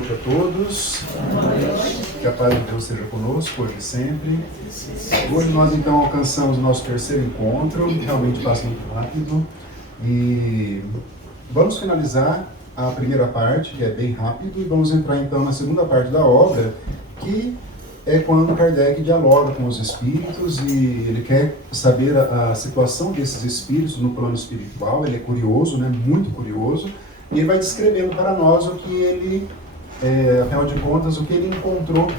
noite a todos. Que a paz de Deus seja conosco hoje e sempre. Hoje nós então alcançamos o nosso terceiro encontro, realmente passa muito rápido. E vamos finalizar a primeira parte, que é bem rápido, e vamos entrar então na segunda parte da obra, que é quando Kardec dialoga com os espíritos e ele quer saber a situação desses espíritos no plano espiritual. Ele é curioso, né? Muito curioso, e ele vai descrevendo para nós o que ele, afinal de contas, o que ele encontrou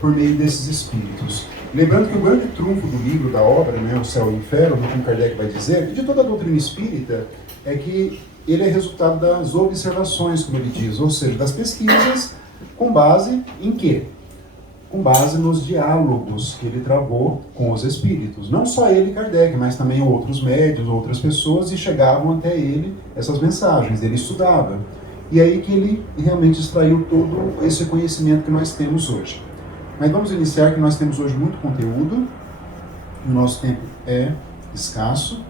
por meio desses espíritos. Lembrando que o grande trunfo do livro, da obra, né, O Céu e o Inferno, como Kardec vai dizer, e de toda a doutrina espírita, é que ele é resultado das observações, como ele diz, ou seja, das pesquisas, com base em quê? Com base nos diálogos que ele travou com os espíritos. Não só ele, Kardec, mas também outros médiuns, outras pessoas, e chegavam até ele essas mensagens, ele estudava. E aí que ele realmente extraiu todo esse conhecimento que nós temos hoje. Mas vamos iniciar, que nós temos hoje muito conteúdo, o nosso tempo é escasso.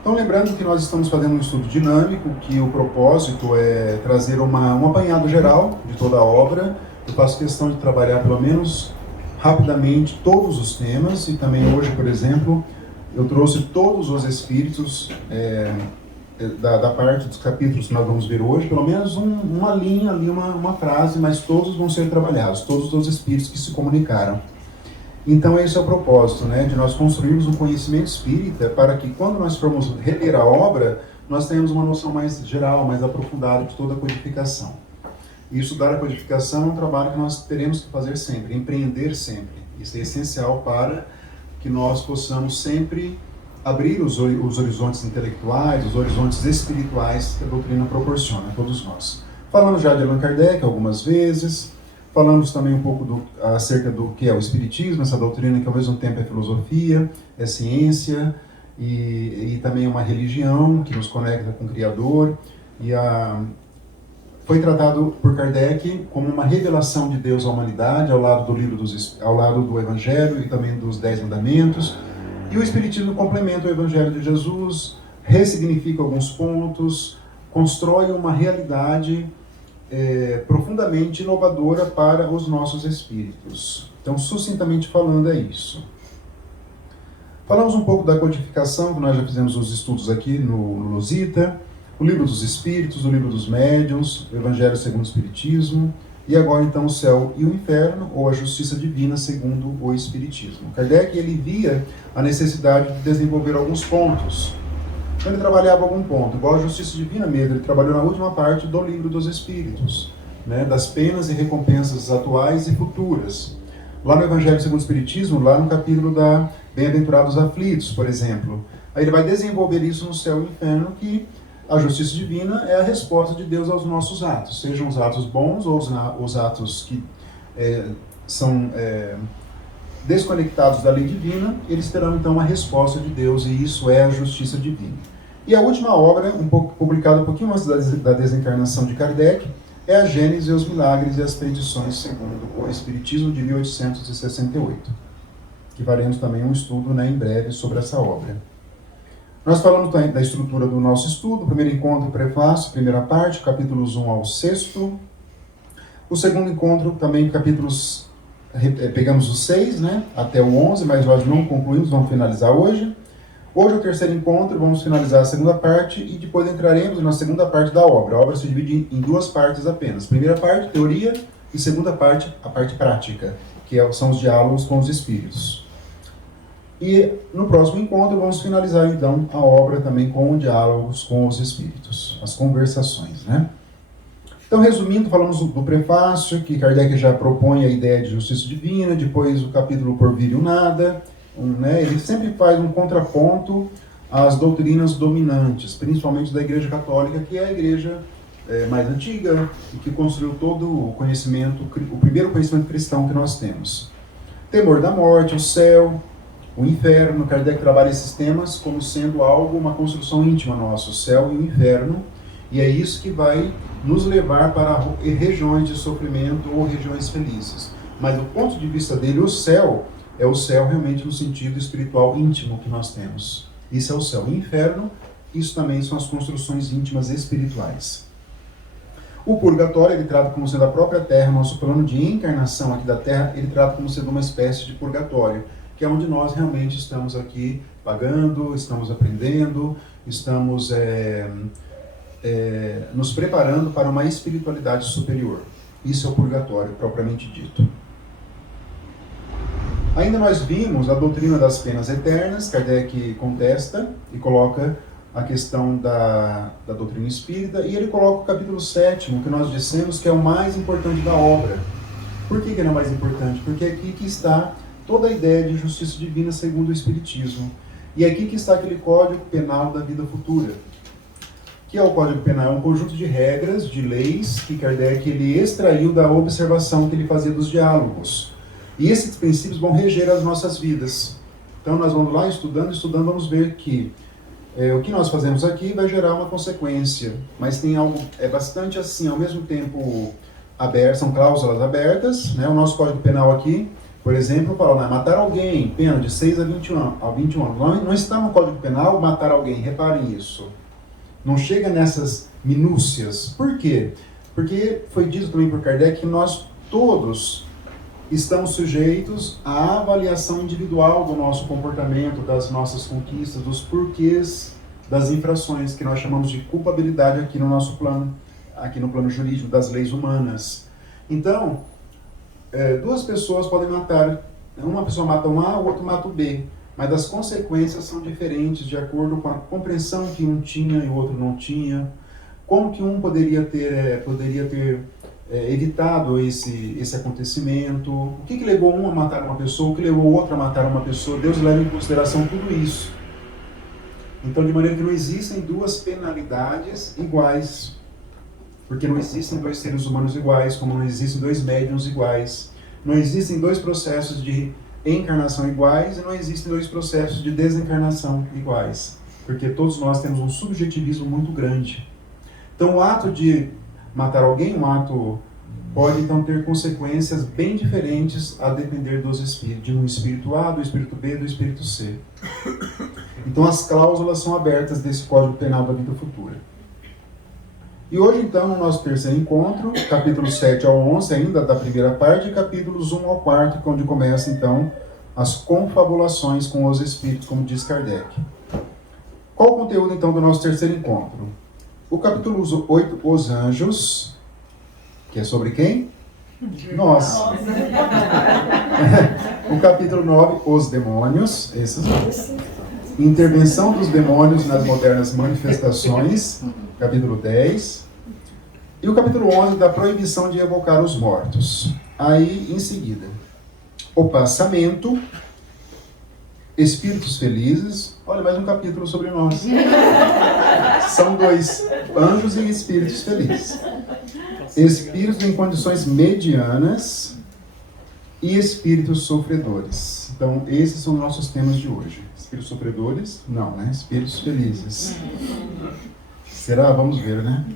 Então, lembrando que nós estamos fazendo um estudo dinâmico, que o propósito é trazer um apanhado geral de toda a obra. Eu faço questão de trabalhar, pelo menos rapidamente, todos os temas, e também hoje, por exemplo, eu trouxe todos os espíritos da parte dos capítulos que nós vamos ver hoje, pelo menos uma linha ali, uma frase, mas todos vão ser trabalhados, todos os espíritos que se comunicaram. Então esse é o propósito, né, de nós construirmos um conhecimento espírita para que quando nós formos reler a obra, nós tenhamos uma noção mais geral, mais aprofundada de toda a codificação. E estudar a codificação é um trabalho que nós teremos que fazer sempre, empreender sempre. Isso é essencial para que nós possamos sempre abrir os horizontes intelectuais, os horizontes espirituais que a doutrina proporciona a todos nós. Falamos já de Allan Kardec algumas vezes, falamos também um pouco acerca do que é o Espiritismo, essa doutrina que ao mesmo tempo é filosofia, é ciência e também é uma religião que nos conecta com o Criador. Foi tratado por Kardec como uma revelação de Deus à humanidade, ao lado do Evangelho e também dos 10 Mandamentos. E o Espiritismo complementa o Evangelho de Jesus, ressignifica alguns pontos, constrói uma realidade profundamente inovadora para os nossos espíritos. Então, sucintamente falando, é isso. Falamos um pouco da codificação, que nós já fizemos os estudos aqui no Lusita, o Livro dos Espíritos, o Livro dos Médiuns, o Evangelho segundo o Espiritismo, e agora então o Céu e o Inferno, ou a Justiça Divina segundo o Espiritismo. Kardec, ele via a necessidade de desenvolver alguns pontos. Então ele trabalhava algum ponto, igual a Justiça Divina mesmo, ele trabalhou na última parte do Livro dos Espíritos, né, das penas e recompensas atuais e futuras. Lá no Evangelho segundo o Espiritismo, lá no capítulo da Bem-aventurados aflitos, por exemplo. Aí ele vai desenvolver isso no Céu e Inferno, que a justiça divina é a resposta de Deus aos nossos atos, sejam os atos bons ou os atos que são desconectados da lei divina, eles terão então a resposta de Deus, e isso é a justiça divina. E a última obra, publicada um pouquinho antes da desencarnação de Kardec, é a Gênese e os Milagres e as Predições segundo o Espiritismo, de 1868, que faremos também um estudo, né, em breve sobre essa obra. Nós falamos da estrutura do nosso estudo. O primeiro encontro, prefácio, primeira parte, capítulos 1 ao 6º. O segundo encontro, também capítulos, pegamos os 6, né, até o 11, mas nós não concluímos, vamos finalizar hoje. Hoje é o terceiro encontro, vamos finalizar a segunda parte e depois entraremos na segunda parte da obra. A obra se divide em duas partes apenas. Primeira parte, teoria, e segunda parte, a parte prática, que são os diálogos com os espíritos. E no próximo encontro vamos finalizar então a obra também com diálogos com os espíritos, as conversações, né? Então, resumindo, falamos do prefácio, que Kardec já propõe a ideia de justiça divina, depois o capítulo Por Vir e o Nada, né? Ele sempre faz um contraponto às doutrinas dominantes, principalmente da Igreja Católica, que é a igreja mais antiga e que construiu todo o conhecimento, o primeiro conhecimento cristão que nós temos. Temor da morte, o céu, o inferno. Kardec trabalha esses temas como sendo uma construção íntima nossa, o céu e o inferno, e é isso que vai nos levar para regiões de sofrimento ou regiões felizes. Mas do ponto de vista dele, o céu é o céu realmente no sentido espiritual íntimo que nós temos. Isso é o céu. E o inferno, isso também são as construções íntimas espirituais. O purgatório, ele trata como sendo a própria Terra, nosso plano de encarnação aqui da Terra, ele trata como sendo uma espécie de purgatório, que é onde nós realmente estamos aqui pagando, estamos aprendendo, estamos nos preparando para uma espiritualidade superior. Isso é o purgatório, propriamente dito. Ainda nós vimos a doutrina das penas eternas. Kardec contesta e coloca a questão da doutrina espírita, e ele coloca o capítulo 7º, que nós dissemos que é o mais importante da obra. Por que ele é o mais importante? Porque é aqui que está toda a ideia de justiça divina segundo o Espiritismo. E é aqui que está aquele Código Penal da vida futura. O que é o Código Penal? É um conjunto de regras, de leis, que Kardec ele extraiu da observação que ele fazia dos diálogos. E esses princípios vão reger as nossas vidas. Então nós vamos lá estudando, vamos ver que o que nós fazemos aqui vai gerar uma consequência, mas tem algo, bastante assim, ao mesmo tempo aberto, são cláusulas abertas, né? O nosso Código Penal aqui, por exemplo, fala, matar alguém, pena de 6 a 21 anos. Não está no Código Penal matar alguém, reparem isso. Não chega nessas minúcias. Por quê? Porque foi dito também por Kardec que nós todos estamos sujeitos à avaliação individual do nosso comportamento, das nossas conquistas, dos porquês das infrações, que nós chamamos de culpabilidade aqui no nosso plano, aqui no plano jurídico, das leis humanas. Então, duas pessoas podem matar, uma pessoa mata o A, o outro mata o B, mas as consequências são diferentes de acordo com a compreensão que um tinha e o outro não tinha, como que um poderia ter evitado esse acontecimento, o que levou um a matar uma pessoa, o que levou o outro a matar uma pessoa. Deus leva em consideração tudo isso. Então, de maneira que não existem duas penalidades iguais, porque não existem dois seres humanos iguais, como não existem dois médiuns iguais, não existem dois processos de encarnação iguais e não existem dois processos de desencarnação iguais, porque todos nós temos um subjetivismo muito grande. Então, o ato de matar alguém, um ato pode então ter consequências bem diferentes a depender dos espíritos, de um espírito A, do espírito B, do espírito C. Então as cláusulas são abertas desse Código Penal da vida futura. E hoje então, no nosso terceiro encontro, capítulo 7 ao 11, ainda da primeira parte, e capítulos 1 ao 4, onde começa então as confabulações com os espíritos, como diz Kardec. Qual o conteúdo então do nosso terceiro encontro? O capítulo 8, os anjos, que é sobre quem? Nós. O capítulo 9, os demônios, esses dois. Intervenção dos demônios nas modernas manifestações, capítulo 10. E o capítulo 11, da proibição de evocar os mortos. Aí, em seguida, o passamento, espíritos felizes. Olha, mais um capítulo sobre nós. São dois, anjos e espíritos felizes. Espíritos em condições medianas e espíritos sofredores. Então, esses são nossos temas de hoje. Espíritos sofredores? Não, né? Espíritos felizes. Será? Vamos ver, né?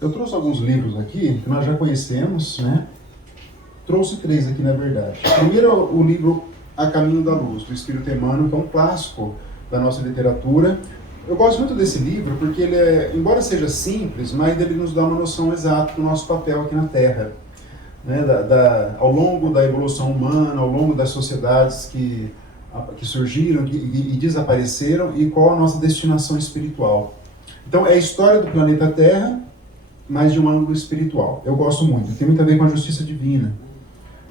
Eu trouxe alguns livros aqui que nós já conhecemos, né? Trouxe 3 aqui, na verdade. Primeiro, o livro A Caminho da Luz, do Espírito Emmanuel, que é um clássico da nossa literatura. Eu gosto muito desse livro porque ele embora seja simples, mas ele nos dá uma noção exata do nosso papel aqui na Terra, né? Ao longo da evolução humana, ao longo das sociedades que surgiram e desapareceram, e qual a nossa destinação espiritual. Então, é a história do planeta Terra, mas de um ângulo espiritual. Eu gosto muito, tem muito a ver com a justiça divina.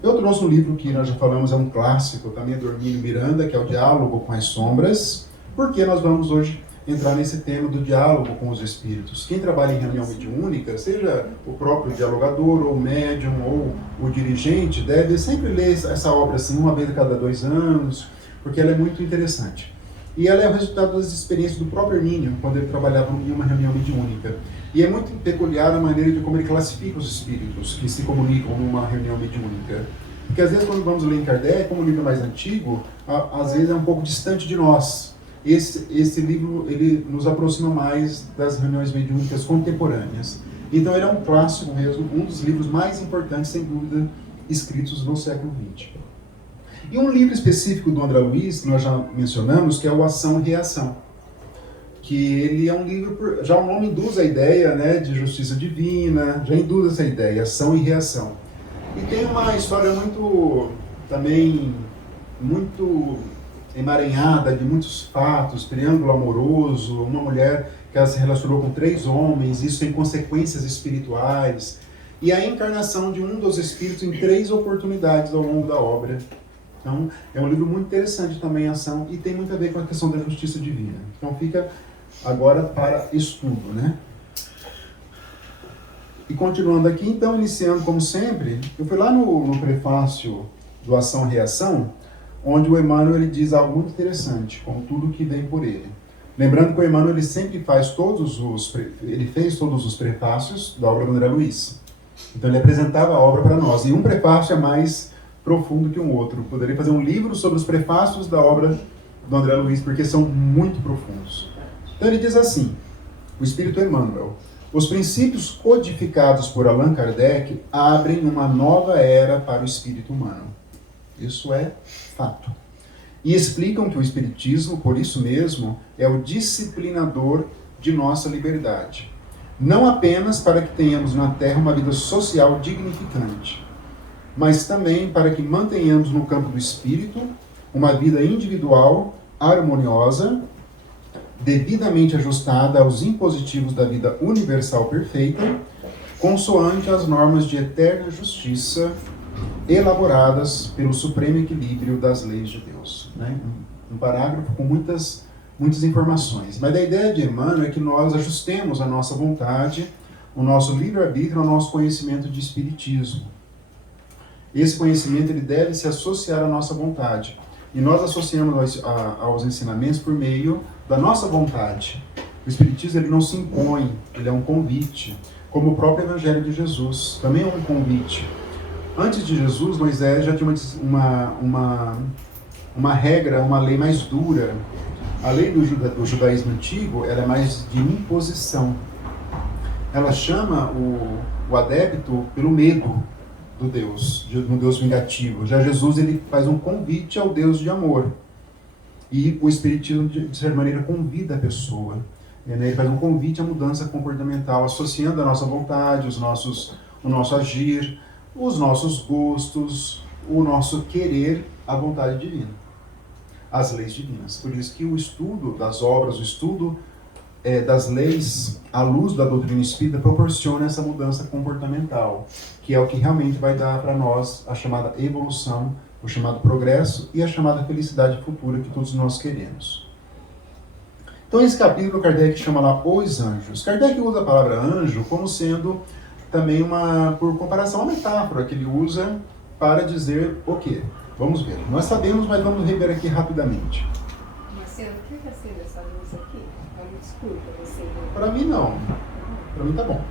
Eu trouxe um livro que nós já falamos, é um clássico, também é do Hermínio Miranda, que é o Diálogo com as Sombras, porque nós vamos hoje entrar nesse tema do diálogo com os espíritos. Quem trabalha em reunião mediúnica, seja o próprio dialogador, ou o médium, ou o dirigente, deve sempre ler essa obra assim, uma vez a cada 2 anos, porque ela é muito interessante. E ela é o resultado das experiências do próprio Hermínio, quando ele trabalhava em uma reunião mediúnica. E é muito peculiar a maneira de como ele classifica os espíritos que se comunicam numa reunião mediúnica. Porque às vezes quando vamos ler em Kardec, como o livro é mais antigo, às vezes é um pouco distante de nós. Esse livro ele nos aproxima mais das reuniões mediúnicas contemporâneas. Então ele é um clássico mesmo, um dos livros mais importantes, sem dúvida, escritos no século XX. E um livro específico do André Luiz, que nós já mencionamos, que é o Ação e Reação. que ele é um livro, já o nome induz a ideia, né, de justiça divina, já induz essa ideia, ação e reação. E tem uma história também muito emaranhada de muitos fatos, triângulo amoroso, uma mulher que ela se relacionou com 3 homens, isso tem consequências espirituais, e a encarnação de um dos espíritos em 3 oportunidades ao longo da obra. Então, é um livro muito interessante também, ação, e tem muito a ver com a questão da justiça divina. Então, fica agora para estudo, né? E continuando aqui, então, iniciando como sempre, eu fui lá no prefácio do Ação e Reação, onde o Emmanuel ele diz algo muito interessante, com tudo que vem por ele. Lembrando que o Emmanuel ele sempre fez todos os prefácios da obra do André Luiz. Então ele apresentava a obra para nós. E um prefácio é mais profundo que um outro. Poderia fazer um livro sobre os prefácios da obra do André Luiz, porque são muito profundos. Então ele diz assim, o Espírito Emmanuel: os princípios codificados por Allan Kardec abrem uma nova era para o espírito humano. Isso é fato. E explicam que o Espiritismo, por isso mesmo, é o disciplinador de nossa liberdade. Não apenas para que tenhamos na Terra uma vida social dignificante, mas também para que mantenhamos no campo do espírito uma vida individual, harmoniosa, devidamente ajustada aos impositivos da vida universal perfeita, consoante as normas de eterna justiça elaboradas pelo supremo equilíbrio das leis de Deus. Né? Um parágrafo com muitas informações. Mas a ideia de Emmanuel é que nós ajustemos a nossa vontade, o nosso livre-arbítrio ao nosso conhecimento de espiritismo. Esse conhecimento ele deve se associar à nossa vontade. E nós associamos aos ensinamentos por meio da nossa vontade. O espiritismo ele não se impõe, ele é um convite. Como o próprio Evangelho de Jesus, também é um convite. Antes de Jesus, Moisés já tinha uma regra, uma lei mais dura. A lei do judaísmo antigo ela é mais de imposição. Ela chama o adepto pelo medo do Deus, de um Deus vingativo. Já Jesus ele faz um convite ao Deus de amor. E o Espiritismo, de certa maneira, convida a pessoa. Ele faz um convite à mudança comportamental, associando a nossa vontade, o nosso agir, os nossos gostos, o nosso querer à vontade divina, às leis divinas. Por isso que o estudo das obras, o estudo das leis, à luz da doutrina espírita, proporciona essa mudança comportamental, que é o que realmente vai dar para nós a chamada evolução, o chamado progresso e a chamada felicidade futura que todos nós queremos. Então, esse capítulo, Kardec chama lá os anjos. Kardec usa a palavra anjo como sendo também por comparação, uma metáfora que ele usa para dizer o quê? Vamos ver. Nós sabemos, mas vamos rever aqui rapidamente. Marcelo, o que vai ser dessa luz aqui? Está muito escuro para você? Para mim, não. Para mim, tá bom.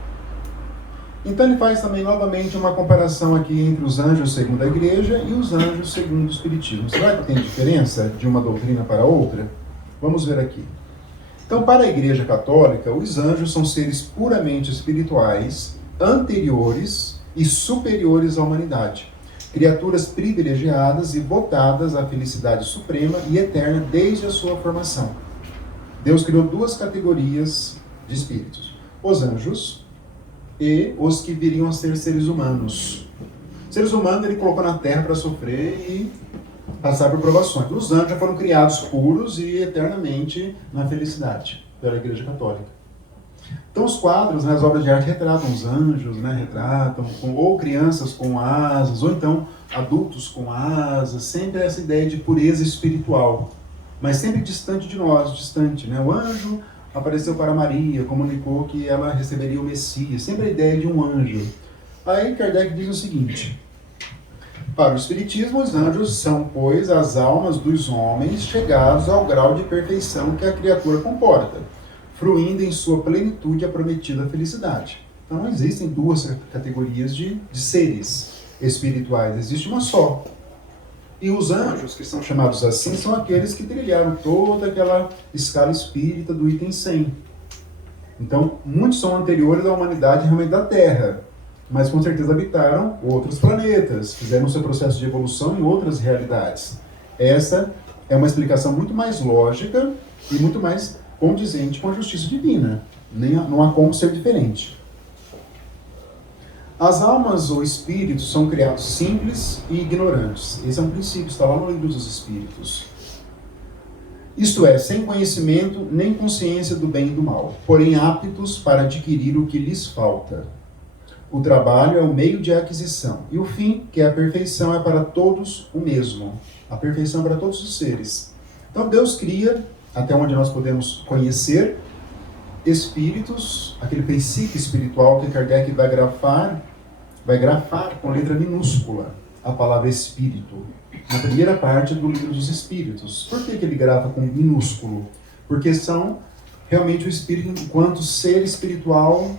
Então, ele faz também, novamente, uma comparação aqui entre os anjos segundo a Igreja e os anjos segundo o Espiritismo. Será que tem diferença de uma doutrina para outra? Vamos ver aqui. Então, para a Igreja Católica, os anjos são seres puramente espirituais, anteriores e superiores à humanidade. Criaturas privilegiadas e votadas à felicidade suprema e eterna desde a sua formação. Deus criou 2 categorias de espíritos: os anjos e os que viriam a ser seres humanos. Seres humanos ele colocou na Terra para sofrer e passar por provações. Os anjos já foram criados puros e eternamente na felicidade pela Igreja Católica. Então os quadros, né, as obras de arte retratam os anjos, né, retratam ou crianças com asas, ou então adultos com asas, sempre essa ideia de pureza espiritual, mas sempre distante de nós, distante, né? O anjo apareceu para Maria, comunicou que ela receberia o Messias, sempre a ideia de um anjo. Aí Kardec diz o seguinte: para o Espiritismo, os anjos são, pois, as almas dos homens chegados ao grau de perfeição que a criatura comporta, fruindo em sua plenitude a prometida felicidade. Então não existem 2 categorias de seres espirituais, existe uma só. E os anjos, que são chamados assim, são aqueles que trilharam toda aquela escala espírita do item 100. Então, muitos são anteriores à humanidade realmente da Terra, mas com certeza habitaram outros planetas, fizeram seu processo de evolução em outras realidades. Essa é uma explicação muito mais lógica e muito mais condizente com a justiça divina. Não há como ser diferente. As almas ou espíritos são criados simples e ignorantes. Esse é um princípio, está lá no livro dos Espíritos. Isto é, sem conhecimento nem consciência do bem e do mal, porém aptos para adquirir o que lhes falta. O trabalho é o meio de aquisição, e o fim, que é a perfeição, é para todos o mesmo. A perfeição é para todos os seres. Então Deus cria, até onde nós podemos conhecer, espíritos, aquele princípio espiritual que Kardec vai grafar com letra minúscula a palavra espírito, na primeira parte do livro dos Espíritos. Por que ele grafa com minúsculo? Porque são realmente o espírito enquanto ser espiritual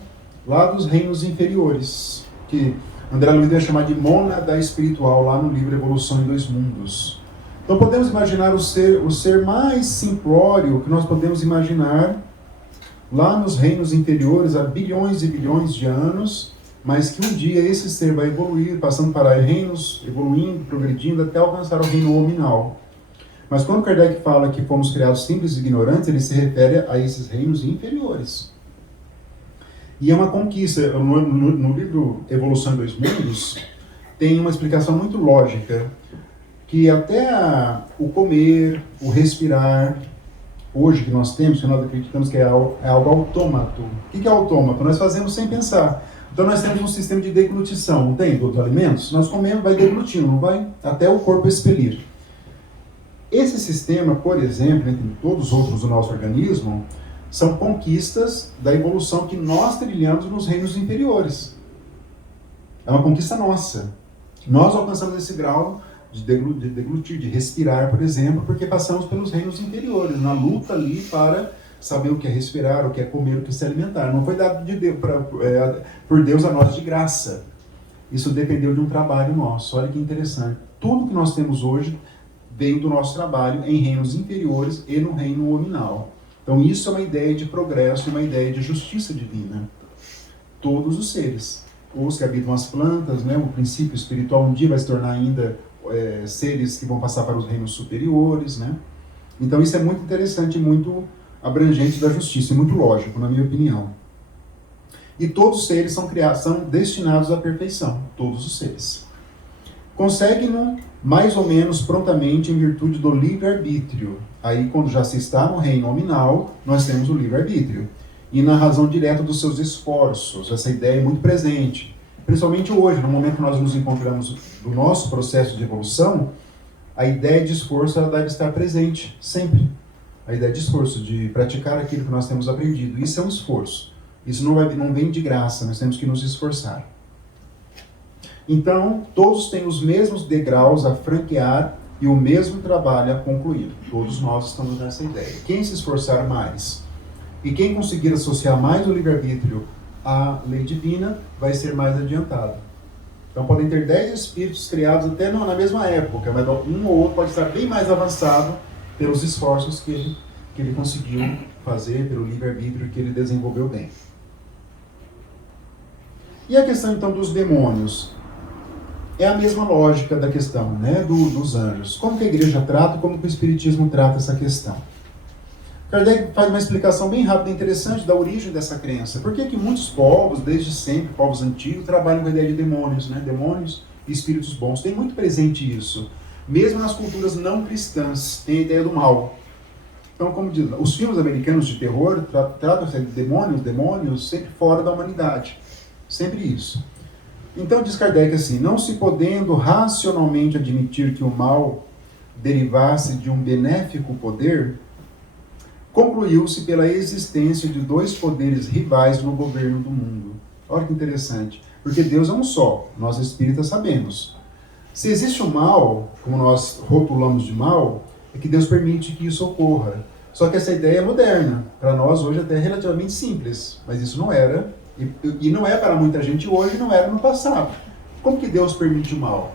lá dos reinos inferiores, que André Luiz vai chamar de mônada espiritual, lá no livro Evolução em Dois Mundos. Então podemos imaginar o ser mais simplório que nós podemos imaginar lá nos reinos inferiores há bilhões e bilhões de anos, mas que um dia esse ser vai evoluir, passando para reinos, evoluindo, progredindo, até alcançar o reino nominal. Mas quando Kardec fala que fomos criados simples e ignorantes, ele se refere a esses reinos inferiores. E é uma conquista. No livro Evolução em Dois Mundos, tem uma explicação muito lógica, que até o comer, o respirar, hoje que nós temos, que nós acreditamos que é algo autômato. O que é autômato? Nós fazemos sem pensar. Então nós temos um sistema de deglutição, não tem? Dos alimentos? Nós comemos, vai deglutindo, não vai? Até o corpo expelir. Esse sistema, por exemplo, entre todos os outros do nosso organismo, são conquistas da evolução que nós trilhamos nos reinos inferiores. É uma conquista nossa. Nós alcançamos esse grau de deglutir, de respirar, por exemplo, porque passamos pelos reinos inferiores, na luta ali para saber o que é respirar, o que é comer, o que é se alimentar. Não foi dado por Deus a nós de graça. Isso dependeu de um trabalho nosso. Olha que interessante. Tudo que nós temos hoje veio do nosso trabalho em reinos inferiores e no reino nominal. Então isso é uma ideia de progresso, uma ideia de justiça divina. Todos os seres. Os que habitam as plantas, né, o princípio espiritual um dia vai se tornar ainda seres que vão passar para os reinos superiores, né? Então isso é muito interessante, muito abrangente da justiça, e muito lógico, na minha opinião. E todos os seres são destinados à perfeição, todos os seres. Conseguem-no mais ou menos prontamente em virtude do livre-arbítrio. Aí, quando já se está no reino nominal, nós temos o livre-arbítrio. E na razão direta dos seus esforços, essa ideia é muito presente. Principalmente hoje, no momento que nós nos encontramos do nosso processo de evolução, a ideia de esforço ela deve estar presente, sempre. A ideia de esforço, de praticar aquilo que nós temos aprendido. Isso é um esforço. Isso não vem de graça, nós temos que nos esforçar. Então, todos têm os mesmos degraus a franquear e o mesmo trabalho a concluir. Todos nós estamos nessa ideia. Quem se esforçar mais e quem conseguir associar mais o livre-arbítrio à lei divina, vai ser mais adiantado. Então, podem ter 10 espíritos criados até na mesma época, mas um ou outro pode estar bem mais avançado pelos esforços que ele conseguiu fazer, pelo livre-arbítrio que ele desenvolveu bem. E a questão, então, dos demônios? É a mesma lógica da questão, né, dos anjos. Como que a igreja trata, como que o espiritismo trata essa questão? Kardec faz uma explicação bem rápida e interessante da origem dessa crença. Por que muitos povos, desde sempre, povos antigos, trabalham com a ideia de demônios, né? Demônios e espíritos bons. Tem muito presente isso. Mesmo nas culturas não cristãs, tem a ideia do mal. Então, como diz, os filmes americanos de terror tratam-se de demônios sempre fora da humanidade. Sempre isso. Então, diz Kardec assim, não se podendo racionalmente admitir que o mal derivasse de um benéfico poder, concluiu-se pela existência de dois poderes rivais no governo do mundo. Olha que interessante. Porque Deus é um só, nós espíritas sabemos. Se existe o mal, como nós rotulamos de mal, é que Deus permite que isso ocorra. Só que essa ideia é moderna. Para nós hoje até é relativamente simples, mas isso não era, e não é para muita gente hoje, não era no passado. Como que Deus permite o mal?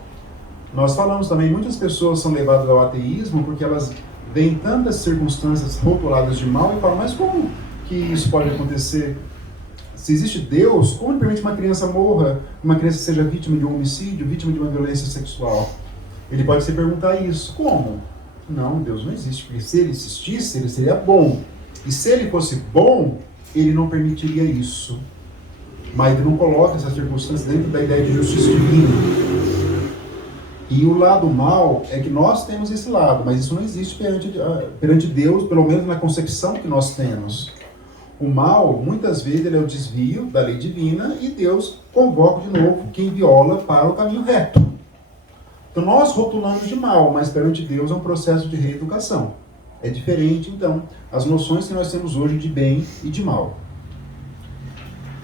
Nós falamos também, muitas pessoas são levadas ao ateísmo porque elas veem tantas circunstâncias rotuladas de mal e falam, mas como que isso pode acontecer? Se existe Deus, como ele permite uma criança morra, uma criança seja vítima de um homicídio, vítima de uma violência sexual? Ele pode se perguntar isso. Como? Não, Deus não existe, porque se ele existisse, ele seria bom. E se ele fosse bom, ele não permitiria isso. Mas ele não coloca essas circunstâncias dentro da ideia de justiça divina. E o lado mal é que nós temos esse lado, mas isso não existe perante Deus, pelo menos na concepção que nós temos. O mal, muitas vezes, ele é o desvio da lei divina e Deus convoca de novo quem viola para o caminho reto. Então nós rotulamos de mal, mas perante Deus é um processo de reeducação. É diferente, então, as noções que nós temos hoje de bem e de mal.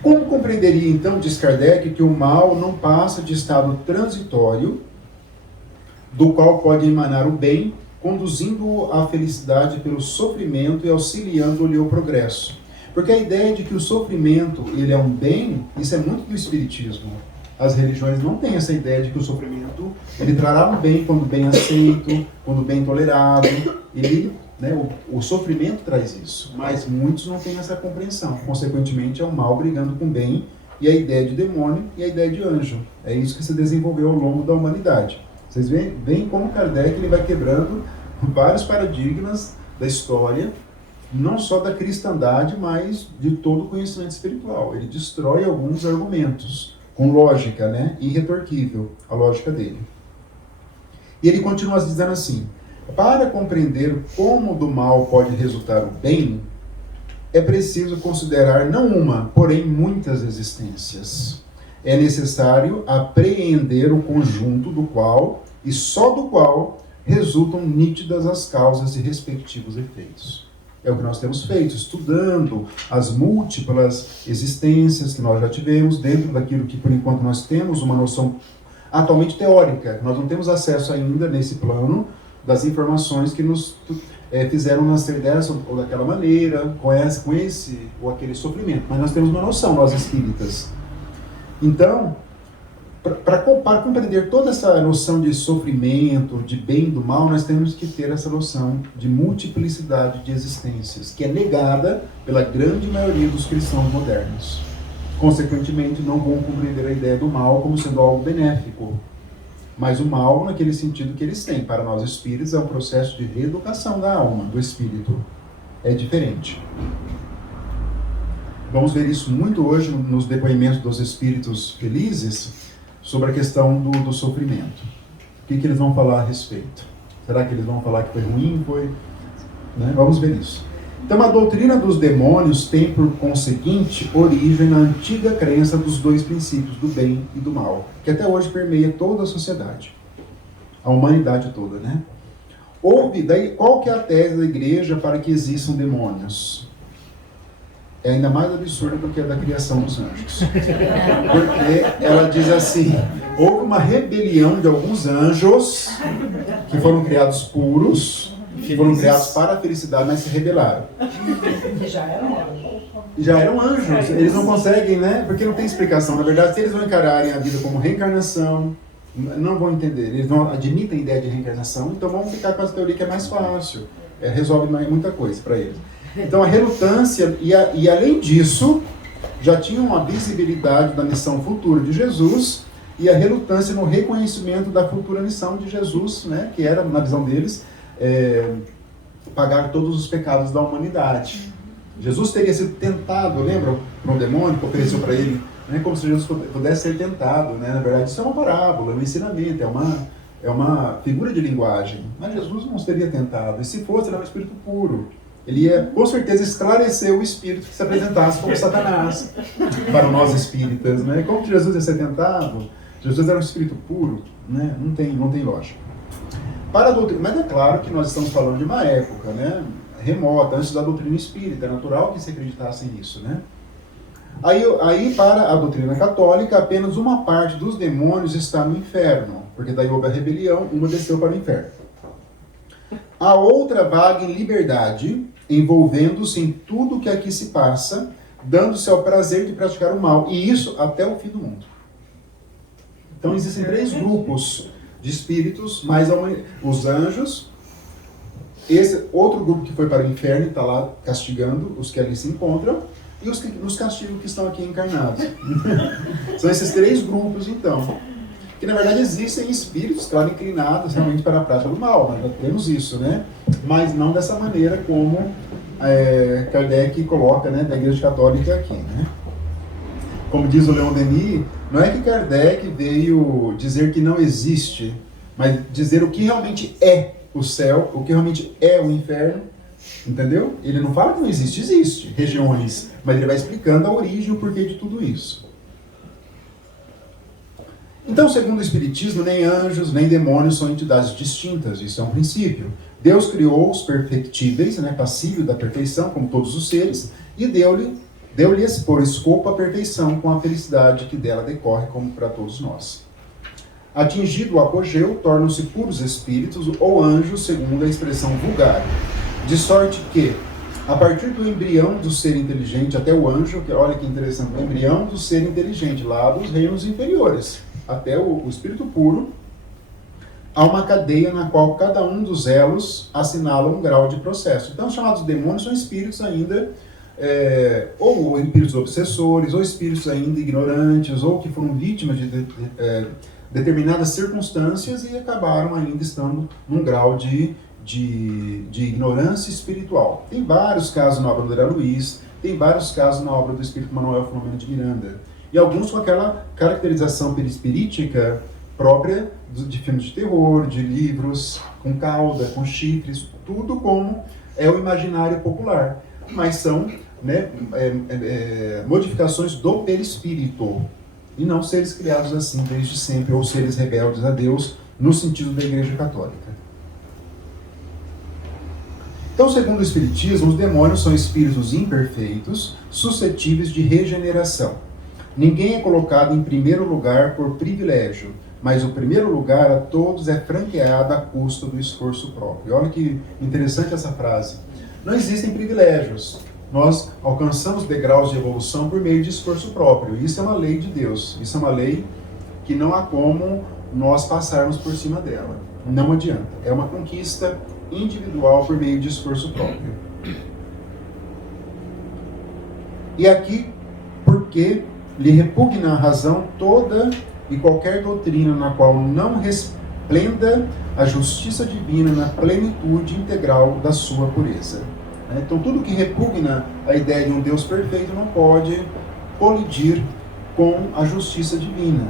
Como compreenderia, então, diz Kardec, que o mal não passa de estado transitório, do qual pode emanar o bem, conduzindo-o à felicidade pelo sofrimento e auxiliando-lhe o progresso? Porque a ideia de que o sofrimento ele é um bem, isso é muito do espiritismo. As religiões não têm essa ideia de que o sofrimento ele trará um bem quando bem aceito, quando bem tolerado. O sofrimento traz isso, mas muitos não têm essa compreensão. Consequentemente, é o mal brigando com o bem, e a ideia de demônio e a ideia de anjo. É isso que se desenvolveu ao longo da humanidade. Vocês veem como Kardec ele vai quebrando vários paradigmas da história, não só da cristandade, mas de todo o conhecimento espiritual. Ele destrói alguns argumentos, com lógica, irretorquível, a lógica dele. E ele continua dizendo assim: para compreender como do mal pode resultar o bem, é preciso considerar não uma, porém muitas existências. É necessário apreender o conjunto do qual, e só do qual, resultam nítidas as causas e respectivos efeitos. É o que nós temos feito, estudando as múltiplas existências que nós já tivemos, dentro daquilo que, por enquanto, nós temos uma noção atualmente teórica. Nós não temos acesso ainda, nesse plano, das informações que nos fizeram nascer dessa ou daquela maneira, com esse ou aquele sofrimento. Mas nós temos uma noção, nós espíritas. Então, para compreender toda essa noção de sofrimento, de bem e do mal, nós temos que ter essa noção de multiplicidade de existências, que é negada pela grande maioria dos cristãos modernos. Consequentemente, não vão compreender a ideia do mal como sendo algo benéfico. Mas o mal, naquele sentido que eles têm, para nós espíritos, é um processo de reeducação da alma, do espírito. É diferente. Vamos ver isso muito hoje nos depoimentos dos espíritos felizes sobre a questão do sofrimento. O que eles vão falar a respeito? Será que eles vão falar que foi ruim? Vamos ver isso. Então, a doutrina dos demônios tem, por conseguinte, origem na antiga crença dos dois princípios, do bem e do mal, que até hoje permeia toda a sociedade, a humanidade toda, daí, qual que é a tese da igreja para que existam demônios? É ainda mais absurdo do que a da criação dos anjos. Porque ela diz assim: houve uma rebelião de alguns anjos que foram criados puros, que foram criados para a felicidade, mas se rebelaram. Já eram anjos. Eles não conseguem, porque não tem explicação. Na verdade, se eles vão encararem a vida como reencarnação, não vão entender. Eles não admitem a ideia de reencarnação, então vão ficar com essa teoria que é mais fácil. Resolve muita coisa para eles. Então a relutância, e além disso, já tinham uma visibilidade da missão futura de Jesus e a relutância no reconhecimento da futura missão de Jesus, que era, na visão deles, pagar todos os pecados da humanidade. Jesus teria sido tentado, lembram? Por um demônio que ofereceu para ele, como se Jesus pudesse ser tentado. Na verdade, isso é uma parábola, é um ensinamento, é uma figura de linguagem. Mas Jesus não seria tentado, e se fosse, era um espírito puro. Ele ia, com certeza, esclarecer o espírito que se apresentasse como Satanás para nós espíritas. Como que Jesus ia ser tentado? Jesus era um espírito puro, não tem lógica. Para a doutrina, mas é claro que nós estamos falando de uma época remota, antes da doutrina espírita, é natural que se acreditasse nisso. Aí, para a doutrina católica, apenas uma parte dos demônios está no inferno, porque daí houve a rebelião, uma desceu para o inferno. A outra vaga em liberdade, envolvendo-se em tudo o que aqui se passa, dando-se ao prazer de praticar o mal, e isso até o fim do mundo. Então existem 3 grupos de espíritos, mais os anjos, esse outro grupo que foi para o inferno e está lá castigando os que ali se encontram, e os que nos castigam que estão aqui encarnados. São esses 3 grupos, então. Que na verdade existem espíritos, claro, inclinados realmente para a prática do mal, nós já temos isso, mas não dessa maneira como Kardec coloca, né, da Igreja Católica aqui, né? Como diz o Leon Denis, não é que Kardec veio dizer que não existe, mas dizer o que realmente é o céu, o que realmente é o inferno, entendeu? Ele não fala que não existe, existe regiões, mas ele vai explicando a origem e o porquê de tudo isso. Então, segundo o Espiritismo, nem anjos, nem demônios são entidades distintas, isso é um princípio. Deus criou os perfectíveis, né, passível da perfeição, como todos os seres, e deu-lhes por escopo a perfeição com a felicidade que dela decorre, como para todos nós. Atingido o apogeu, tornam-se puros espíritos ou anjos, segundo a expressão vulgar. De sorte que, a partir do embrião do ser inteligente até o anjo, que olha que interessante, o embrião do ser inteligente, lá dos reinos inferiores, até o espírito puro, há uma cadeia na qual cada um dos elos assinala um grau de processo. Então, os chamados demônios são espíritos ainda, ou espíritos obsessores, ou espíritos ainda ignorantes, ou que foram vítimas de determinadas circunstâncias e acabaram ainda estando num grau de ignorância espiritual. Tem vários casos na obra do André Luiz, tem vários casos na obra do Espírito Manuel Filomeno de Miranda, e alguns com aquela caracterização perispirítica própria de filmes de terror, de livros, com cauda, com chifres, tudo como é o imaginário popular, mas são, né, modificações do perispírito, e não seres criados assim desde sempre, ou seres rebeldes a Deus, no sentido da Igreja Católica. Então, segundo o Espiritismo, os demônios são espíritos imperfeitos, suscetíveis de regeneração. Ninguém é colocado em primeiro lugar por privilégio, mas o primeiro lugar a todos é franqueado à custa do esforço próprio. Olha que interessante essa frase. Não existem privilégios. Nós alcançamos degraus de evolução por meio de esforço próprio. Isso é uma lei de Deus. Isso é uma lei que não há como nós passarmos por cima dela. Não adianta. É uma conquista individual por meio de esforço próprio. E aqui, porque lhe repugna a razão toda e qualquer doutrina na qual não resplenda a justiça divina na plenitude integral da sua pureza. Então, tudo que repugna a ideia de um Deus perfeito não pode colidir com a justiça divina.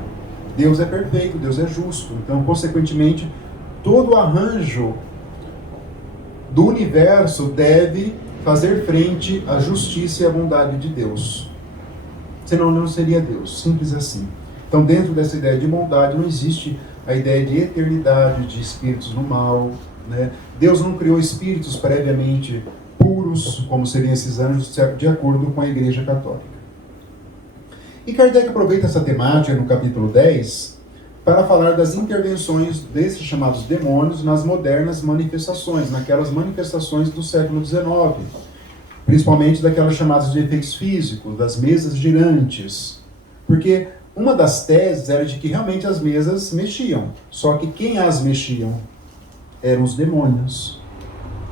Deus é perfeito, Deus é justo. Então, consequentemente, todo o arranjo do universo deve fazer frente à justiça e à bondade de Deus. Senão não seria Deus, simples assim. Então, dentro dessa ideia de bondade, não existe a ideia de eternidade, de espíritos no mal, né? Deus não criou espíritos previamente puros, como seriam esses anjos, de acordo com a Igreja Católica. E Kardec aproveita essa temática no capítulo 10 para falar das intervenções desses chamados demônios nas modernas manifestações, naquelas manifestações do século XIX, principalmente daquelas chamadas de efeitos físicos, das mesas girantes. Porque uma das teses era de que realmente as mesas mexiam, só que quem as mexiam eram os demônios.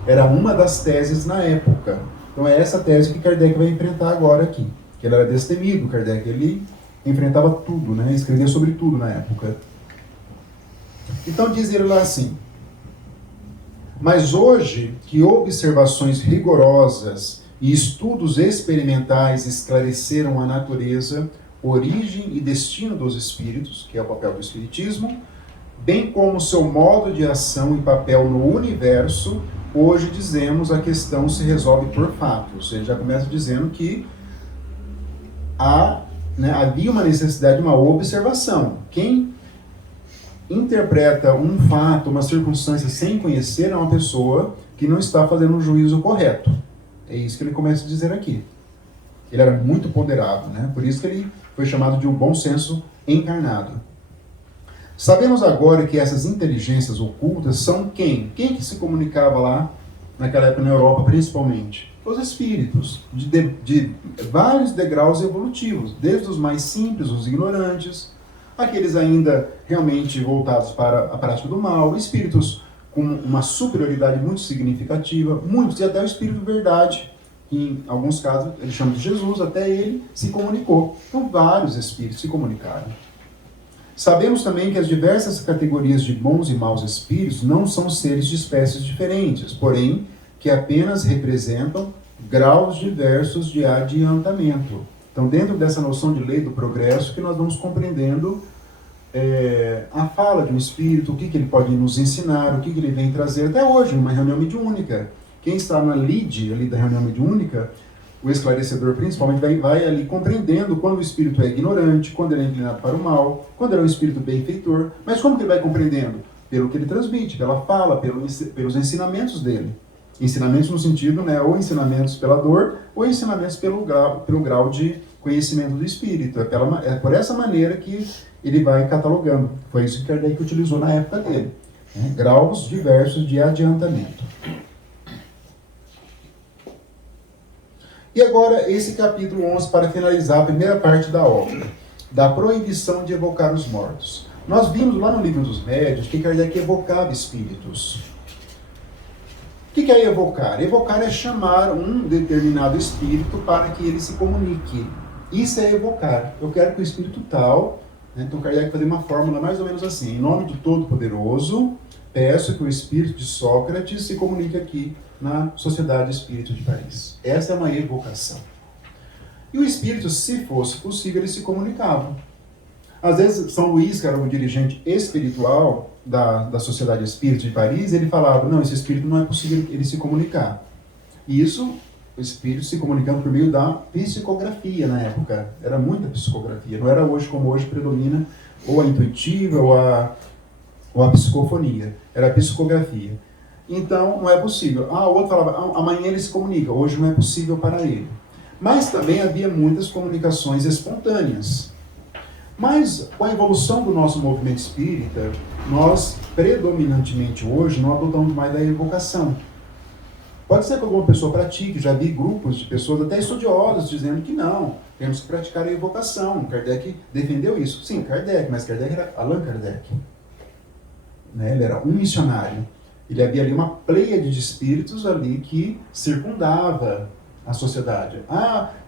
Era uma das teses na época. Então é essa tese que Kardec vai enfrentar agora aqui. Que ele era destemido, Kardec. Ele enfrentava tudo, né? Escrevia sobre tudo na época. Então diz ele lá assim: mas hoje que observações rigorosas e estudos experimentais esclareceram a natureza, origem e destino dos espíritos, que é o papel do espiritismo, bem como seu modo de ação e papel no universo, hoje dizemos a questão se resolve por fatos. Ele já começa dizendo que havia uma necessidade de uma observação. Quem interpreta um fato, uma circunstância sem conhecer é uma pessoa que não está fazendo um juízo correto. É isso que ele começa a dizer aqui. Ele era muito ponderado, né? Por isso que ele foi chamado de um bom senso encarnado. Sabemos agora que essas inteligências ocultas são quem? Quem que se comunicava lá naquela época na Europa, principalmente? Os espíritos, de vários degraus evolutivos, desde os mais simples, os ignorantes, aqueles ainda realmente voltados para a prática do mal, espíritos com uma superioridade muito significativa, muitos, e até o espírito verdade, que em alguns casos ele chama de Jesus, até ele se comunicou. Então vários espíritos se comunicaram. Sabemos também que as diversas categorias de bons e maus espíritos não são seres de espécies diferentes, porém que apenas representam graus diversos de adiantamento. Então, dentro dessa noção de lei do progresso, que nós vamos compreendendo a fala de um espírito, o que ele pode nos ensinar, o que ele vem trazer. Até hoje, numa reunião mediúnica, quem está na lead ali da reunião mediúnica, o esclarecedor principalmente vai ali compreendendo quando o espírito é ignorante, quando ele é inclinado para o mal, quando ele é um espírito benfeitor. Mas como que ele vai compreendendo? Pelo que ele transmite, pela fala, pelos ensinamentos dele. Ensinamentos no sentido, né, ou ensinamentos pela dor, ou ensinamentos pelo grau de conhecimento do espírito. É por essa maneira que ele vai catalogando. Foi isso que Kardec utilizou na época dele. Né? Graus diversos de adiantamento. E agora, esse capítulo 11, para finalizar a primeira parte da obra, da proibição de evocar os mortos. Nós vimos lá no Livro dos Médiuns que Kardec evocava espíritos. O que é evocar? Evocar é chamar um determinado espírito para que ele se comunique. Isso é evocar. Eu quero que o espírito tal, né, então Kardec fazia uma fórmula mais ou menos assim: em nome do Todo-Poderoso, peço que o espírito de Sócrates se comunique aqui na Sociedade Espírita de Paris. Essa é uma evocação. E o espírito, se fosse possível, ele se comunicava. Às vezes, São Luís, que era o dirigente espiritual da Sociedade Espírita de Paris, ele falava, não, esse espírito não é possível ele se comunicar. E isso, o espírito se comunicando por meio da psicografia na época. Era muita psicografia, não era hoje como hoje predomina ou a intuitiva ou a psicofonia. Era a psicografia. Então, não é possível. O outro falava, amanhã ele se comunica, hoje não é possível para ele. Mas também havia muitas comunicações espontâneas. Mas, com a evolução do nosso movimento espírita, nós, predominantemente hoje, não adotamos mais a evocação. Pode ser que alguma pessoa pratique, já vi grupos de pessoas, até estudiosos, dizendo que não, temos que praticar a evocação. Kardec defendeu isso. Sim, Kardec, mas Kardec era Allan Kardec. Né? Ele era um missionário. Ele havia ali uma pleiade de espíritos ali que circundava a sociedade.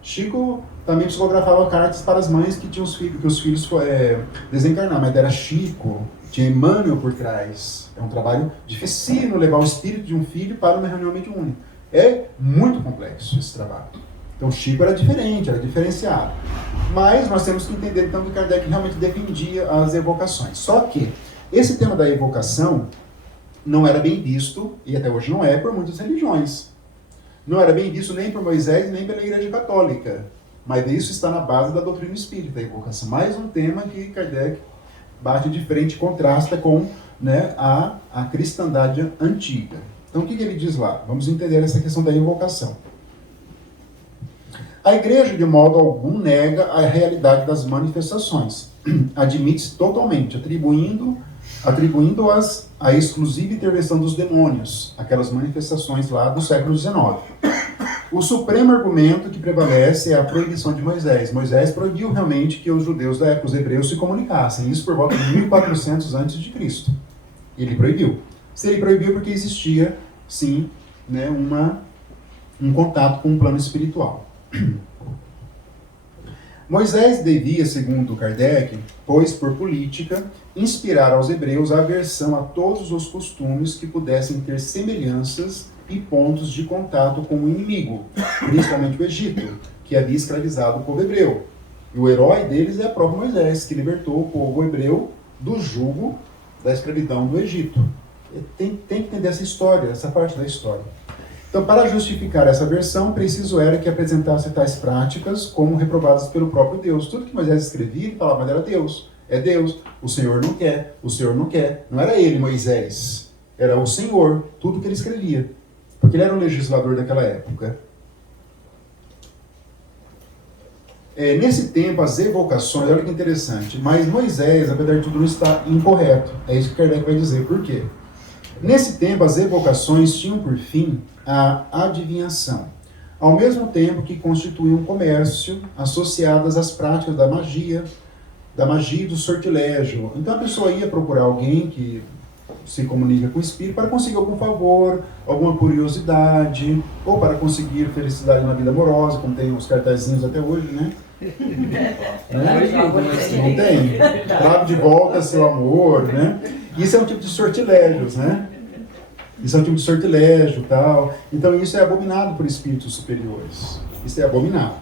Chico também psicografava cartas para as mães que tinham os filhos, que os filhos desencarnaram, mas era Chico, tinha Emmanuel por trás. É um trabalho dificílimo levar o espírito de um filho para uma reunião mediúnica. É muito complexo esse trabalho. Então Chico era diferente, era diferenciado. Mas nós temos que entender então que Kardec realmente defendia as evocações. Só que esse tema da evocação não era bem visto, e até hoje não é, por muitas religiões. Não era bem visto nem por Moisés, nem pela Igreja Católica. Mas isso está na base da doutrina espírita, a evocação. Mais um tema que Kardec bate de frente, contrasta com, né, a cristandade antiga. Então o que ele diz lá? Vamos entender essa questão da evocação. A Igreja, de modo algum, nega a realidade das manifestações. Admite-se totalmente, atribuindo-as à exclusiva intervenção dos demônios, aquelas manifestações lá do século XIX. O supremo argumento que prevalece é a proibição de Moisés. Moisés proibiu realmente que os judeus da época, os hebreus, se comunicassem. Isso por volta de 1400 a.C. Ele proibiu. Se ele proibiu porque existia, sim, né, um contato com um plano espiritual. Moisés devia, segundo Kardec, pois por política, inspirar aos hebreus a aversão a todos os costumes que pudessem ter semelhanças e pontos de contato com o inimigo, principalmente o Egito, que havia escravizado o povo hebreu. E o herói deles é o próprio Moisés, que libertou o povo hebreu do jugo da escravidão do Egito. Tem que entender essa história, essa parte da história. Então, para justificar essa versão, preciso era que apresentasse tais práticas como reprovadas pelo próprio Deus. Tudo que Moisés escrevia, ele falava, mas era Deus. É Deus. O Senhor não quer. O Senhor não quer. Não era ele, Moisés. Era o Senhor. Tudo que ele escrevia. Porque ele era o legislador daquela época. Nesse tempo, as evocações, olha que interessante, mas Moisés, apesar de tudo, não está incorreto. É isso que Kardec vai dizer. Por quê? Nesse tempo, as evocações tinham por fim a adivinhação, ao mesmo tempo que constituíam um comércio associadas às práticas da magia e do sortilégio. Então a pessoa ia procurar alguém que se comunica com o espírito para conseguir algum favor, alguma curiosidade, ou para conseguir felicidade na vida amorosa, como tem os cartazinhos até hoje, né? Não tem? Trago de volta seu amor, né? Isso é um tipo de sortilégios, né? Isso é um tipo de sortilégio e tal. Então isso é abominado por espíritos superiores. Isso é abominado.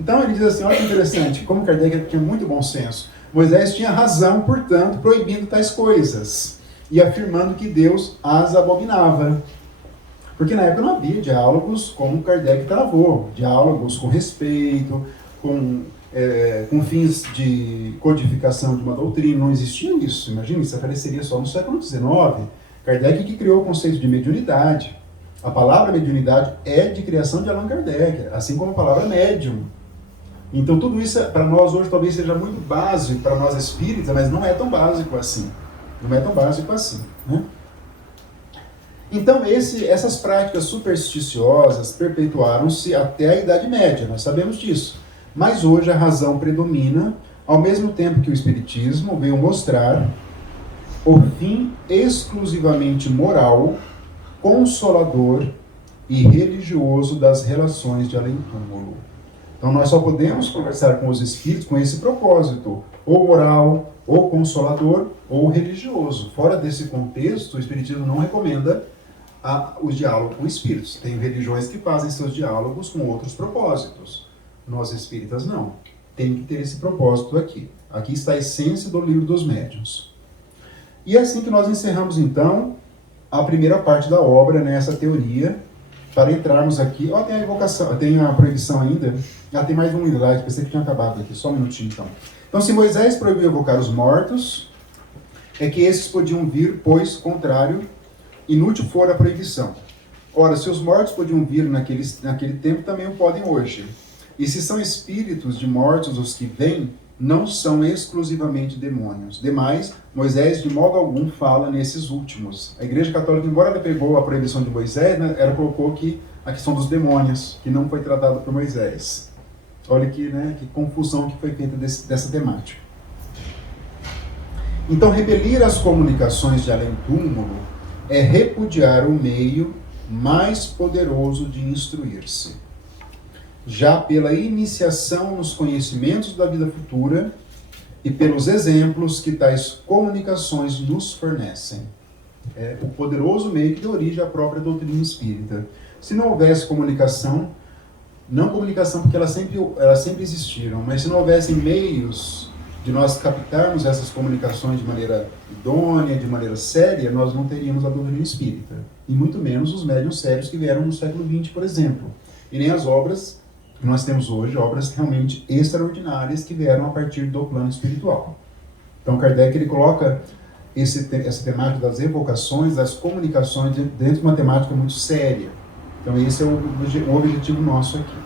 Então ele diz assim, olha que interessante, como Kardec tinha muito bom senso. Moisés tinha razão, portanto, proibindo tais coisas e afirmando que Deus as abominava. Porque na época não havia diálogos como Kardec travou, diálogos com respeito, com fins de codificação de uma doutrina, não existia isso. Imagina, isso apareceria só no século XIX. Kardec que criou o conceito de mediunidade. A palavra mediunidade é de criação de Allan Kardec, assim como a palavra médium. Então tudo isso para nós hoje talvez seja muito básico, para nós espíritas, mas não é tão básico assim. Não é tão básico assim, né? Então essas práticas supersticiosas perpetuaram-se até a Idade Média, nós sabemos disso. Mas hoje a razão predomina, ao mesmo tempo que o Espiritismo veio mostrar o fim exclusivamente moral, consolador e religioso das relações de além-túmulo. Então nós só podemos conversar com os espíritos com esse propósito, ou moral, ou consolador, ou religioso. Fora desse contexto, o Espiritismo não recomenda os diálogos com espíritos. Tem religiões que fazem seus diálogos com outros propósitos. Nós espíritas não. Tem que ter esse propósito aqui. Aqui está a essência do Livro dos Médiuns. E é assim que nós encerramos então a primeira parte da obra, nessa teoria, para entrarmos aqui. Tem a invocação, tem a proibição ainda. Tem mais um slide, pensei que tinha acabado aqui, só um minutinho então. Então, se Moisés proibiu evocar os mortos, é que esses podiam vir, pois, contrário, inútil for a proibição. Ora, se os mortos podiam vir naquele tempo, também o podem hoje. E se são espíritos de mortos os que vêm, não são exclusivamente demônios. Demais, Moisés de modo algum fala nesses últimos. A Igreja Católica, embora ela pegou a proibição de Moisés, né, ela colocou que a questão dos demônios, que não foi tratada por Moisés. Olha que confusão que foi feita dessa temática. Então, repelir as comunicações de além-túmulo é repudiar o meio mais poderoso de instruir-se. Já pela iniciação nos conhecimentos da vida futura e pelos exemplos que tais comunicações nos fornecem. É o poderoso meio que deu origem à própria doutrina espírita. Se não houvesse comunicação, não comunicação porque elas sempre existiram, mas se não houvessem meios de nós captarmos essas comunicações de maneira idônea, de maneira séria, nós não teríamos a doutrina espírita. E muito menos os médiuns sérios que vieram no século XX, por exemplo. E nem as obras que nós temos hoje, obras realmente extraordinárias que vieram a partir do plano espiritual. Então Kardec ele coloca essa temática das evocações, das comunicações dentro de uma temática muito séria. Então esse é o objetivo nosso aqui.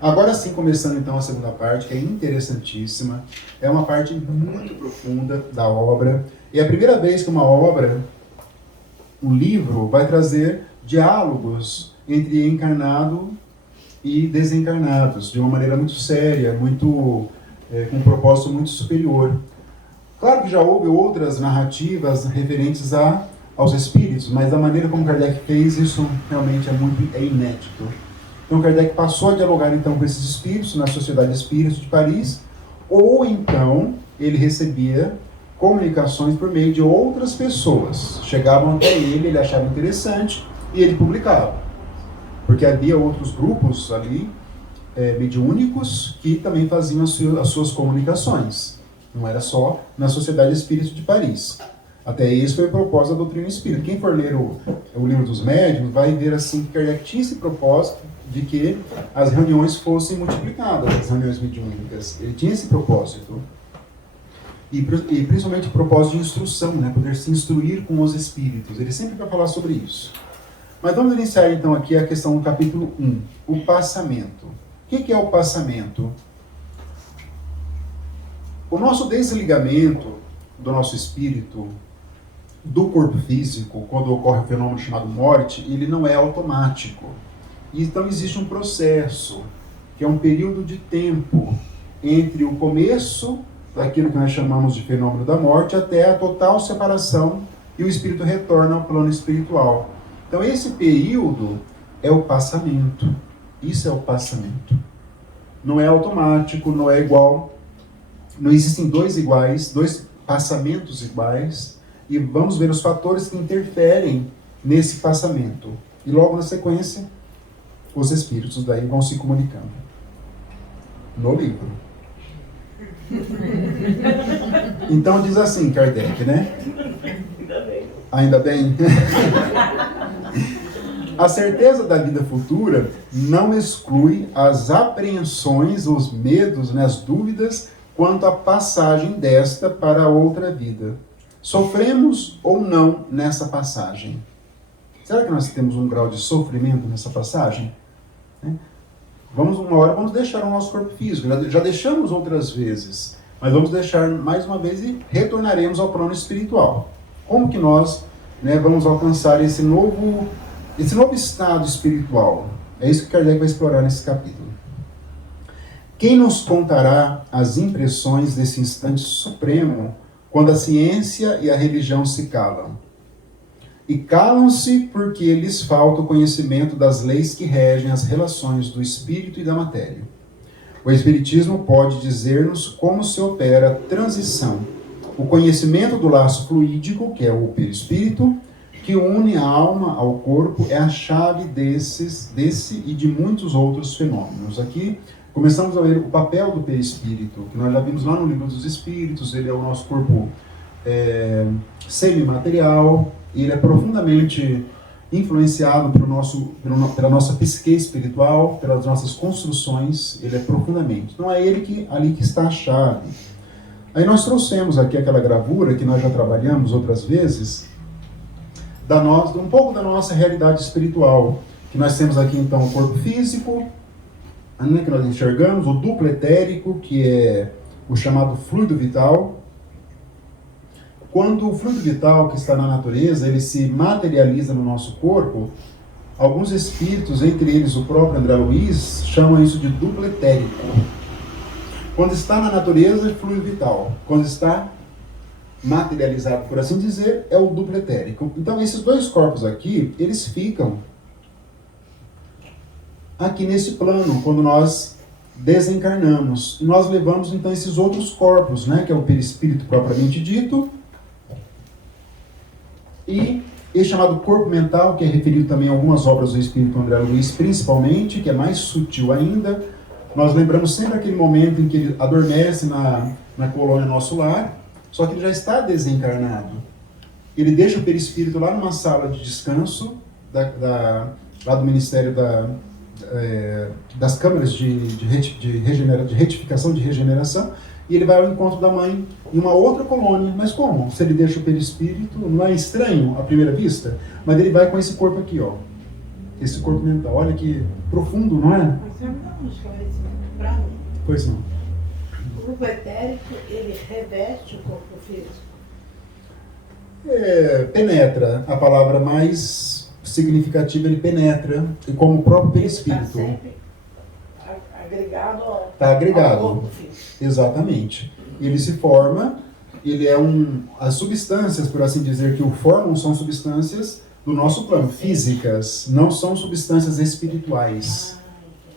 Agora sim, começando então a segunda parte, que é interessantíssima, é uma parte muito profunda da obra. É a primeira vez que uma obra, um livro, vai trazer diálogos entre encarnado e desencarnados, de uma maneira muito séria, com um propósito muito superior. Claro que já houve outras narrativas referentes aos espíritos, mas da maneira como Kardec fez, isso realmente é inédito. Então Kardec passou a dialogar então com esses espíritos na Sociedade Espírita de Paris, ou então ele recebia comunicações por meio de outras pessoas. Chegavam até ele achava interessante e ele publicava. Porque havia outros grupos ali, mediúnicos, que também faziam as suas comunicações. Não era só na Sociedade Espírita de Paris. Até esse foi o propósito da doutrina espírita. Quem for ler o Livro dos Médiuns vai ver assim que Kardec tinha esse propósito de que as reuniões fossem multiplicadas, as reuniões mediúnicas. Ele tinha esse propósito. E principalmente o propósito de instrução, né? Poder se instruir com os espíritos. Ele sempre vai falar sobre isso. Mas vamos iniciar então aqui a questão do capítulo 1, o passamento. O que é o passamento? O nosso desligamento do nosso espírito do corpo físico, quando ocorre o fenômeno chamado morte, ele não é automático. Então existe um processo, que é um período de tempo entre o começo daquilo que nós chamamos de fenômeno da morte até a total separação e o espírito retorna ao plano espiritual. Então esse período é o passamento. Isso é o passamento. Não é automático, não é igual. Não existem dois passamentos iguais. E vamos ver os fatores que interferem nesse passamento. E logo na sequência, os espíritos daí vão se comunicando. No livro. Então diz assim, Kardec, né? Ainda bem. A certeza da vida futura não exclui as apreensões, os medos, né, as dúvidas quanto à passagem desta para a outra vida. Sofremos ou não nessa passagem? Será que nós temos um grau de sofrimento nessa passagem? Uma hora vamos deixar o nosso corpo físico. Já deixamos outras vezes, mas vamos deixar mais uma vez e retornaremos ao plano espiritual. Como que nós, né, vamos alcançar esse novo estado espiritual? É isso que Kardec vai explorar nesse capítulo. Quem nos contará as impressões desse instante supremo, quando a ciência e a religião se calam? E calam-se porque lhes falta o conhecimento das leis que regem as relações do espírito e da matéria. O Espiritismo pode dizer-nos como se opera a transição. O conhecimento do laço fluídico, que é o perispírito, que une a alma ao corpo, é a chave desse e de muitos outros fenômenos. Aqui começamos a ver o papel do perispírito, que nós já vimos lá no Livro dos Espíritos. Ele é o nosso corpo semimaterial, ele é profundamente influenciado pela nossa psique espiritual, pelas nossas construções. Ele é profundamente. Então é ele ali que está a chave. Aí nós trouxemos aqui aquela gravura que nós já trabalhamos outras vezes, um pouco da nossa realidade espiritual, que nós temos aqui então o corpo físico, né, que nós enxergamos, o duplo etérico, que é o chamado fluido vital. Quando o fluido vital que está na natureza, ele se materializa no nosso corpo, alguns espíritos, entre eles o próprio André Luiz, chamam isso de duplo etérico. Quando está na natureza, é fluido vital. Quando está materializado, por assim dizer, é o duplo etérico. Então, esses dois corpos aqui, eles ficam aqui nesse plano, quando nós desencarnamos. E nós levamos, então, esses outros corpos, né, que é o perispírito propriamente dito, e esse chamado corpo mental, que é referido também a algumas obras do Espírito André Luiz, principalmente, que é mais sutil ainda. Nós lembramos sempre aquele momento em que ele adormece na colônia Nosso Lar, só que ele já está desencarnado. Ele deixa o perispírito lá numa sala de descanso, lá do Ministério das Câmaras de Retificação de Regeneração, e ele vai ao encontro da mãe em uma outra colônia. Mas como? Se ele deixa o perispírito, não é estranho à primeira vista? Mas ele vai com esse corpo aqui, ó. Esse corpo mental. Olha que profundo, não é? Mas você não dá uns pra mim. Pois não. O corpo etérico, ele reveste o corpo físico? Penetra. A palavra mais significativa, ele penetra, e como o próprio perispírito. Está sempre agregado agregado ao corpo físico. Exatamente. Ele se forma, ele é as substâncias, por assim dizer, que o formam são substâncias do nosso plano, físicas, não são substâncias espirituais.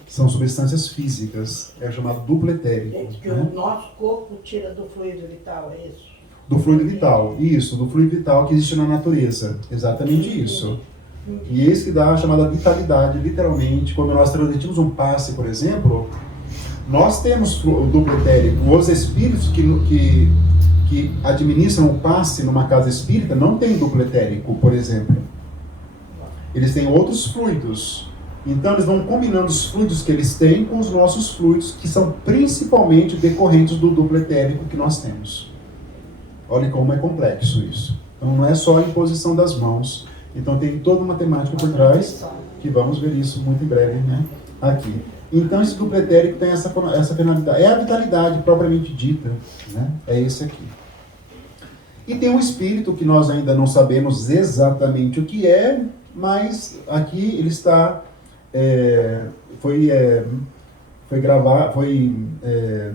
São substâncias físicas, é chamado duplo etérico. É que né? o nosso corpo tira do fluido vital, é isso? Do fluido vital, isso, do fluido vital que existe na natureza, exatamente isso. E esse que dá a chamada vitalidade, literalmente. Quando nós transmitimos um passe, por exemplo, nós temos o duplo etérico. Os espíritos que administram o passe numa casa espírita não têm duplo etérico, por exemplo. Eles têm outros fluidos. Então eles vão combinando os fluidos que eles têm com os nossos fluidos, que são principalmente decorrentes do duplo etérico que nós temos. Olha como é complexo isso. Então não é só a imposição das mãos. Então tem toda uma temática por trás, que vamos ver isso muito em breve, né? Aqui. Então esse duplo etérico tem essa finalidade. É a vitalidade propriamente dita, né? É esse aqui. E tem um espírito que nós ainda não sabemos exatamente o que é, mas aqui ele está... foi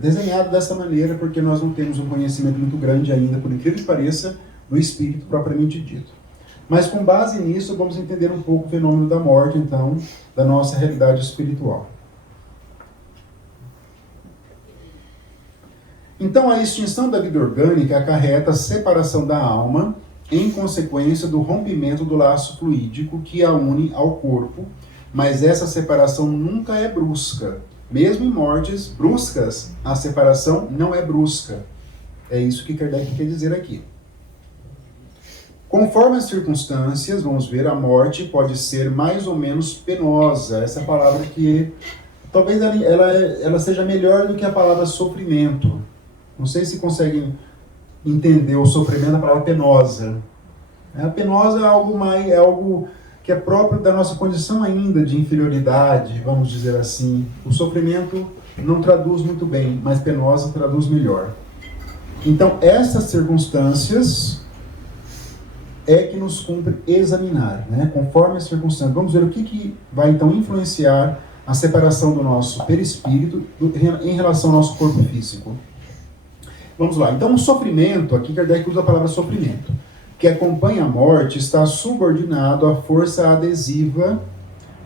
desenhado dessa maneira porque nós não temos um conhecimento muito grande ainda, por incrível que pareça, do espírito propriamente dito. Mas com base nisso, vamos entender um pouco o fenômeno da morte, então, da nossa realidade espiritual. Então, a extinção da vida orgânica acarreta a separação da alma em consequência do rompimento do laço fluídico que a une ao corpo, mas essa separação nunca é brusca. Mesmo em mortes bruscas, a separação não é brusca. É isso que Kardec quer dizer aqui. Conforme as circunstâncias, vamos ver, a morte pode ser mais ou menos penosa. Essa palavra que talvez ela seja melhor do que a palavra sofrimento. Não sei se conseguem entender o sofrimento da palavra penosa. A penosa é algo que é próprio da nossa condição ainda de inferioridade, vamos dizer assim. O sofrimento não traduz muito bem, mas penosa traduz melhor. Então, essas circunstâncias é que nos cumpre examinar, né? Conforme as circunstâncias. Vamos ver o que vai então influenciar a separação do nosso perispírito em relação ao nosso corpo físico. Vamos lá. Então, o sofrimento, aqui Kardec usa a palavra sofrimento, que acompanha a morte, está subordinado à força adesiva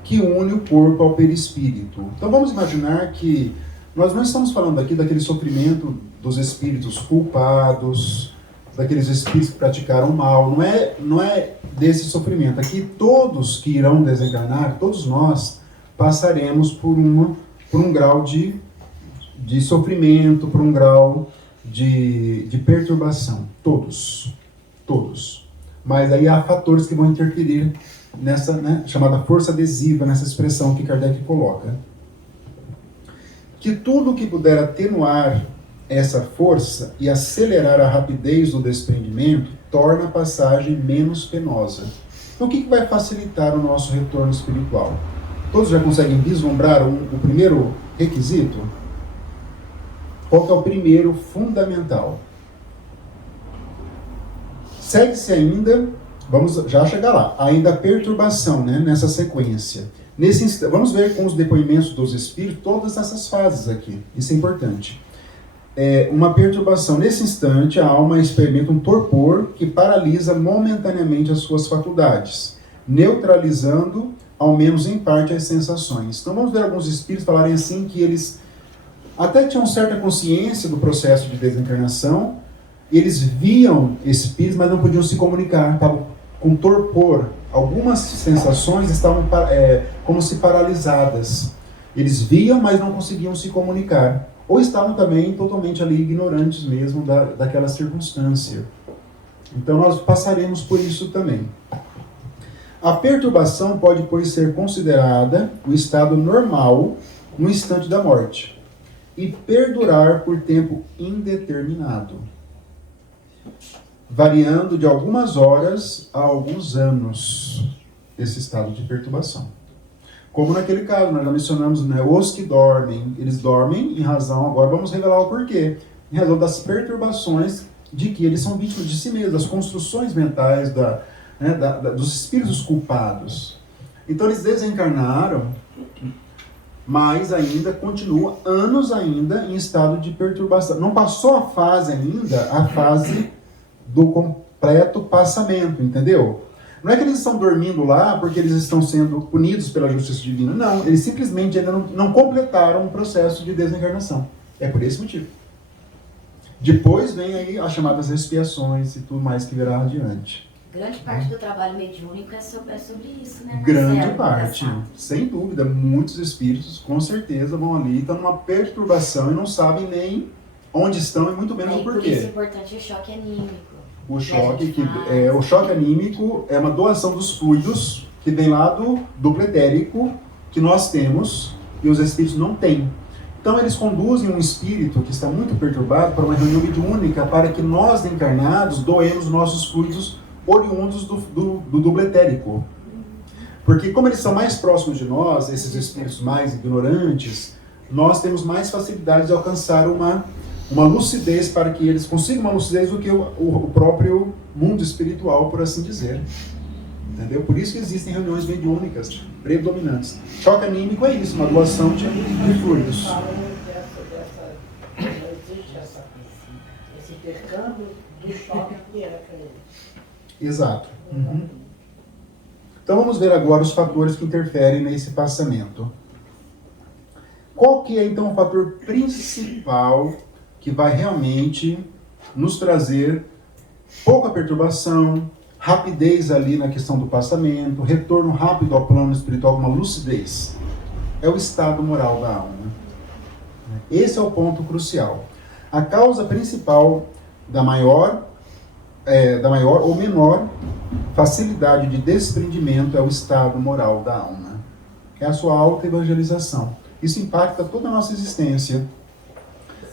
que une o corpo ao perispírito. Então, vamos imaginar que nós não estamos falando aqui daquele sofrimento dos espíritos culpados, daqueles espíritos que praticaram mal. Não é desse sofrimento. Aqui, todos que irão desencarnar, todos nós, passaremos por um grau de sofrimento, por um grau de perturbação. Todos. Mas aí há fatores que vão interferir nessa, né, chamada força adesiva, nessa expressão que Kardec coloca. Que tudo que puder atenuar essa força e acelerar a rapidez do desprendimento torna a passagem menos penosa. Então, o que vai facilitar o nosso retorno espiritual? Todos já conseguem vislumbrar o primeiro requisito? Qual que é o primeiro fundamental? Segue-se ainda, vamos já chegar lá, ainda a perturbação, né, nessa sequência. Vamos ver com os depoimentos dos espíritos todas essas fases aqui, isso é importante. Uma perturbação. Nesse instante, a alma experimenta um torpor que paralisa momentaneamente as suas faculdades, neutralizando, ao menos em parte, as sensações. Então vamos ver alguns espíritos falarem assim que eles até tinham certa consciência do processo de desencarnação, eles viam espíritos, mas não podiam se comunicar, estavam com torpor. Algumas sensações estavam como se paralisadas. Eles viam, mas não conseguiam se comunicar. Ou estavam também totalmente ali ignorantes mesmo daquela circunstância. Então nós passaremos por isso também. A perturbação pode, pois, ser considerada o estado normal no instante da morte e perdurar por tempo indeterminado, variando de algumas horas a alguns anos, esse estado de perturbação. Como naquele caso, nós já mencionamos, né, os que dormem, eles dormem em razão, agora vamos revelar o porquê, em razão das perturbações de que eles são vítimas de si mesmos, das construções mentais dos espíritos culpados. Então eles desencarnaram, mas ainda continua anos ainda em estado de perturbação. Não passou a fase ainda, a fase do completo passamento, entendeu? Não é que eles estão dormindo lá porque eles estão sendo punidos pela justiça divina. Não, eles simplesmente ainda não completaram o processo de desencarnação. É por esse motivo. Depois vem aí as chamadas expiações e tudo mais que virá adiante. Grande parte do trabalho mediúnico é sobre isso, né? Grande parte, sem dúvida. Muitos espíritos, com certeza, vão ali, estão numa perturbação e não sabem nem onde estão e muito menos o porquê. Por isso é importante o choque anímico. O choque anímico é uma doação dos fluidos que vem lá do duplo etérico que nós temos e os espíritos não têm. Então eles conduzem um espírito que está muito perturbado para uma reunião mediúnica para que nós encarnados doemos nossos fluidos oriundos do duplo etérico. Porque como eles são mais próximos de nós, esses espíritos mais ignorantes, nós temos mais facilidade de alcançar uma lucidez para que eles consigam uma lucidez do que o próprio mundo espiritual, por assim dizer. Entendeu? Por isso que existem reuniões mediúnicas predominantes. Choque anímico é isso, uma doação de fluidos. Não existe esse intercâmbio do choque que era para eles. Exato. Uhum. Então vamos ver agora os fatores que interferem nesse passamento. Qual que é então o fator principal que vai realmente nos trazer pouca perturbação, rapidez ali na questão do passamento, retorno rápido ao plano espiritual, uma lucidez. É o estado moral da alma. Esse é o ponto crucial. A causa principal da maior ou menor facilidade de desprendimento é o estado moral da alma. É a sua auto-evangelização. Isso impacta toda a nossa existência.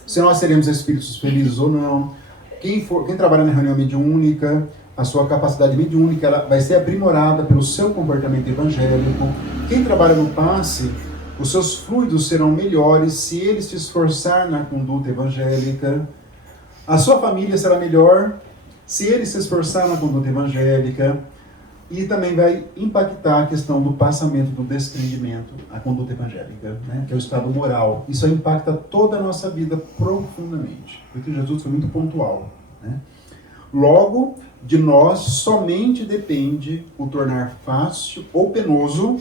Se nós seremos espíritos felizes ou não. Quem trabalha na reunião mediúnica, a sua capacidade mediúnica ela vai ser aprimorada pelo seu comportamento evangélico. Quem trabalha no passe, os seus fluidos serão melhores se ele se esforçar na conduta evangélica. A sua família será melhor se ele se esforçar na conduta evangélica. E também vai impactar a questão do passamento, do desprendimento, a conduta evangélica, né? Que é o estado moral. Isso impacta toda a nossa vida profundamente, porque Jesus foi muito pontual, né? Logo, de nós somente depende o tornar fácil ou penoso,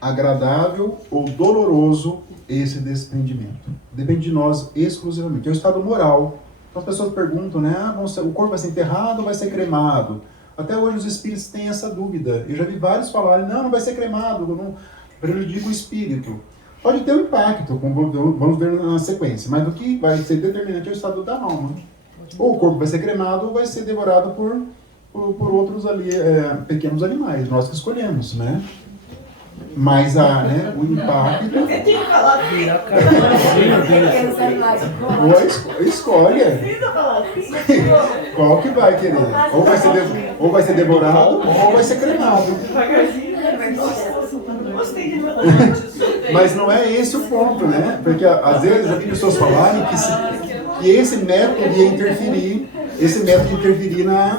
agradável ou doloroso esse desprendimento. Depende de nós exclusivamente. É o estado moral. Então as pessoas perguntam, né? O corpo vai ser enterrado ou vai ser cremado? Até hoje os espíritos têm essa dúvida. Eu já vi vários falarem, não vai ser cremado, não prejudica o espírito. Pode ter um impacto, como vamos ver na sequência, mas o que vai ser determinante é o estado da alma. Ou o corpo vai ser cremado ou vai ser devorado por outros ali, pequenos animais, nós que escolhemos, né? Mas o impacto... Eu tinha que falar Pequenos animais. Escolhe. Qual que vai querer? Ou vai ser devorado ou vai ser cremado. Mas não é esse o ponto, né? Porque às vezes eu já vi pessoas falarem que esse método ia interferir,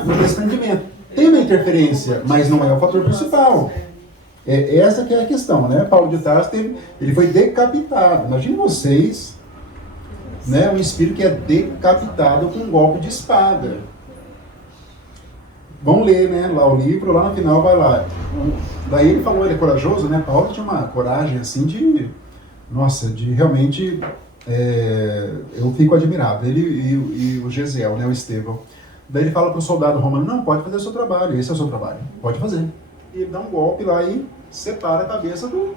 no desprendimento. Tem uma interferência, mas não é o fator principal. Essa que é a questão, né? Paulo de Tarso ele foi decapitado. Imagine vocês, né? Um espírito que é decapitado com um golpe de espada. Vamos ler, né? Lá o livro, lá no final vai lá. Daí ele falou, ele é corajoso, né? Paulo tinha uma coragem assim de realmente, eu fico admirado. Ele e o Gesiel, né? O Estevão. Daí ele fala para o soldado romano, não, pode fazer o seu trabalho, esse é o seu trabalho, pode fazer. E ele dá um golpe lá e separa a cabeça do...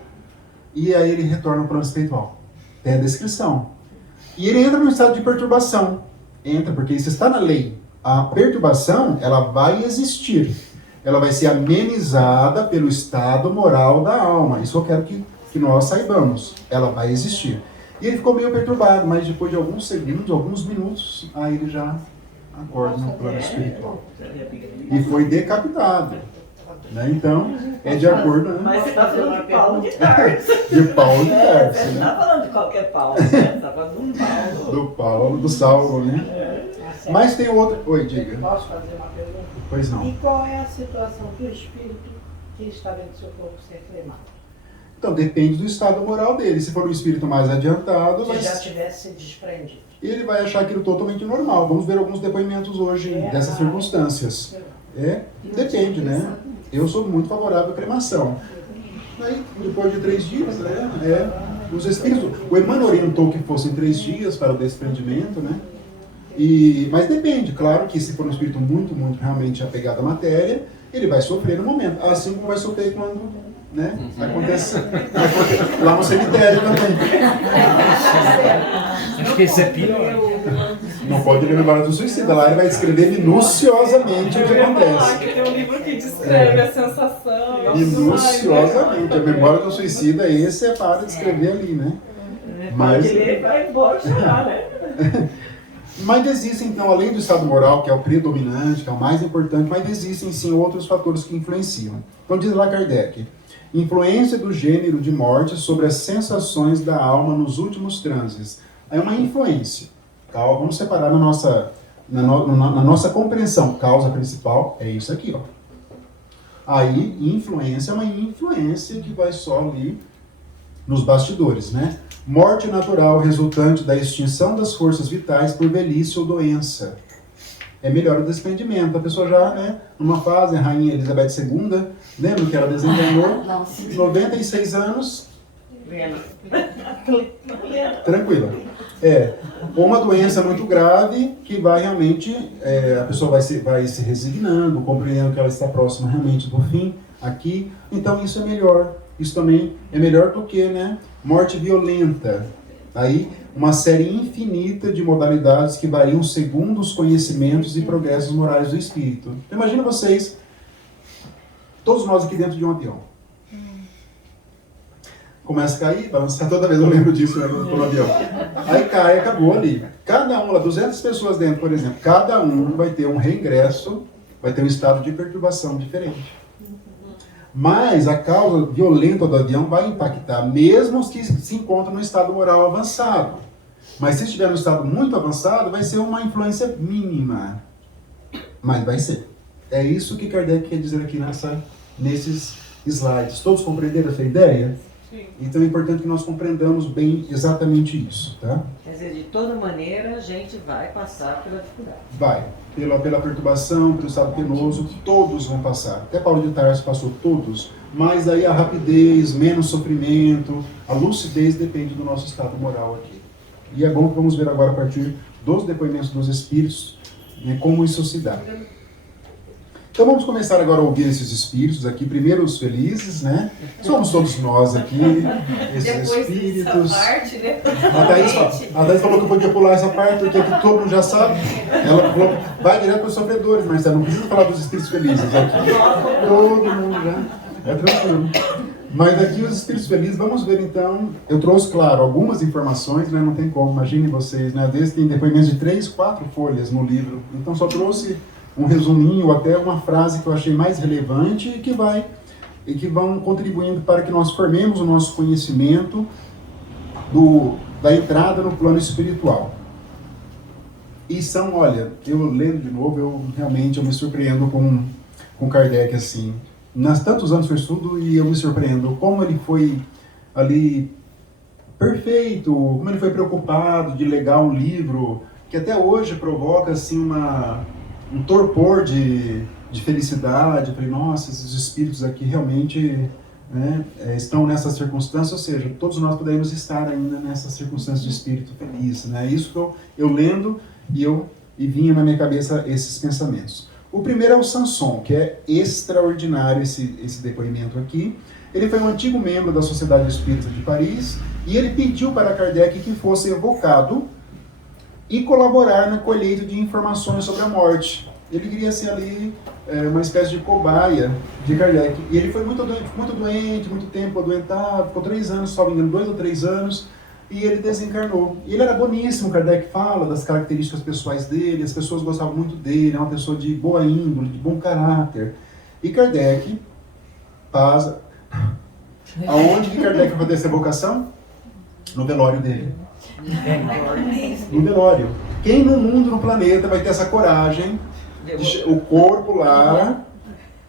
E aí ele retorna ao plano espiritual. Tem a descrição. E ele entra no estado de perturbação. Entra, porque isso está na lei. A perturbação, ela vai existir. Ela vai ser amenizada pelo estado moral da alma. Isso eu quero que nós saibamos. Ela vai existir. E ele ficou meio perturbado, mas depois de alguns segundos, alguns minutos, aí ele já acorda no plano espiritual. E foi decapitado. Né? Então, é de acordo... Né? Mas você está falando de Paulo de Tarso. De Paulo de Tarso. Você não está falando de qualquer Paulo, né? Você está falando de um Paulo. Do Paulo, do Saulo, né? Mas tem outro... Oi, diga. Posso fazer uma pergunta? Pois não. E qual é a situação do espírito que está vendo seu corpo ser cremado? Então, depende do estado moral dele. Se for um espírito mais adiantado... Se já tivesse se desprendido. Ele vai achar aquilo totalmente normal. Vamos ver alguns depoimentos hoje dessas circunstâncias. Depende, né? Eu sou muito favorável à cremação. Aí, depois de 3 dias, né? Os espíritos... O Emmanuel orientou que fossem 3 dias para o desprendimento, né? Mas depende, claro que se for um espírito muito, muito realmente apegado à matéria, ele vai sofrer no momento. Assim como vai sofrer quando, né? Acontece lá no cemitério também. Acho que esse é pior. Não pode ler Memória do Suicida. Lá ele vai descrever minuciosamente o que acontece. Tem um livro que descreve a sensação. Minuciosamente. A Memória do Suicida, esse é para descrever ali, né? Mas ele vai embora chorar, né? Mas existem, então, além do estado moral, que é o predominante, que é o mais importante, mas existem, sim, outros fatores que influenciam. Então, diz lá Kardec, influência do gênero de morte sobre as sensações da alma nos últimos transes. É uma influência. Vamos separar na nossa compreensão. Causa principal é isso aqui, ó. Aí, influência é uma influência que vai só ali nos bastidores, né? Morte natural resultante da extinção das forças vitais por velhice ou doença. É melhor o desprendimento. A pessoa já, né, numa fase, a Rainha Elizabeth II, lembra que ela desencarnou? 96 anos, Plena. Tranquila. Ou uma doença muito grave que vai realmente, a pessoa vai se resignando, compreendendo que ela está próxima realmente do fim aqui. Então isso é melhor. Isso também é melhor do que, né, morte violenta. Aí, uma série infinita de modalidades que variam segundo os conhecimentos e progressos morais do espírito. Imagina vocês, todos nós aqui dentro de um avião. Começa a cair, balançar, toda vez eu lembro disso, né, quando eu tô no avião. Aí cai, acabou ali. Cada um, 200 pessoas dentro, por exemplo, cada um vai ter um reingresso, vai ter um estado de perturbação diferente. Mas a causa violenta do avião vai impactar mesmo os que se encontram no estado moral avançado. Mas se estiver no estado muito avançado, vai ser uma influência mínima. Mas vai ser. É isso que Kardec quer dizer aqui nesses slides. Todos compreenderam essa ideia? Sim. Então é importante que nós compreendamos bem exatamente isso, tá? Quer dizer, de toda maneira, a gente vai passar pela dificuldade. Vai. Pela perturbação, pelo estado penoso, todos vão passar. Até Paulo de Tarso passou todos. Mas aí a rapidez, menos sofrimento, a lucidez depende do nosso estado moral aqui. E é bom que vamos ver agora a partir dos depoimentos dos espíritos, né, como isso se dá. Então vamos começar agora a ouvir esses espíritos aqui, primeiro os felizes, né? Somos todos nós aqui, esses Depois espíritos. dessa parte, né? A Thaís falou que eu podia pular essa parte, porque aqui todo mundo já sabe. Ela falou, vai direto para os sofredores, mas não precisa falar dos espíritos felizes aqui. Todo mundo já, é tranquilo. Mas aqui os espíritos felizes, vamos ver então, eu trouxe, claro, algumas informações, né? Não tem como, imagine vocês, né? Desde tem depoimentos de 3, 4 folhas no livro, então só trouxe um resuminho ou até uma frase que eu achei mais relevante e que vão contribuindo para que nós formemos o nosso conhecimento da entrada no plano espiritual. E são, olha, eu lendo de novo, eu me surpreendo com Kardec, assim. Nas tantos anos que eu estudo e eu me surpreendo como ele foi ali perfeito, como ele foi preocupado de legar um livro que até hoje provoca, assim, um torpor de felicidade. Eu falei, nossa, esses espíritos aqui realmente, né, estão nessa circunstância, ou seja, todos nós poderíamos estar ainda nessa circunstância de espírito feliz, né? Isso que eu lendo e vinha na minha cabeça esses pensamentos. O primeiro é o Sanson, que é extraordinário esse depoimento aqui. Ele foi um antigo membro da Sociedade Espírita de Paris e ele pediu para Kardec que fosse evocado e colaborar na colheita de informações sobre a morte. Ele queria ser ali uma espécie de cobaia de Kardec. E ele foi muito doente, muito tempo adoentado, ficou 3 anos, só me engano, 2 ou 3 anos, e ele desencarnou. E ele era boníssimo, Kardec fala das características pessoais dele, as pessoas gostavam muito dele, é uma pessoa de boa índole, de bom caráter. E Kardec passa... Aonde que Kardec vai fazer essa evocação? No velório dele. No velório. Quem no mundo, no planeta, vai ter essa coragem de o corpo lá,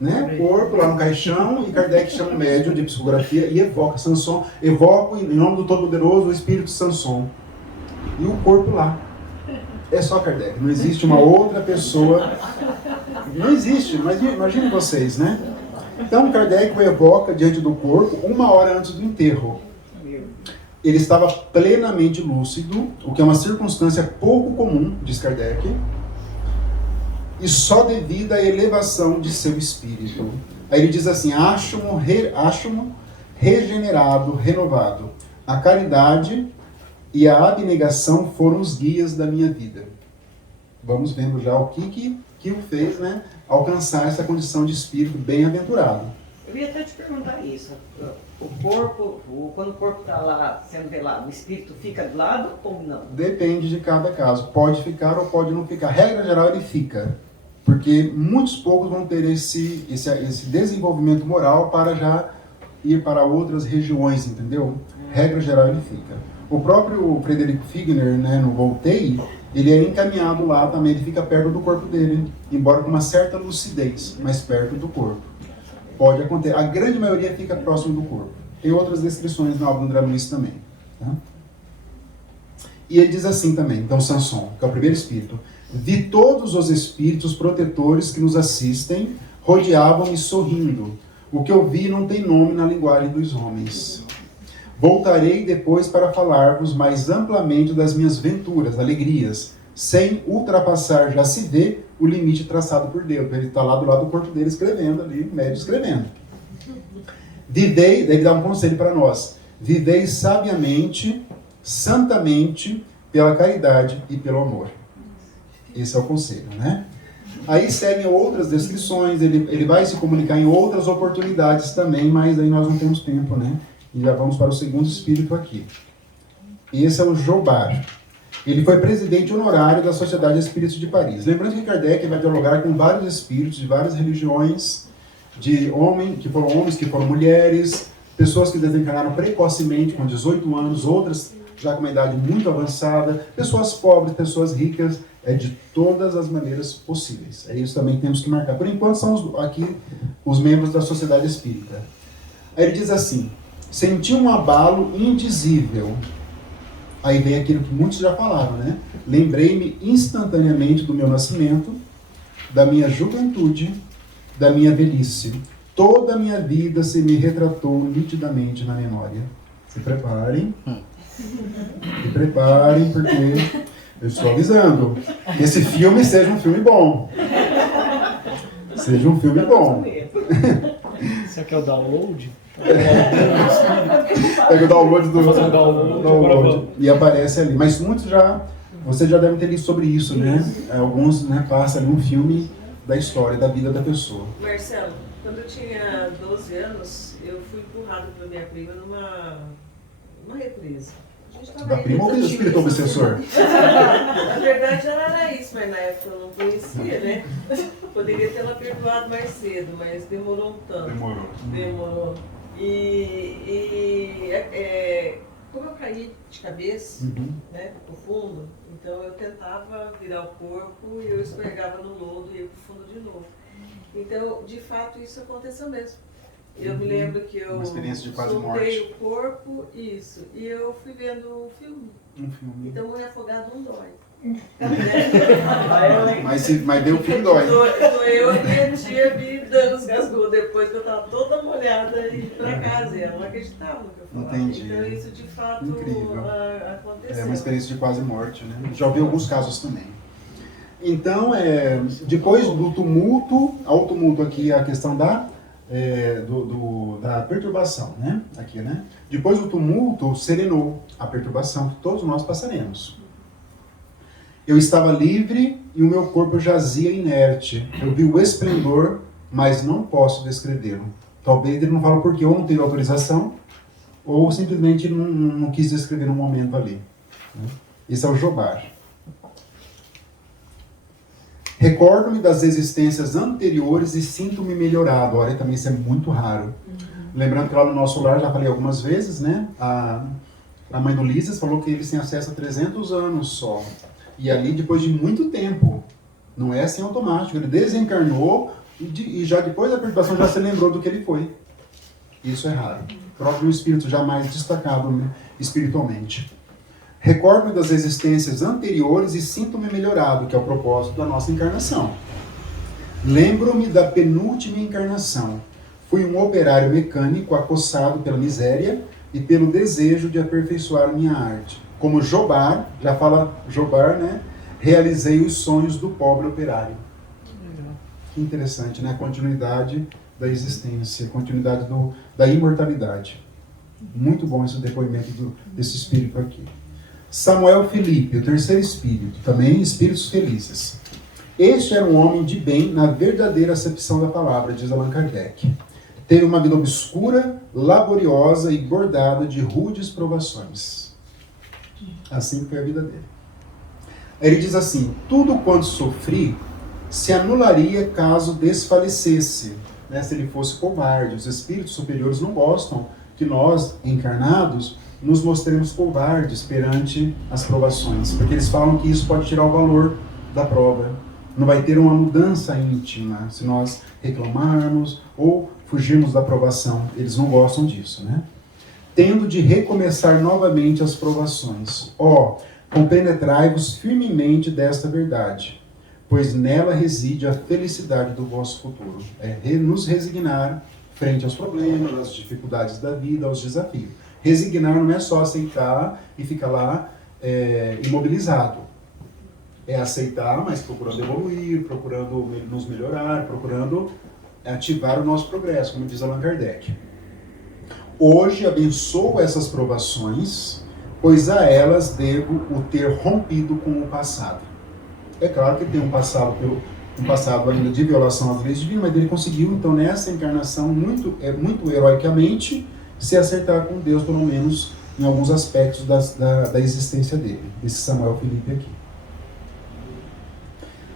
né? O corpo lá no caixão, e Kardec chama o médium de psicografia e evoca Sanson, evoca em nome do Todo-Poderoso o espírito Sanson. E o corpo lá. É só Kardec, não existe uma outra pessoa. Não existe, mas imagine vocês, né? Então Kardec o evoca diante do corpo 1 hora antes do enterro. Ele estava plenamente lúcido, o que é uma circunstância pouco comum, diz Kardec, e só devido à elevação de seu espírito. Aí ele diz assim, acho-mo regenerado, renovado. A caridade e a abnegação foram os guias da minha vida. Vamos vendo já o que o fez, né, alcançar essa condição de espírito bem-aventurado. Eu ia até te perguntar isso. O corpo, quando o corpo está lá sendo velado, o espírito fica do lado ou não? Depende de cada caso. Pode ficar ou pode não ficar. Regra geral, ele fica. Porque muitos poucos vão ter esse desenvolvimento moral para já ir para outras regiões, entendeu? Regra geral, ele fica. O próprio Frederico Figner, né, no Voltaire, ele é encaminhado lá também, ele fica perto do corpo dele, embora com uma certa lucidez, mas perto do corpo. Pode acontecer. A grande maioria fica próximo do corpo. Tem outras descrições na obra do André Luiz também. Tá? E ele diz assim também, então Sanson, que é o primeiro espírito. Vi todos os espíritos protetores que nos assistem, rodeavam-me sorrindo. O que eu vi não tem nome na linguagem dos homens. Voltarei depois para falar-vos mais amplamente das minhas venturas, alegrias, sem ultrapassar, já se vê, o limite traçado por Deus. Ele está lá do lado do corpo dele escrevendo ali, médio escrevendo. Vivei, daí ele dá um conselho para nós. Vivei sabiamente, santamente, pela caridade e pelo amor. Esse é o conselho, né? Aí seguem outras descrições, ele vai se comunicar em outras oportunidades também, mas aí nós não temos tempo, né? E já vamos para o segundo espírito aqui. Esse é o Jobar. Ele foi presidente honorário da Sociedade Espíritos de Paris. Lembrando que Kardec vai dialogar com vários espíritos de várias religiões, de homens, que foram homens, que foram mulheres, pessoas que desencarnaram precocemente, com 18 anos, outras já com uma idade muito avançada, pessoas pobres, pessoas ricas, de todas as maneiras possíveis. É isso também que temos que marcar. Por enquanto são aqui os membros da Sociedade Espírita. Aí ele diz assim: senti um abalo indizível. Aí vem aquilo que muitos já falaram, né? Lembrei-me instantaneamente do meu nascimento, da minha juventude, da minha velhice. Toda a minha vida se me retratou nitidamente na memória. Se preparem. Se preparem, porque eu estou avisando que esse filme seja um filme bom. Seja um filme bom. Você quer o download? Pega o download do Fazer um download. download e aparece ali. Mas muitos vocês já devem ter lido sobre isso, né? Alguns, né, passam ali um filme da história, da vida da pessoa. Marcelo, quando eu tinha 12 anos, eu fui empurrada pela minha prima numa represa. A gente tava Da indo prima ou do pro espírito time. obsessor? Na verdade ela era isso, mas na época eu não conhecia, né? Poderia tê-la perdoado mais cedo, mas demorou um tanto. Demorou. Como eu caí de cabeça, né, pro fundo, então eu tentava virar o corpo e eu escorregava no lodo e ia pro fundo de novo. Então, de fato, isso aconteceu mesmo. Eu me lembro que eu Uma experiência de quase soltei morte. o corpo, isso, e eu fui vendo o filme. Um filme. Então, morrer afogado não dói. Mas deu fim dói. Doeu e minha tia me dando os gasgos depois que eu estava toda molhada e ir para casa. E ela não acreditava no que eu falava. Entendi. Então isso de fato Incrível. aconteceu. É uma experiência de quase morte, né? Já ouvi alguns casos também. Então, depois do tumulto, ao tumulto aqui a questão da perturbação, né? Aqui, né? Depois do tumulto, serenou a perturbação que todos nós passaremos. Eu estava livre e o meu corpo jazia inerte. Eu vi o esplendor, mas não posso descrevê-lo. Talvez ele não fale porque ou não teve autorização, ou simplesmente não quis descrever no momento ali. Esse é o Jobar. Recordo-me das existências anteriores e sinto-me melhorado. Olha, também isso é muito raro. Lembrando que lá no nosso lar, já falei algumas vezes, né? A mãe do Lises falou que eles têm acesso a 300 anos só. E ali, depois de muito tempo, não é assim automático, ele desencarnou e já depois da perturbação já se lembrou do que ele foi. Isso é raro. Próprio espírito jamais destacado, né, espiritualmente. Recordo-me das existências anteriores e sinto-me melhorado, que é o propósito da nossa encarnação. Lembro-me da penúltima encarnação. Fui um operário mecânico acossado pela miséria e pelo desejo de aperfeiçoar minha arte. Como Jobar, já fala Jobar, né? Realizei os sonhos do pobre operário. Que interessante, né? A continuidade da existência, a continuidade da imortalidade. Muito bom esse depoimento desse espírito aqui. Samuel Felipe, o terceiro espírito, também espíritos felizes. Este era um homem de bem na verdadeira acepção da palavra, diz Allan Kardec. Teve uma vida obscura, laboriosa e bordada de rudes provações. Assim foi a vida dele. Ele diz assim: tudo quanto sofri se anularia caso desfalecesse, né? Se ele fosse covarde. Os espíritos superiores não gostam que nós, encarnados, nos mostremos covardes perante as provações, porque eles falam que isso pode tirar o valor da prova. Não vai ter uma mudança íntima se nós reclamarmos ou fugirmos da provação. Eles não gostam disso, né? Tendo de recomeçar novamente as provações. Compenetrai-vos firmemente desta verdade, pois nela reside a felicidade do vosso futuro. É nos resignar frente aos problemas, às dificuldades da vida, aos desafios. Resignar não é só aceitar e ficar lá imobilizado. É aceitar, mas procurando evoluir, procurando nos melhorar, procurando ativar o nosso progresso, como diz Allan Kardec. Hoje abençoo essas provações, pois a elas devo o ter rompido com o passado. É claro que tem um passado ainda de violação às leis divinas, mas ele conseguiu, então, nessa encarnação, muito heroicamente, se acertar com Deus, pelo menos em alguns aspectos da existência dele, esse Samuel Felipe aqui.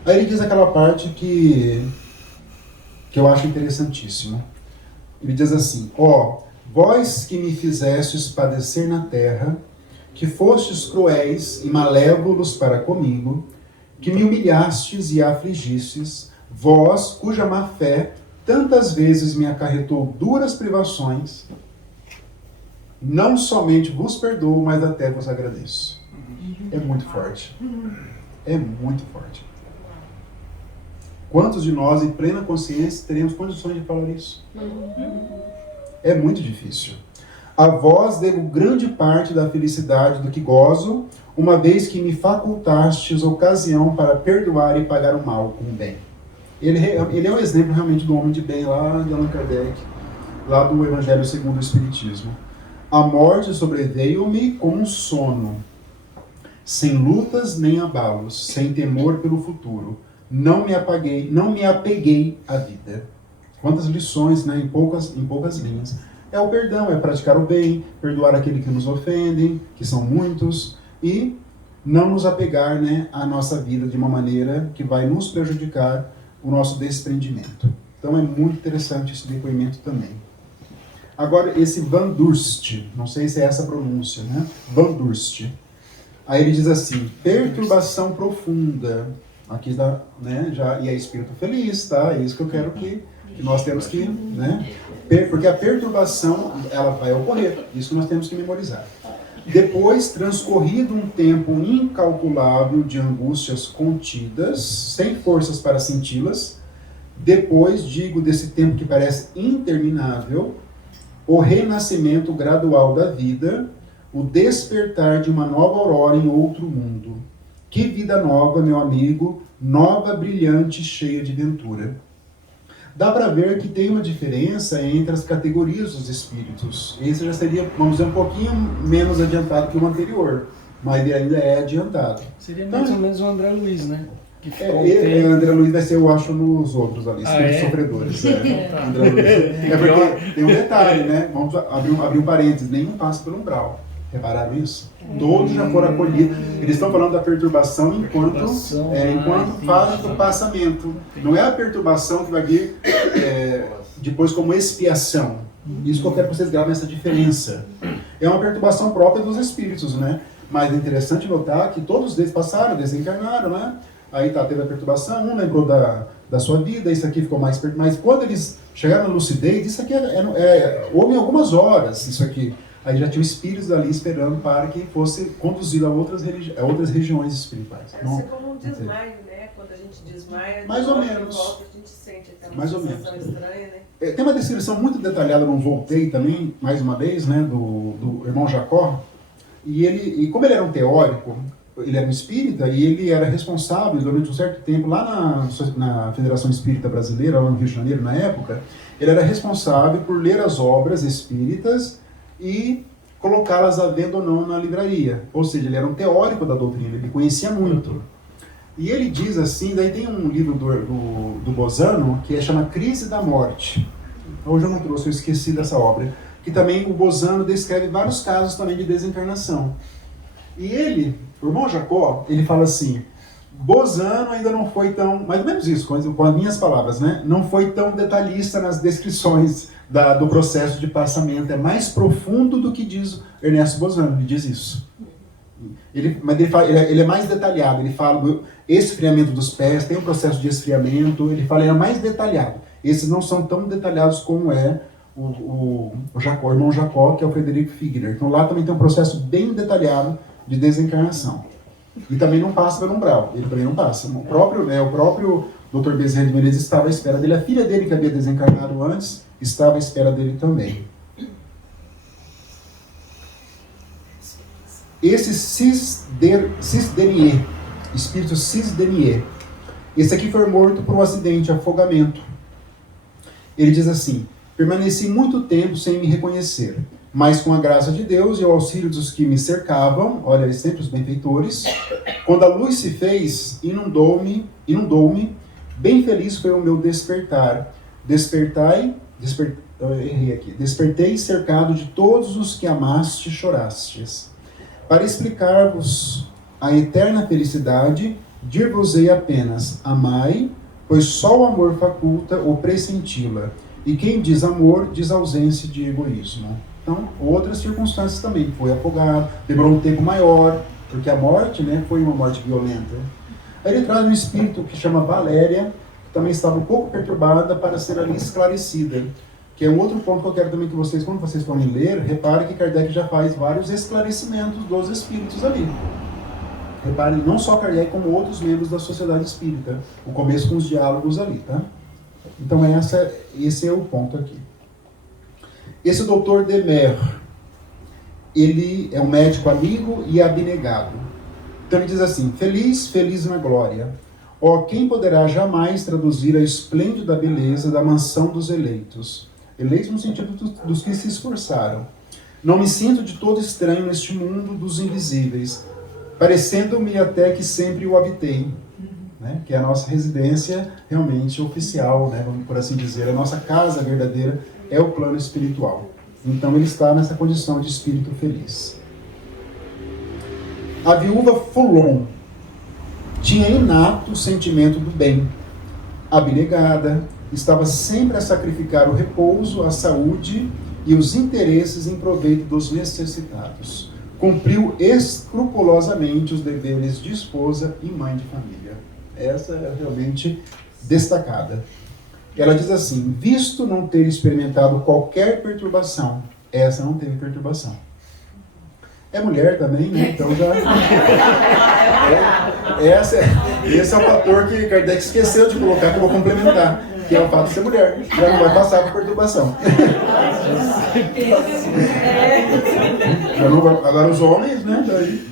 Aí ele diz aquela parte que eu acho interessantíssima. Ele diz assim: ó, vós que me fizestes padecer na terra, que fostes cruéis e malévolos para comigo, que me humilhastes e afligistes, vós, cuja má fé tantas vezes me acarretou duras privações, não somente vos perdoo, mas até vos agradeço. É muito forte. É muito forte. Quantos de nós, em plena consciência, teremos condições de falar isso? É muito difícil. A vós devo grande parte da felicidade do que gozo, uma vez que me facultastes ocasião para perdoar e pagar o mal com o bem. Ele é um exemplo realmente do homem de bem lá de Allan Kardec, lá do Evangelho segundo o Espiritismo. A morte sobreveio-me com um sono, sem lutas nem abalos, sem temor pelo futuro. Não me apeguei à vida. Quantas lições, né, em poucas linhas. É o perdão, é praticar o bem, perdoar aquele que nos ofendem, que são muitos, e não nos apegar, né, à nossa vida de uma maneira que vai nos prejudicar o nosso desprendimento. Então é muito interessante esse depoimento também. Agora, esse Van Durst, não sei se é essa a pronúncia, né? Van Durst. Aí ele diz assim: perturbação profunda. Aqui dá, né, já, e é espírito feliz, tá? É isso que eu quero que nós temos que, né? Porque a perturbação, ela vai ocorrer. Isso nós temos que memorizar. Depois, transcorrido um tempo incalculável de angústias contidas, sem forças para senti-las, depois, digo, desse tempo que parece interminável, o renascimento gradual da vida, o despertar de uma nova aurora em outro mundo. Que vida nova, meu amigo, nova, brilhante, cheia de ventura. Dá para ver que tem uma diferença entre as categorias dos espíritos. Esse já seria, vamos dizer, um pouquinho menos adiantado que o anterior, mas ele ainda é adiantado. Seria mais ou menos o André Luiz, né? Que ficou o André Luiz vai ser, eu acho, nos outros ali, espíritos sofredores. André Luiz. É porque tem um detalhe, né? Vamos abrir um parênteses, nenhum passa pelo umbral. Repararam isso? Todos já foram acolhidos. Eles estão falando da perturbação enquanto fazem do passamento. Não é a perturbação que vai vir depois como expiação. Isso que eu quero que vocês gravem, essa diferença. É uma perturbação própria dos espíritos, né? Mas é interessante notar que todos eles passaram, desencarnaram, né? Aí teve a perturbação, um lembrou da sua vida, isso aqui ficou mais... Mas quando eles chegaram na lucidez, isso aqui houve em algumas horas, isso aqui. Aí já tinha espíritos ali esperando para que fosse conduzido a outras regiões espirituais. Assim como um desmaio, né? Quando a gente desmaia, mais ou menos. Volta, a gente sente aquela mais ou sensação menos. Estranha, né? Tem uma descrição muito detalhada, não voltei também, mais uma vez, né, do irmão Jacó. E como ele era um teórico, ele era um espírita, e ele era responsável durante um certo tempo, lá na Federação Espírita Brasileira, lá no Rio de Janeiro, na época, ele era responsável por ler as obras espíritas e colocá-las à venda ou não na livraria. Ou seja, ele era um teórico da doutrina, ele conhecia muito. E ele diz assim, daí tem um livro do Bozano, que chama Crise da Morte. Hoje eu não trouxe, eu esqueci dessa obra. Que também o Bozano descreve vários casos também de desencarnação. E ele, o irmão Jacó, ele fala assim, Bozano ainda não foi tão, mais ou menos isso, com as minhas palavras, né? Não foi tão detalhista nas descrições do processo de passamento. É mais profundo do que diz Ernesto Bozano, ele diz isso. Mas ele é mais detalhado, ele fala do esfriamento dos pés, tem um processo de esfriamento, ele fala, ele é mais detalhado. Esses não são tão detalhados como é o irmão Jacó, que é o Frederico Figner. Então lá também tem um processo bem detalhado de desencarnação. E também não passa pelo umbral, ele também não passa. O próprio Dr. Bezerra de Menezes estava à espera dele, a filha dele que havia desencarnado antes, estava à espera dele também. esse Cisdenier, espírito Cisdenier, esse aqui foi morto por um acidente, afogamento. Ele diz assim: permaneci muito tempo sem me reconhecer, mas com a graça de Deus e o auxílio dos que me cercavam, olha, sempre os benfeitores, quando a luz se fez, inundou-me, bem feliz foi o meu despertar. Despertei cercado de todos os que amaste e chorastes. Para explicar-vos a eterna felicidade, dir-vos-ei apenas: amai, pois só o amor faculta o pressenti-la. E quem diz amor, diz ausência de egoísmo. Então, outras circunstâncias também. Foi afogado, demorou um tempo maior, porque a morte, né, foi uma morte violenta. Aí ele traz um espírito que chama Valéria, que também estava um pouco perturbada, para ser ali esclarecida. Que é um outro ponto que eu quero também que vocês, quando vocês forem ler, reparem que Kardec já faz vários esclarecimentos dos espíritos ali. Reparem, não só Kardec, como outros membros da sociedade espírita. O começo com os diálogos ali, tá? Então esse é o ponto aqui. Esse doutor Demer, ele é um médico amigo e abnegado. Então ele diz assim: feliz, feliz na glória. Ó, quem poderá jamais traduzir a esplêndida beleza da mansão dos eleitos? Eleitos no sentido dos que se esforçaram. Não me sinto de todo estranho neste mundo dos invisíveis, parecendo-me até que sempre o habitei, né? Que é a nossa residência realmente oficial, né? Vamos por assim dizer, a nossa casa verdadeira é o plano espiritual. Então ele está nessa condição de espírito feliz. A viúva Foulon tinha inato o sentimento do bem, abnegada, estava sempre a sacrificar o repouso, a saúde e os interesses em proveito dos necessitados. Cumpriu escrupulosamente os deveres de esposa e mãe de família. Essa é realmente destacada. Ela diz assim: visto não ter experimentado qualquer perturbação, essa não teve perturbação. É mulher também, né? Então já... Esse é o fator que Kardec esqueceu de colocar, que eu vou complementar, que é o fato de ser mulher. Já não vai passar por perturbação. Agora os homens, né? Daí...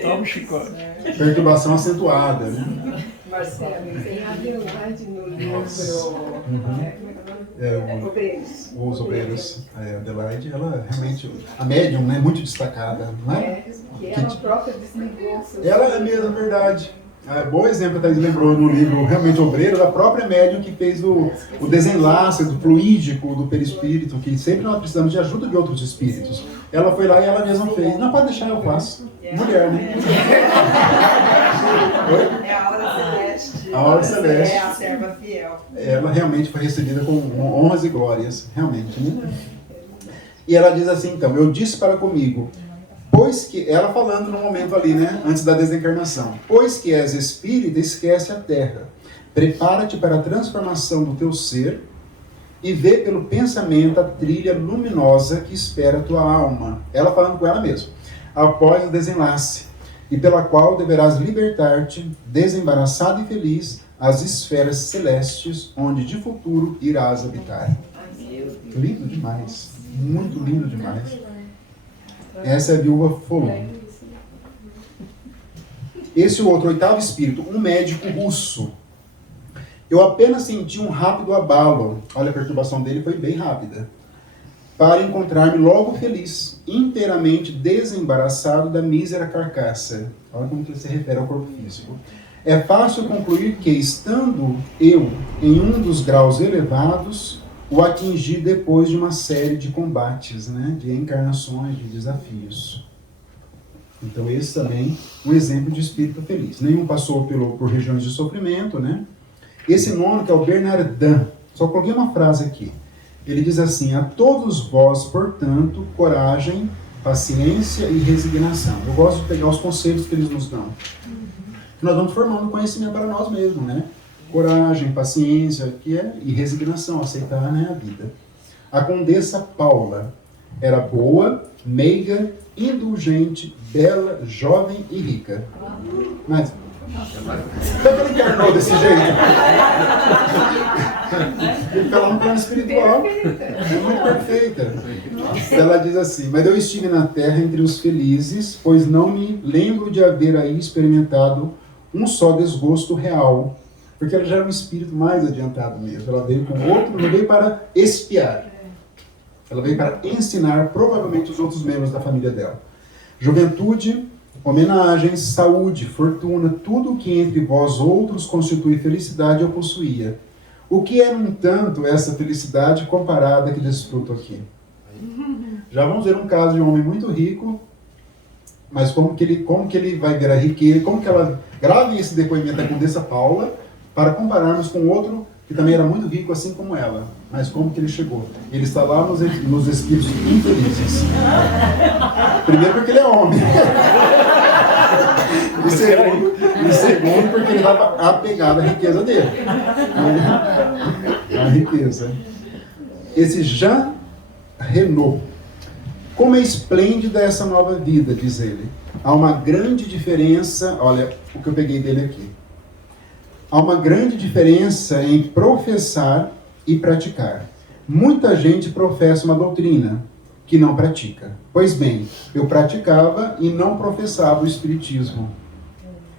Toma o chicote. Perturbação acentuada, né? Marcelo, tem a Adelaide no livro Obreiros. Os Obreiros. A Adelaide, ela realmente, a médium, né, muito destacada, não é? Que ela própria desligou seus... Ela é mesmo, verdade. Bom exemplo, a Thaís lembrou no livro realmente Obreiro, da própria médium que fez o desenlace do fluídico do perispírito, que sempre nós precisamos de ajuda de outros espíritos. Ela foi lá e ela mesma fez. Não, pode deixar, eu faço. Mulher, né? É a hora celeste. A hora celeste. É a serva fiel. Ela realmente foi recebida com honras e glórias, realmente, né? E ela diz assim, então: eu disse para comigo, pois que, ela falando no momento ali, né, antes da desencarnação, pois que és espírita, esquece a terra, prepara-te para a transformação do teu ser e vê pelo pensamento a trilha luminosa que espera a tua alma. Ela falando com ela mesma, após o desenlace, e pela qual deverás libertar-te, desembaraçado e feliz, às esferas celestes, onde de futuro irás habitar. Lindo demais, muito lindo demais. Essa é a viúva Foulon. Esse outro, oitavo espírito, um médico russo. Eu apenas senti um rápido abalo. Olha, a perturbação dele foi bem rápida. Para encontrar-me logo feliz, inteiramente desembaraçado da mísera carcaça. Olha como que se refere ao corpo físico. É fácil concluir que, estando eu em um dos graus elevados, o atingi depois de uma série de combates, né, de encarnações, de desafios. Então esse também um exemplo de espírito feliz. Nenhum passou por regiões de sofrimento, né? Esse nome que é o Bernardin, só coloquei uma frase aqui. Ele diz assim: a todos vós, portanto, coragem, paciência e resignação. Eu gosto de pegar os conceitos que eles nos dão. Nós vamos formando conhecimento para nós mesmos, né? Coragem, paciência, que é, e resignação, aceitar, né, a vida. A condessa Paula era boa, meiga, indulgente, bela, jovem e rica. Mas como é que ele encarnou desse jeito? Ele fica lá no plano espiritual. Perfeita. É muito perfeita. Ela diz assim: mas eu estive na terra entre os felizes, pois não me lembro de haver aí experimentado um só desgosto real. Porque ela já era um espírito mais adiantado mesmo. Ela veio com outro, não veio para espiar. Ela veio para ensinar, provavelmente, os outros membros da família dela. Juventude, homenagens, saúde, fortuna, tudo o que entre vós outros constitui felicidade eu possuía. O que é, no entanto, essa felicidade comparada que desfruto aqui? Já vamos ver um caso de um homem muito rico, mas como que ele vai ver a riqueza, como que ela grave esse depoimento da Condessa Paula, para compararmos com outro que também era muito rico, assim como ela. Mas como que ele chegou? Ele está lá nos espíritos infelizes. Primeiro porque ele é homem. E segundo porque ele estava apegado à riqueza dele. A riqueza. Esse Jean Renaud. Como é esplêndida essa nova vida, diz ele. Há uma grande diferença, olha o que eu peguei dele aqui. Há uma grande diferença em professar e praticar. Muita gente professa uma doutrina que não pratica. Pois bem, eu praticava e não professava o espiritismo.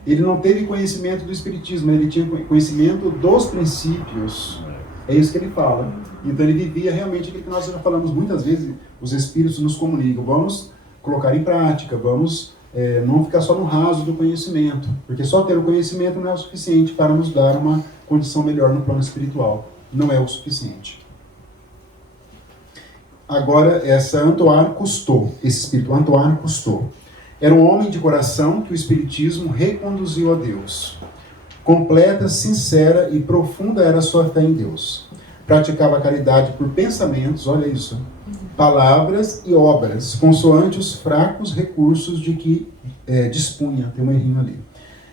Ele não teve conhecimento do espiritismo, ele tinha conhecimento dos princípios. É isso que ele fala. Então ele vivia realmente aquilo que nós já falamos muitas vezes, os espíritos nos comunicam. Vamos colocar em prática, vamos não ficar só no raso do conhecimento, porque só ter o conhecimento não é o suficiente para nos dar uma condição melhor no plano espiritual. Não é o suficiente. Agora, essa Antoine Cousteau, esse espírito Antoine Cousteau, era um homem de coração que o espiritismo reconduziu a Deus. Completa, sincera e profunda era a sua fé em Deus. Praticava a caridade por pensamentos, olha isso, palavras e obras, consoante os fracos recursos de que dispunha, tem um errinho ali,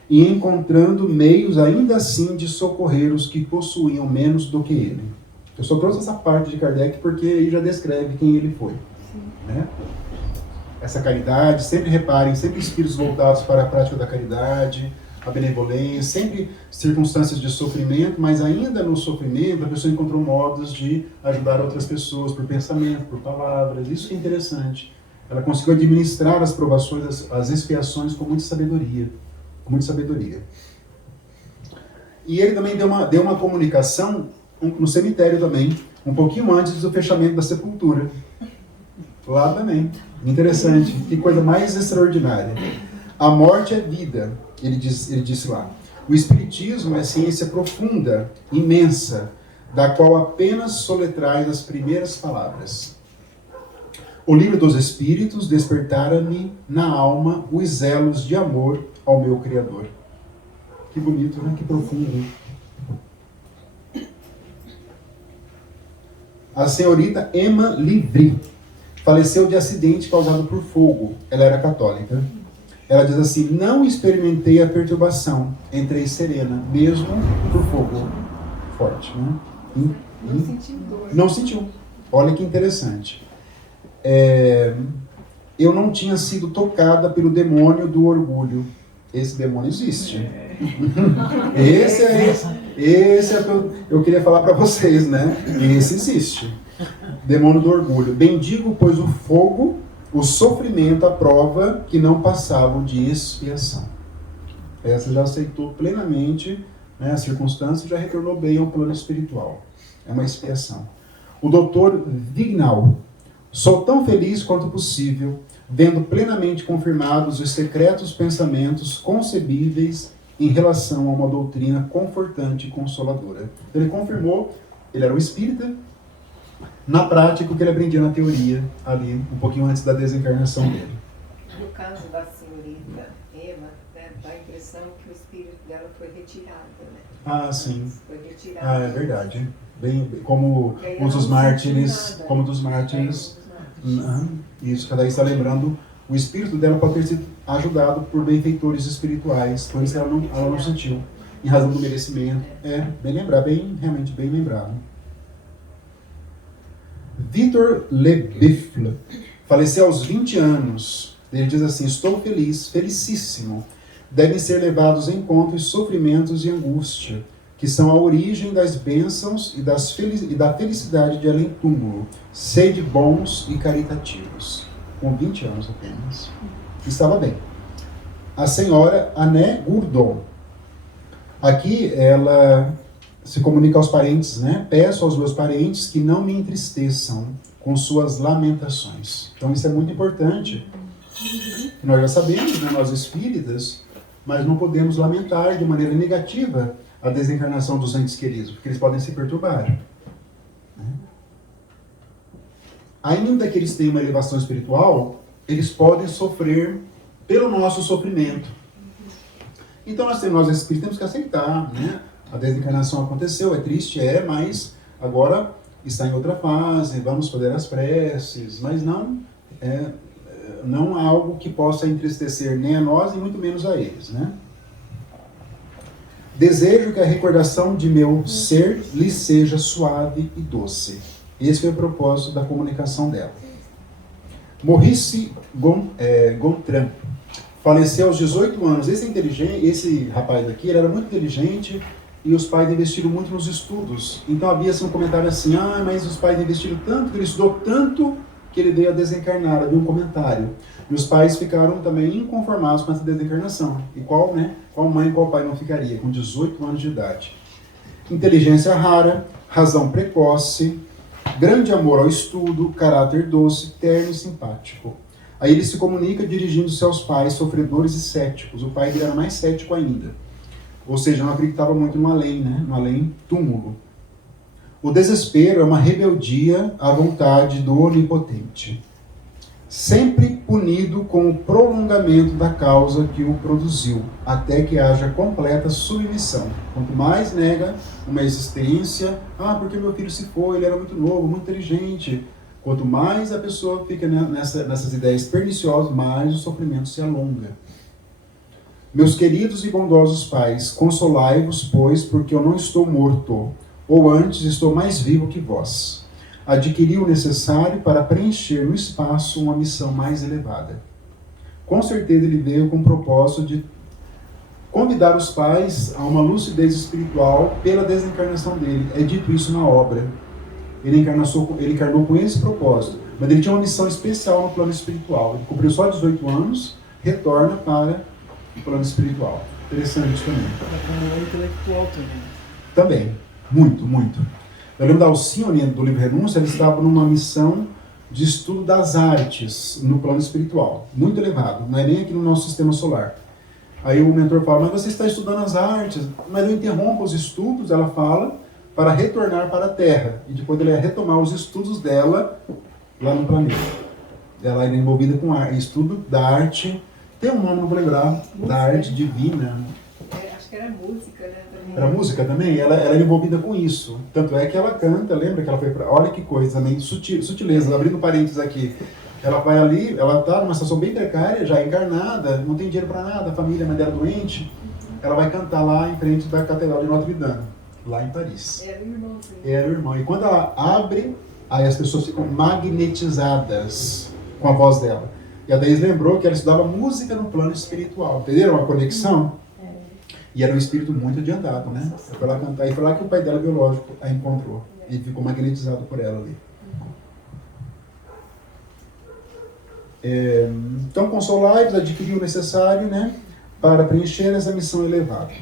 e encontrando meios ainda assim de socorrer os que possuíam menos do que ele. Eu só trouxe essa parte de Kardec porque aí já descreve quem ele foi. Né? Essa caridade, sempre reparem, sempre espíritos voltados para a prática da caridade, a benevolência, sempre circunstâncias de sofrimento, mas ainda no sofrimento a pessoa encontrou modos de ajudar outras pessoas por pensamento, por palavras. Isso que é interessante. Ela conseguiu administrar as provações, as expiações com muita sabedoria. Com muita sabedoria. E ele também deu uma comunicação no cemitério também, um pouquinho antes do fechamento da sepultura. Lá também. Interessante. Que coisa mais extraordinária. A morte é vida. Ele disse lá, o Espiritismo é ciência profunda, imensa, da qual apenas soletrais as primeiras palavras. O livro dos Espíritos despertara-me na alma os elos de amor ao meu Criador. Que bonito, né? Que profundo. A senhorita Emma Livry faleceu de acidente causado por fogo. Ela era católica. Ela diz assim, não experimentei a perturbação, entrei serena, mesmo por fogo forte. Né? Não sentiu dor. Não sentiu. Olha que interessante. Eu não tinha sido tocada pelo demônio do orgulho. Esse demônio existe. Esse é o que eu queria falar para vocês, né? Esse existe. Demônio do orgulho. Bendigo, pois, o fogo, o sofrimento, a prova que não passavam de expiação. Essa já aceitou plenamente, né, a circunstância e já retornou bem ao plano espiritual. É uma expiação. O doutor Vignal. Sou tão feliz quanto possível, vendo plenamente confirmados os secretos pensamentos concebíveis em relação a uma doutrina confortante e consoladora. Ele confirmou, ele era um espírita, na prática o que ele aprendia na teoria, ali, um pouquinho antes da desencarnação dele. No caso da senhorita Emma, né, dá a impressão que o espírito dela foi retirado, né? Ah, sim. Foi retirado. Ah, é verdade. Bem, como os dos mártires, como dos mártires. Isso, cada vez está lembrando, o espírito dela pode ter sido ajudado por benfeitores espirituais, por isso ela não sentiu, em razão do merecimento. Bem lembrado, realmente bem lembrado. Victor Lebefle faleceu aos 20 anos. Ele diz assim, estou feliz, felicíssimo. Devem ser levados em conta os sofrimentos e angústia que são a origem das bênçãos e da felicidade de além-túmulo. Sede bons e caritativos. Com 20 anos apenas. Estava bem. A senhora Ané Gourdon. Aqui ela se comunica aos parentes, né? Peço aos meus parentes que não me entristeçam com suas lamentações. Então isso é muito importante. Nós já sabemos, né, nós espíritas, mas não podemos lamentar de maneira negativa a desencarnação dos entes queridos, porque eles podem se perturbar. Né? Ainda que eles tenham uma elevação espiritual, eles podem sofrer pelo nosso sofrimento. Então nós espíritos temos que aceitar, né? A desencarnação aconteceu, é triste, mas agora está em outra fase, vamos fazer as preces, mas não há algo que possa entristecer nem a nós e muito menos a eles, né? Desejo que a recordação de meu ser lhe seja suave e doce. Esse foi o propósito da comunicação dela. Maurice Gontran faleceu aos 18 anos. Esse rapaz aqui, ele era muito inteligente e os pais investiram muito nos estudos. Então havia um comentário assim, mas os pais investiram tanto, que ele estudou tanto que ele veio a desencarnar. Havia um comentário. E os pais ficaram também inconformados com essa desencarnação. E qual mãe e qual pai não ficaria com 18 anos de idade? Inteligência rara, razão precoce, grande amor ao estudo, caráter doce, terno e simpático. Aí ele se comunica dirigindo-se aos pais sofredores e céticos. O pai dele era mais cético ainda. Ou seja, não acreditava muito no além, né? No além túmulo. O desespero é uma rebeldia à vontade do onipotente, sempre punido com o prolongamento da causa que o produziu, até que haja completa submissão. Quanto mais nega uma existência, porque meu filho se foi, ele era muito novo, muito inteligente. Quanto mais a pessoa fica nessas ideias perniciosas, mais o sofrimento se alonga. Meus queridos e bondosos pais, consolai-vos, pois, porque eu não estou morto, ou antes estou mais vivo que vós. Adquiri o necessário para preencher no espaço uma missão mais elevada. Com certeza ele veio com o propósito de convidar os pais a uma lucidez espiritual pela desencarnação dele. É dito isso na obra. Ele encarnou com esse propósito, mas ele tinha uma missão especial no plano espiritual. Ele cumpriu só 18 anos, retorna para o plano espiritual. Interessante isso também. Como intelectual também. Também, muito, muito. Eu lembro da Alcione, do livro Renúncia, ele estava numa missão de estudo das artes no plano espiritual, muito elevado, não é nem aqui no nosso sistema solar. Aí o mentor fala, mas você está estudando as artes, mas eu interrompo os estudos, ela fala, para retornar para a Terra, e depois ela ia retomar os estudos dela lá no planeta. Ela era envolvida com estudo da arte, tem um nome, não vou lembrar, da arte divina. Acho que era música, né? Era música também? Ela era envolvida com isso. Tanto é que ela canta, lembra que ela foi para... Olha que coisa também, sutileza, abrindo parênteses aqui. Ela vai ali, ela está numa situação bem precária, já encarnada, não tem dinheiro para nada, a família, a mãe dela doente. Ela vai cantar lá em frente da Catedral de Notre Dame, lá em Paris. Era o irmãozinho. Era o irmão. E quando ela abre, aí as pessoas ficam magnetizadas com a voz dela. E a Deise lembrou que ela estudava música no plano espiritual. Entenderam a conexão? E era um espírito muito adiantado, né? Foi lá cantar. E foi lá que o pai dela, biológico, a encontrou. E ficou magnetizado por ela ali. Então, consolai-vos, adquirir o necessário, né? Para preencher essa missão elevada.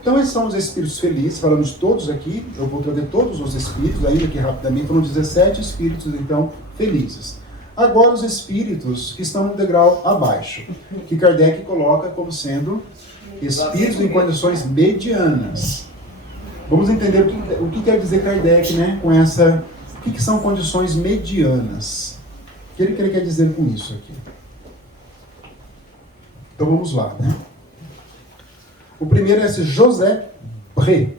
Então, esses são os espíritos felizes. Falamos de todos aqui. Eu vou trazer todos os espíritos, ainda que rapidamente. Foram 17 espíritos, então, felizes. Agora, os espíritos que estão no degrau abaixo, que Kardec coloca como sendo espíritos em condições medianas. Vamos entender o que quer dizer Kardec, né, com essa... O que são condições medianas? O que ele quer dizer com isso aqui? Então vamos lá, né? O primeiro é esse José Bré.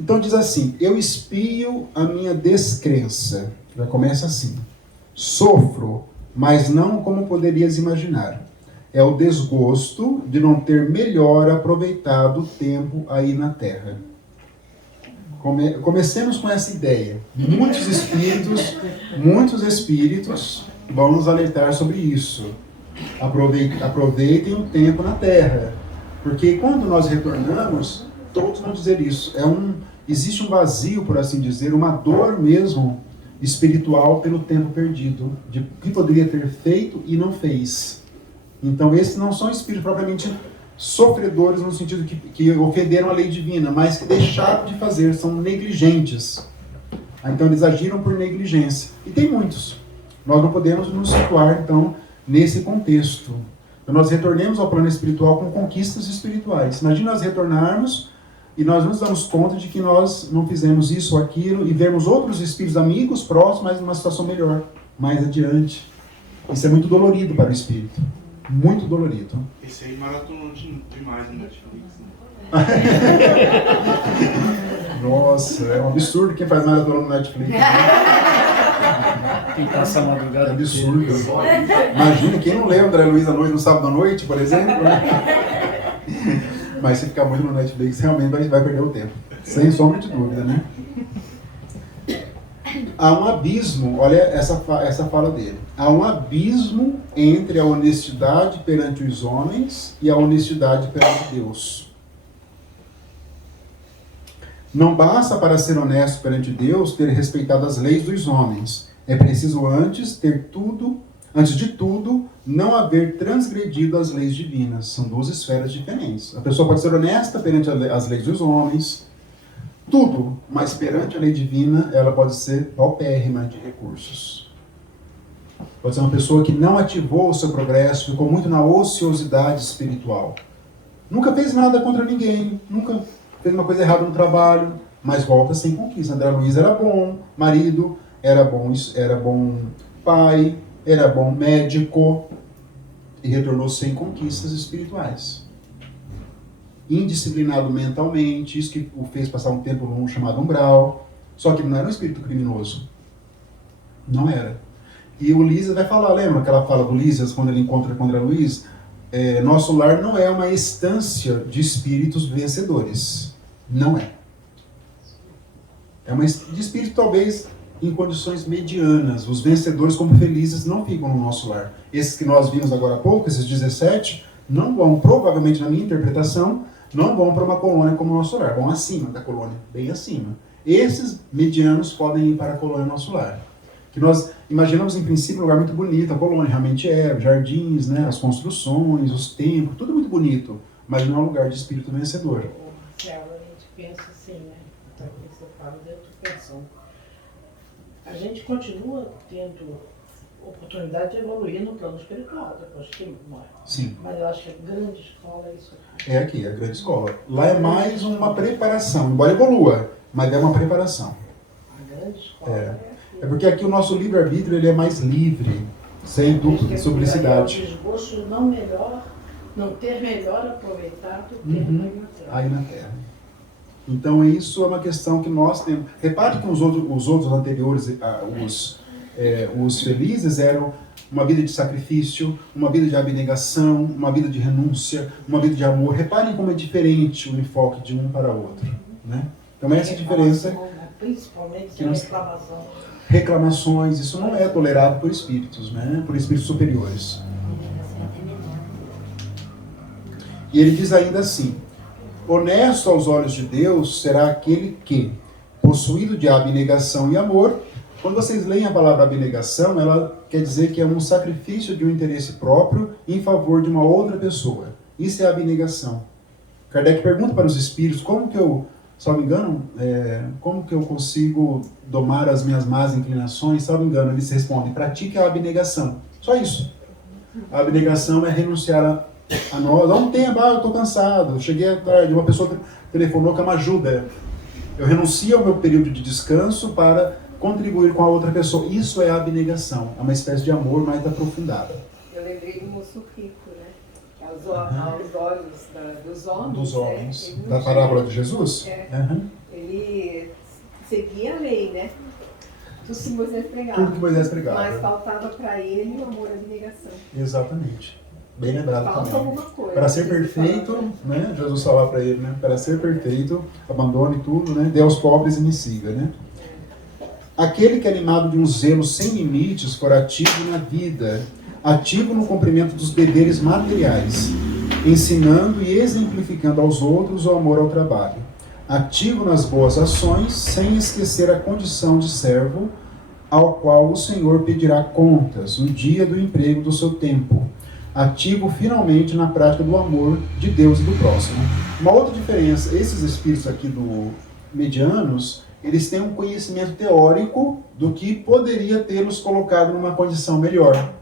Então diz assim, eu espio a minha descrença. Já começa assim. Sofro, mas não como poderias imaginar. É o desgosto de não ter melhor aproveitado o tempo aí na Terra. Comecemos com essa ideia. Muitos espíritos vão nos alertar sobre isso. Aproveitem o tempo na Terra. Porque quando nós retornamos, todos vão dizer isso. Existe um vazio, por assim dizer, uma dor mesmo espiritual pelo tempo perdido, de o que poderia ter feito e não fez. Então, esses não são espíritos propriamente sofredores, no sentido que ofenderam a lei divina, mas que deixaram de fazer, são negligentes. Então, eles agiram por negligência. E tem muitos. Nós não podemos nos situar, então, nesse contexto. Então, nós retornemos ao plano espiritual com conquistas espirituais. Imagina nós retornarmos e nós nos damos conta de que nós não fizemos isso ou aquilo e vermos outros espíritos amigos próximos, mas numa situação melhor, mais adiante. Isso é muito dolorido para o espírito. Muito dolorido. Esse aí maratonou demais no Netflix. Nossa, é um absurdo quem faz maratona no Netflix. Quem passa a madrugada. É absurdo. Imagina, quem não lê André Luiz à noite no sábado à noite, por exemplo, né? Mas se ficar muito no Netflix, realmente vai perder o tempo. Sem sombra de dúvida, né? Há um abismo, olha essa fala dele. Há um abismo entre a honestidade perante os homens e a honestidade perante Deus. Não basta para ser honesto perante Deus ter respeitado as leis dos homens. É preciso antes de tudo, não haver transgredido as leis divinas. São duas esferas diferentes. A pessoa pode ser honesta perante as leis dos homens, tudo, mas perante a lei divina, ela pode ser paupérrima de recursos. Pode ser uma pessoa que não ativou o seu progresso, ficou muito na ociosidade espiritual. Nunca fez nada contra ninguém, nunca fez uma coisa errada no trabalho, mas volta sem conquista. André Luiz era bom marido, era bom pai, era bom médico e retornou sem conquistas espirituais. Indisciplinado mentalmente, isso que o fez passar um tempo num chamado umbral, só que não era um espírito criminoso. Não era. E o Lísias vai falar, lembra aquela fala do Lísias quando ele encontra com André Luiz? Nosso lar não é uma estância de espíritos vencedores. Não é. É uma de espírito talvez em condições medianas. Os vencedores como felizes não ficam no nosso lar. Esses que nós vimos agora há pouco, esses 17, não vão, provavelmente na minha interpretação, não vão para uma colônia como o nosso lar. Vão acima da colônia, bem acima. Esses medianos podem ir para a colônia nosso lar. Que nós imaginamos em princípio um lugar muito bonito, a colônia realmente é, jardins, né, as construções, os templos, tudo muito bonito, mas não é um lugar de espírito vencedor. Marcelo, a gente pensa assim, né? Então, você fala, eu estou pensando. A gente continua tendo oportunidade de evoluir no plano espiritual, depois que morre. Sim. Mas eu acho que a grande escola é isso aqui. É aqui, a grande escola. Lá é mais uma preparação, embora evolua, mas é uma preparação. A grande escola É porque aqui o nosso livre-arbítrio ele é mais livre, sem dúvida, simplicidade. O desgosto de não ter melhor aproveitado o tempo aí na Terra. Então isso é uma questão que nós temos. Repare que os outros anteriores, os felizes eram uma vida de sacrifício, uma vida de abnegação, uma vida de renúncia, uma vida de amor. Reparem como é diferente o enfoque de um para o outro, né? Então essa é a diferença. Principalmente a reclamação. Reclamações, isso não é tolerado por espíritos, né? Por espíritos superiores. E ele diz ainda assim: honesto aos olhos de Deus será aquele que, possuído de abnegação e amor. Quando vocês leem a palavra abnegação, ela quer dizer que é um sacrifício de um interesse próprio em favor de uma outra pessoa. Isso é abnegação. Kardec pergunta para os espíritos como que eu, se não me engano, como que eu consigo domar as minhas más inclinações? Se não me engano, eles respondem: pratique a abnegação. Só isso. A abnegação é renunciar a nós. Há um tempo, eu estou cansado, cheguei tarde, uma pessoa telefonou que é uma ajuda. Eu renuncio ao meu período de descanso para contribuir com a outra pessoa. Isso é a abnegação. É uma espécie de amor mais aprofundada. Eu lembrei do moço rico, né? Aos olhos dos homens. Dos homens. Né? Da parábola de Jesus? Ele seguia a lei, né? Tudo que Moisés pregava. Tudo que Moisés pregava. Mas faltava para ele o amor e a abnegação. Exatamente. Bem lembrado Falta também. alguma coisa. Para ser perfeito, né? Jesus falava para ele, né? Para ser perfeito, abandone tudo, né? Dê aos pobres e me siga, né? Aquele que, animado de um zelo sem limites, for ativo na vida, ativo no cumprimento dos deveres materiais, ensinando e exemplificando aos outros o amor ao trabalho, ativo nas boas ações, sem esquecer a condição de servo, ao qual o Senhor pedirá contas no dia do emprego do seu tempo, ativo finalmente na prática do amor de Deus e do próximo. Uma outra diferença, esses espíritos aqui do medianos, eles têm um conhecimento teórico do que poderia tê-los colocado numa condição melhor,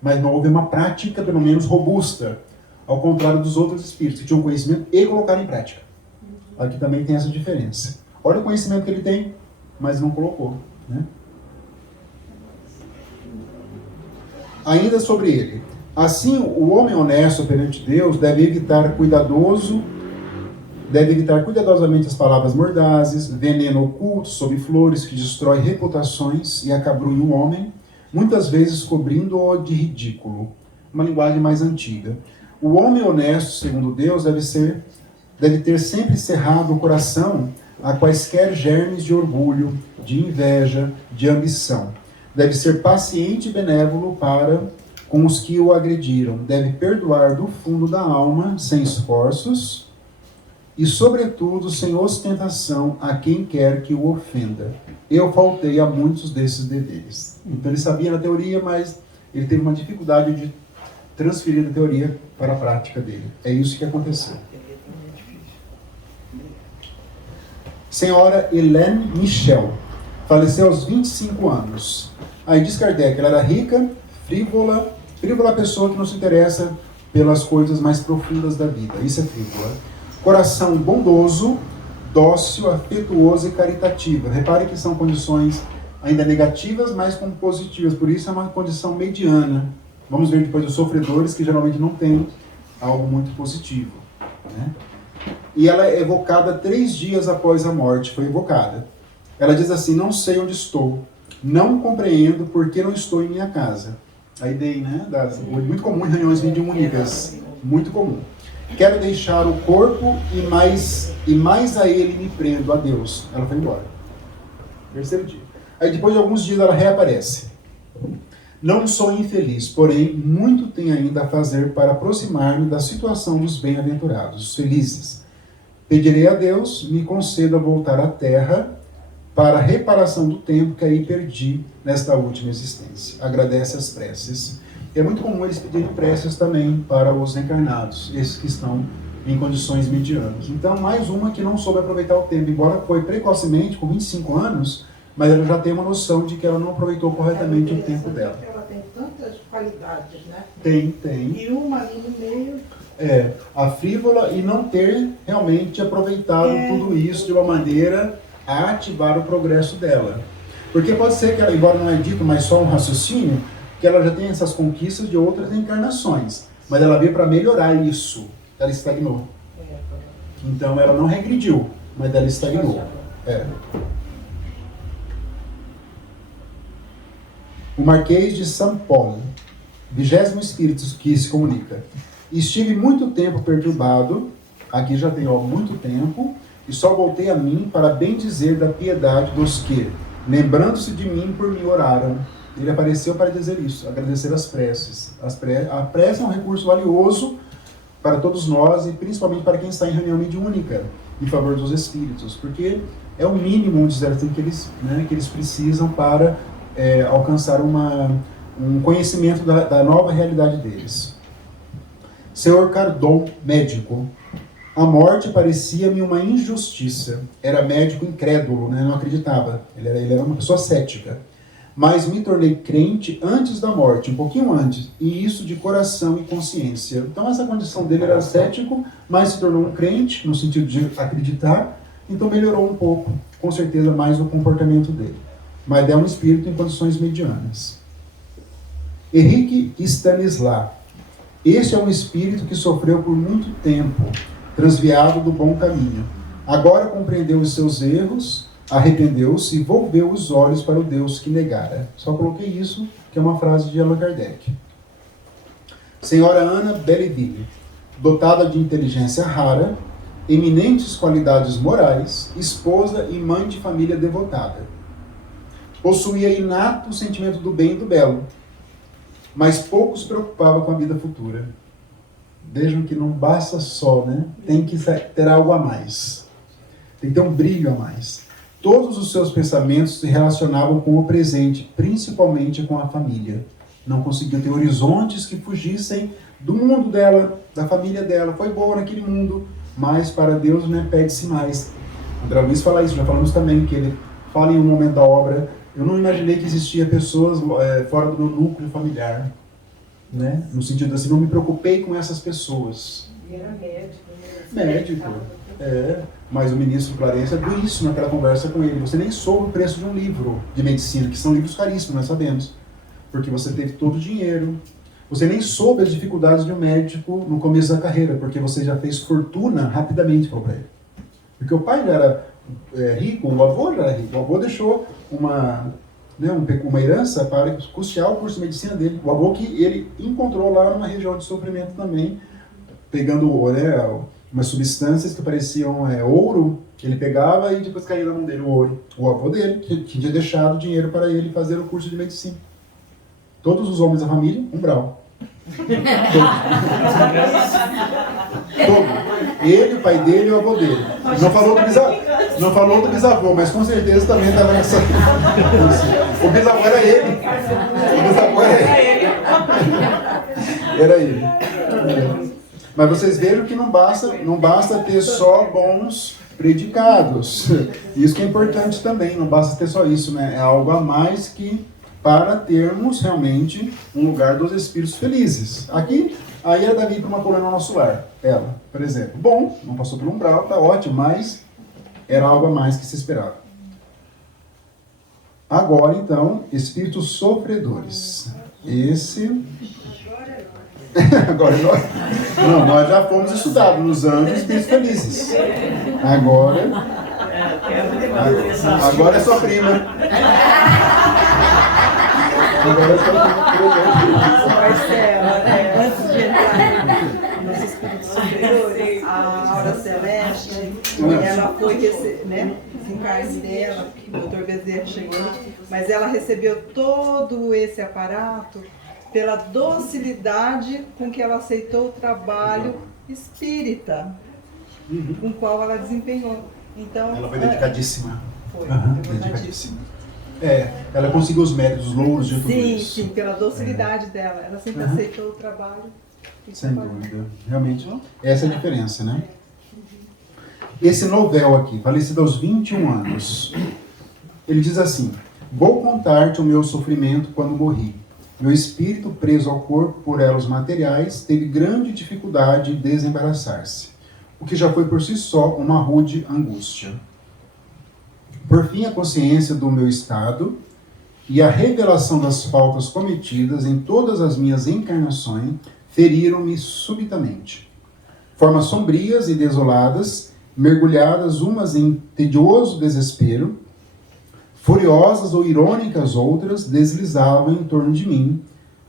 mas não houve uma prática, pelo menos, robusta, ao contrário dos outros espíritos, que tinham conhecimento e colocaram em prática. Aqui também tem essa diferença. Olha o conhecimento que ele tem, mas não colocou, né? Ainda sobre ele. Assim, o homem honesto perante Deus deve evitar cuidadosamente as palavras mordazes, veneno oculto sob flores que destrói reputações e acabrunha o homem, muitas vezes cobrindo-o de ridículo. Uma linguagem mais antiga. O homem honesto, segundo Deus, deve ter sempre cerrado o coração a quaisquer germes de orgulho, de inveja, de ambição. Deve ser paciente e benévolo para com os que o agrediram. Deve perdoar do fundo da alma, sem esforços, e, sobretudo, sem ostentação a quem quer que o ofenda. Eu faltei a muitos desses deveres. Então ele sabia na teoria, mas ele teve uma dificuldade de transferir a teoria para a prática dele. É isso que aconteceu. Senhora Hélène Michel faleceu aos 25 anos. Aí diz Kardec, ela era rica, frívola pessoa que não se interessa pelas coisas mais profundas da vida. Isso é frívola. Coração bondoso, dócil, afetuoso e caritativo. Repare que são condições ainda negativas, mas como positivas. Por isso é uma condição mediana. Vamos ver depois os sofredores que geralmente não têm algo muito positivo, né? E ela é evocada 3 dias após a morte, foi evocada. Ela diz assim, não sei onde estou, não compreendo porque não estou em minha casa. A ideia, né? Muito comum em reuniões mediúnicas, muito comum. Quero deixar o corpo e mais a ele me prendo, a Deus. Ela foi embora. 3º dia. Aí depois de alguns dias ela reaparece. Não sou infeliz, porém muito tenho ainda a fazer para aproximar-me da situação dos bem-aventurados, os felizes. Pedirei a Deus, me conceda voltar à terra para a reparação do tempo que aí perdi nesta última existência. Agradece as preces. É muito comum eles pedirem preces também para os encarnados, esses que estão em condições medianas. Então, mais uma que não soube aproveitar o tempo, embora foi precocemente, com 25 anos, mas ela já tem uma noção de que ela não aproveitou corretamente o tempo dela. Ela tem tantas qualidades, né? Tem. E uma ali no meio... A frívola e não ter realmente aproveitado tudo isso de uma maneira a ativar o progresso dela. Porque pode ser que ela, embora não é dito, mas só um raciocínio, que ela já tem essas conquistas de outras encarnações. Mas ela veio para melhorar isso. Ela estagnou. Então ela não regrediu, mas ela estagnou. O Marquês de São Paulo, 20º espírito que se comunica. Estive muito tempo perturbado, aqui já tenho há muito tempo, e só voltei a mim para bem dizer da piedade dos que, lembrando-se de mim, por mim oraram. Ele apareceu para dizer isso, agradecer as preces. A prece é um recurso valioso para todos nós e principalmente para quem está em reunião mediúnica, em favor dos espíritos, porque é o mínimo, dizer assim, que eles precisam para alcançar um conhecimento da nova realidade deles. Senhor Cardon, médico. A morte parecia-me uma injustiça. Era médico incrédulo, né? Não acreditava. Ele era uma pessoa cética. Mas me tornei crente antes da morte, um pouquinho antes. E isso de coração e consciência. Então essa condição dele era cético, mas se tornou um crente, no sentido de acreditar. Então melhorou um pouco, com certeza, mais o comportamento dele. Mas é um espírito em condições medianas. Henrique Stanislas. Este é um espírito que sofreu por muito tempo, transviado do bom caminho. Agora compreendeu os seus erros, arrependeu-se e volveu os olhos para o Deus que negara. Só coloquei isso, que é uma frase de Allan Kardec. Senhora Ana Belleville, dotada de inteligência rara, eminentes qualidades morais, esposa e mãe de família devotada. Possuía inato sentimento do bem e do belo, mas pouco se preocupava com a vida futura. Vejam que não basta só, né? Tem que ter algo a mais. Tem que ter um brilho a mais. Todos os seus pensamentos se relacionavam com o presente, principalmente com a família. Não conseguiu ter horizontes que fugissem do mundo dela, da família dela. Foi boa naquele mundo, mas para Deus, né, pede-se mais. André Luiz fala isso, já falamos também, que ele fala em um momento da obra: eu não imaginei que existia pessoas fora do meu núcleo familiar. Né? No sentido assim, não me preocupei com essas pessoas. Ele era médico, né? Médico, mas o ministro Clarence deu isso naquela conversa com ele. Você nem soube o preço de um livro de medicina, que são livros caríssimos, nós sabemos. Porque você teve todo o dinheiro. Você nem soube as dificuldades de um médico no começo da carreira, porque você já fez fortuna rapidamente, falou para ele. Porque o pai já era rico, o avô já era rico. O avô deixou uma herança para custear o curso de medicina dele. O avô que ele encontrou lá numa região de sofrimento também, pegando umas substâncias que pareciam ouro, que ele pegava e depois caía na mão dele o ouro. O avô dele, que tinha deixado dinheiro para ele fazer o curso de medicina. Todos os homens da família, umbral. Todo. Ele, o pai dele e o avô dele. Não falou do bisavô, mas com certeza também estava nessa. O bisavô era ele. O bisavô era ele. Era ele. Mas vocês viram que não basta ter só bons predicados. Isso que é importante também, não basta ter só isso, né? É algo a mais que para termos realmente um lugar dos espíritos felizes. Aqui, aí a Davi para uma coluna no nosso lar. Ela, por exemplo. Bom, não passou pelo umbral, tá ótimo, mas era algo a mais que se esperava. Agora, então, espíritos sofredores. Esse... Agora nós... Não, nós já fomos estudados nos anos de espíritos felizes. Agora é sua prima. Agora é sua prima. Marcela, antes de entrar nos espíritos superiores, a Aura Celeste, ela foi receber, em carne dela, o Dr. Bezerra chegou, mas ela recebeu todo esse aparato pela docilidade com que ela aceitou o trabalho espírita, com o qual ela desempenhou. Então, ela foi dedicadíssima. Foi, dedicadíssima. Ela conseguiu os méritos, os louros de tudo isso. Sim, pela docilidade dela. Ela sempre aceitou o trabalho. Sem dúvida. Realmente, essa é a diferença, né? Esse novel aqui, falecido aos 21 anos, ele diz assim: vou contar-te o meu sofrimento quando morri. Meu espírito, preso ao corpo por elos materiais, teve grande dificuldade em desembaraçar-se, o que já foi por si só uma rude angústia. Por fim, a consciência do meu estado e a revelação das faltas cometidas em todas as minhas encarnações feriram-me subitamente. Formas sombrias e desoladas, mergulhadas umas em tedioso desespero, furiosas ou irônicas outras, deslizavam em torno de mim,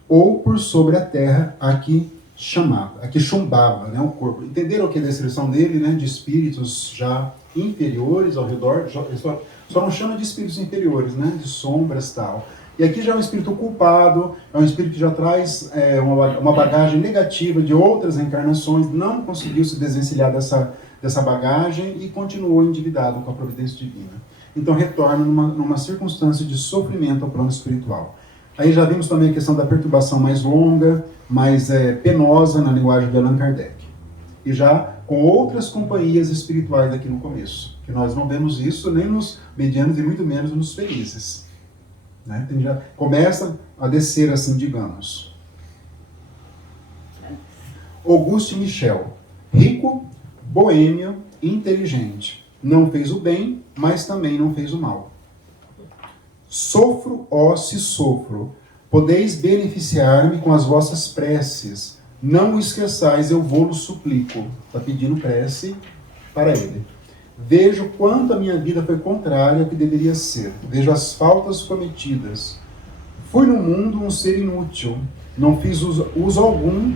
ou por sobre a terra a que chumbava, né, o corpo. Entenderam o que é a descrição dele, né, de espíritos já inferiores ao redor? Só não chama de espíritos inferiores, né, de sombras e tal. E aqui já é um espírito culpado, é um espírito que já traz uma bagagem negativa de outras encarnações, não conseguiu se desvencilhar dessa bagagem e continuou endividado com a providência divina. Então retorna numa circunstância de sofrimento ao plano espiritual. Aí já vimos também a questão da perturbação mais longa, mais penosa na linguagem de Allan Kardec. E já com outras companhias espirituais aqui no começo, que nós não vemos isso nem nos medianos e muito menos nos felizes. Né? Então já começa a descer assim, digamos. Auguste Michel, rico, boêmio, inteligente. Não fez o bem, mas também não fez o mal. Sofro, ó, se sofro. Podeis beneficiar-me com as vossas preces. Não o esqueçais, eu vou-lo suplico. Está pedindo prece para ele. Vejo quanto a minha vida foi contrária ao que deveria ser. Vejo as faltas cometidas. Fui no mundo um ser inútil. Não fiz uso algum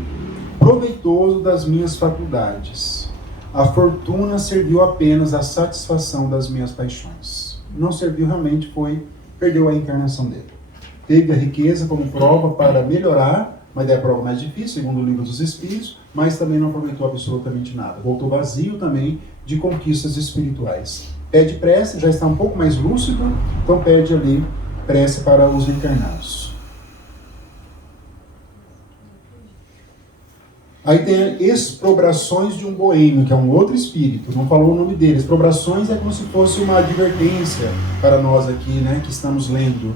proveitoso das minhas faculdades. A fortuna serviu apenas à satisfação das minhas paixões. Não serviu realmente, perdeu a encarnação dele. Teve a riqueza como prova para melhorar uma ideia prova mais difícil, segundo o livro dos Espíritos, mas também não aproveitou absolutamente nada. Voltou vazio também de conquistas espirituais. Pede prece, já está um pouco mais lúcido, então pede ali prece para os encarnados. Aí tem exprobrações de um boêmio, que é um outro espírito, não falou o nome dele. Exprobrações é como se fosse uma advertência para nós aqui, né, que estamos lendo.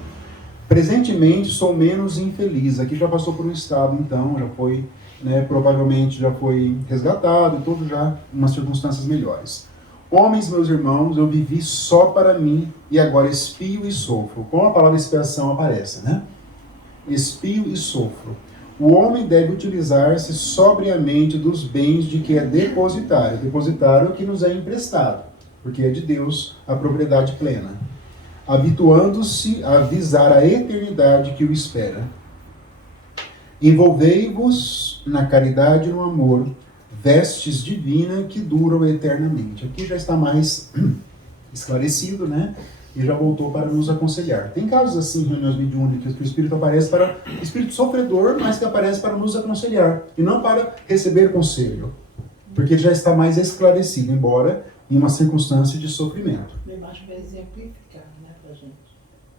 Presentemente sou menos infeliz. Aqui já passou por um estado, então, já foi, né, provavelmente já foi resgatado, tudo já em umas circunstâncias melhores. Homens, meus irmãos, eu vivi só para mim e agora expio e sofro. Como a palavra expiação aparece, né? Expio e sofro. O homem deve utilizar-se sobriamente dos bens de que é depositário. Depositário é o que nos é emprestado, porque é de Deus a propriedade plena. Habituando-se a visar a eternidade que o espera. Envolvei-vos na caridade e no amor, vestes divinas que duram eternamente. Aqui já está mais esclarecido, né? E já voltou para nos aconselhar. Tem casos assim em reuniões mediúnicas que o Espírito aparece para... Espírito sofredor, mas que aparece para nos aconselhar. E não para receber conselho. Porque ele já está mais esclarecido, embora em uma circunstância de sofrimento. Bem mais para exemplificar, né, para gente.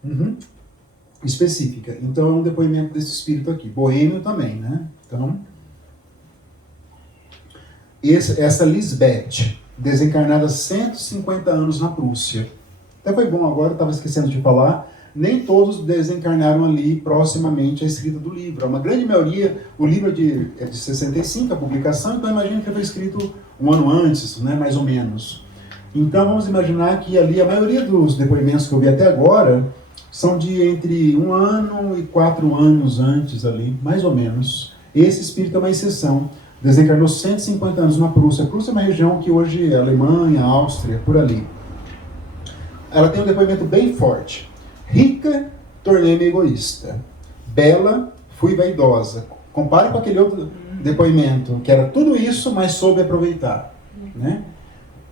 Uhum. Específica. Então é um depoimento desse espírito aqui. Boêmio também, né? Então... Essa Lisbeth, desencarnada há 150 anos na Prússia. Até foi bom agora, estava esquecendo de falar, nem todos desencarnaram ali proximamente à escrita do livro. Uma grande maioria, o livro é de 65, a publicação, então imagino que foi escrito um ano antes, né, mais ou menos. Então vamos imaginar que ali a maioria dos depoimentos que eu vi até agora são de entre 1 ano e 4 anos antes ali, mais ou menos. Esse espírito é uma exceção. Desencarnou 150 anos na Prússia. A Prússia é uma região que hoje é Alemanha, Áustria, por ali. Ela tem um depoimento bem forte. Rica, tornei-me egoísta. Bela, fui vaidosa. Compare com aquele outro depoimento, que era tudo isso, mas soube aproveitar. Né?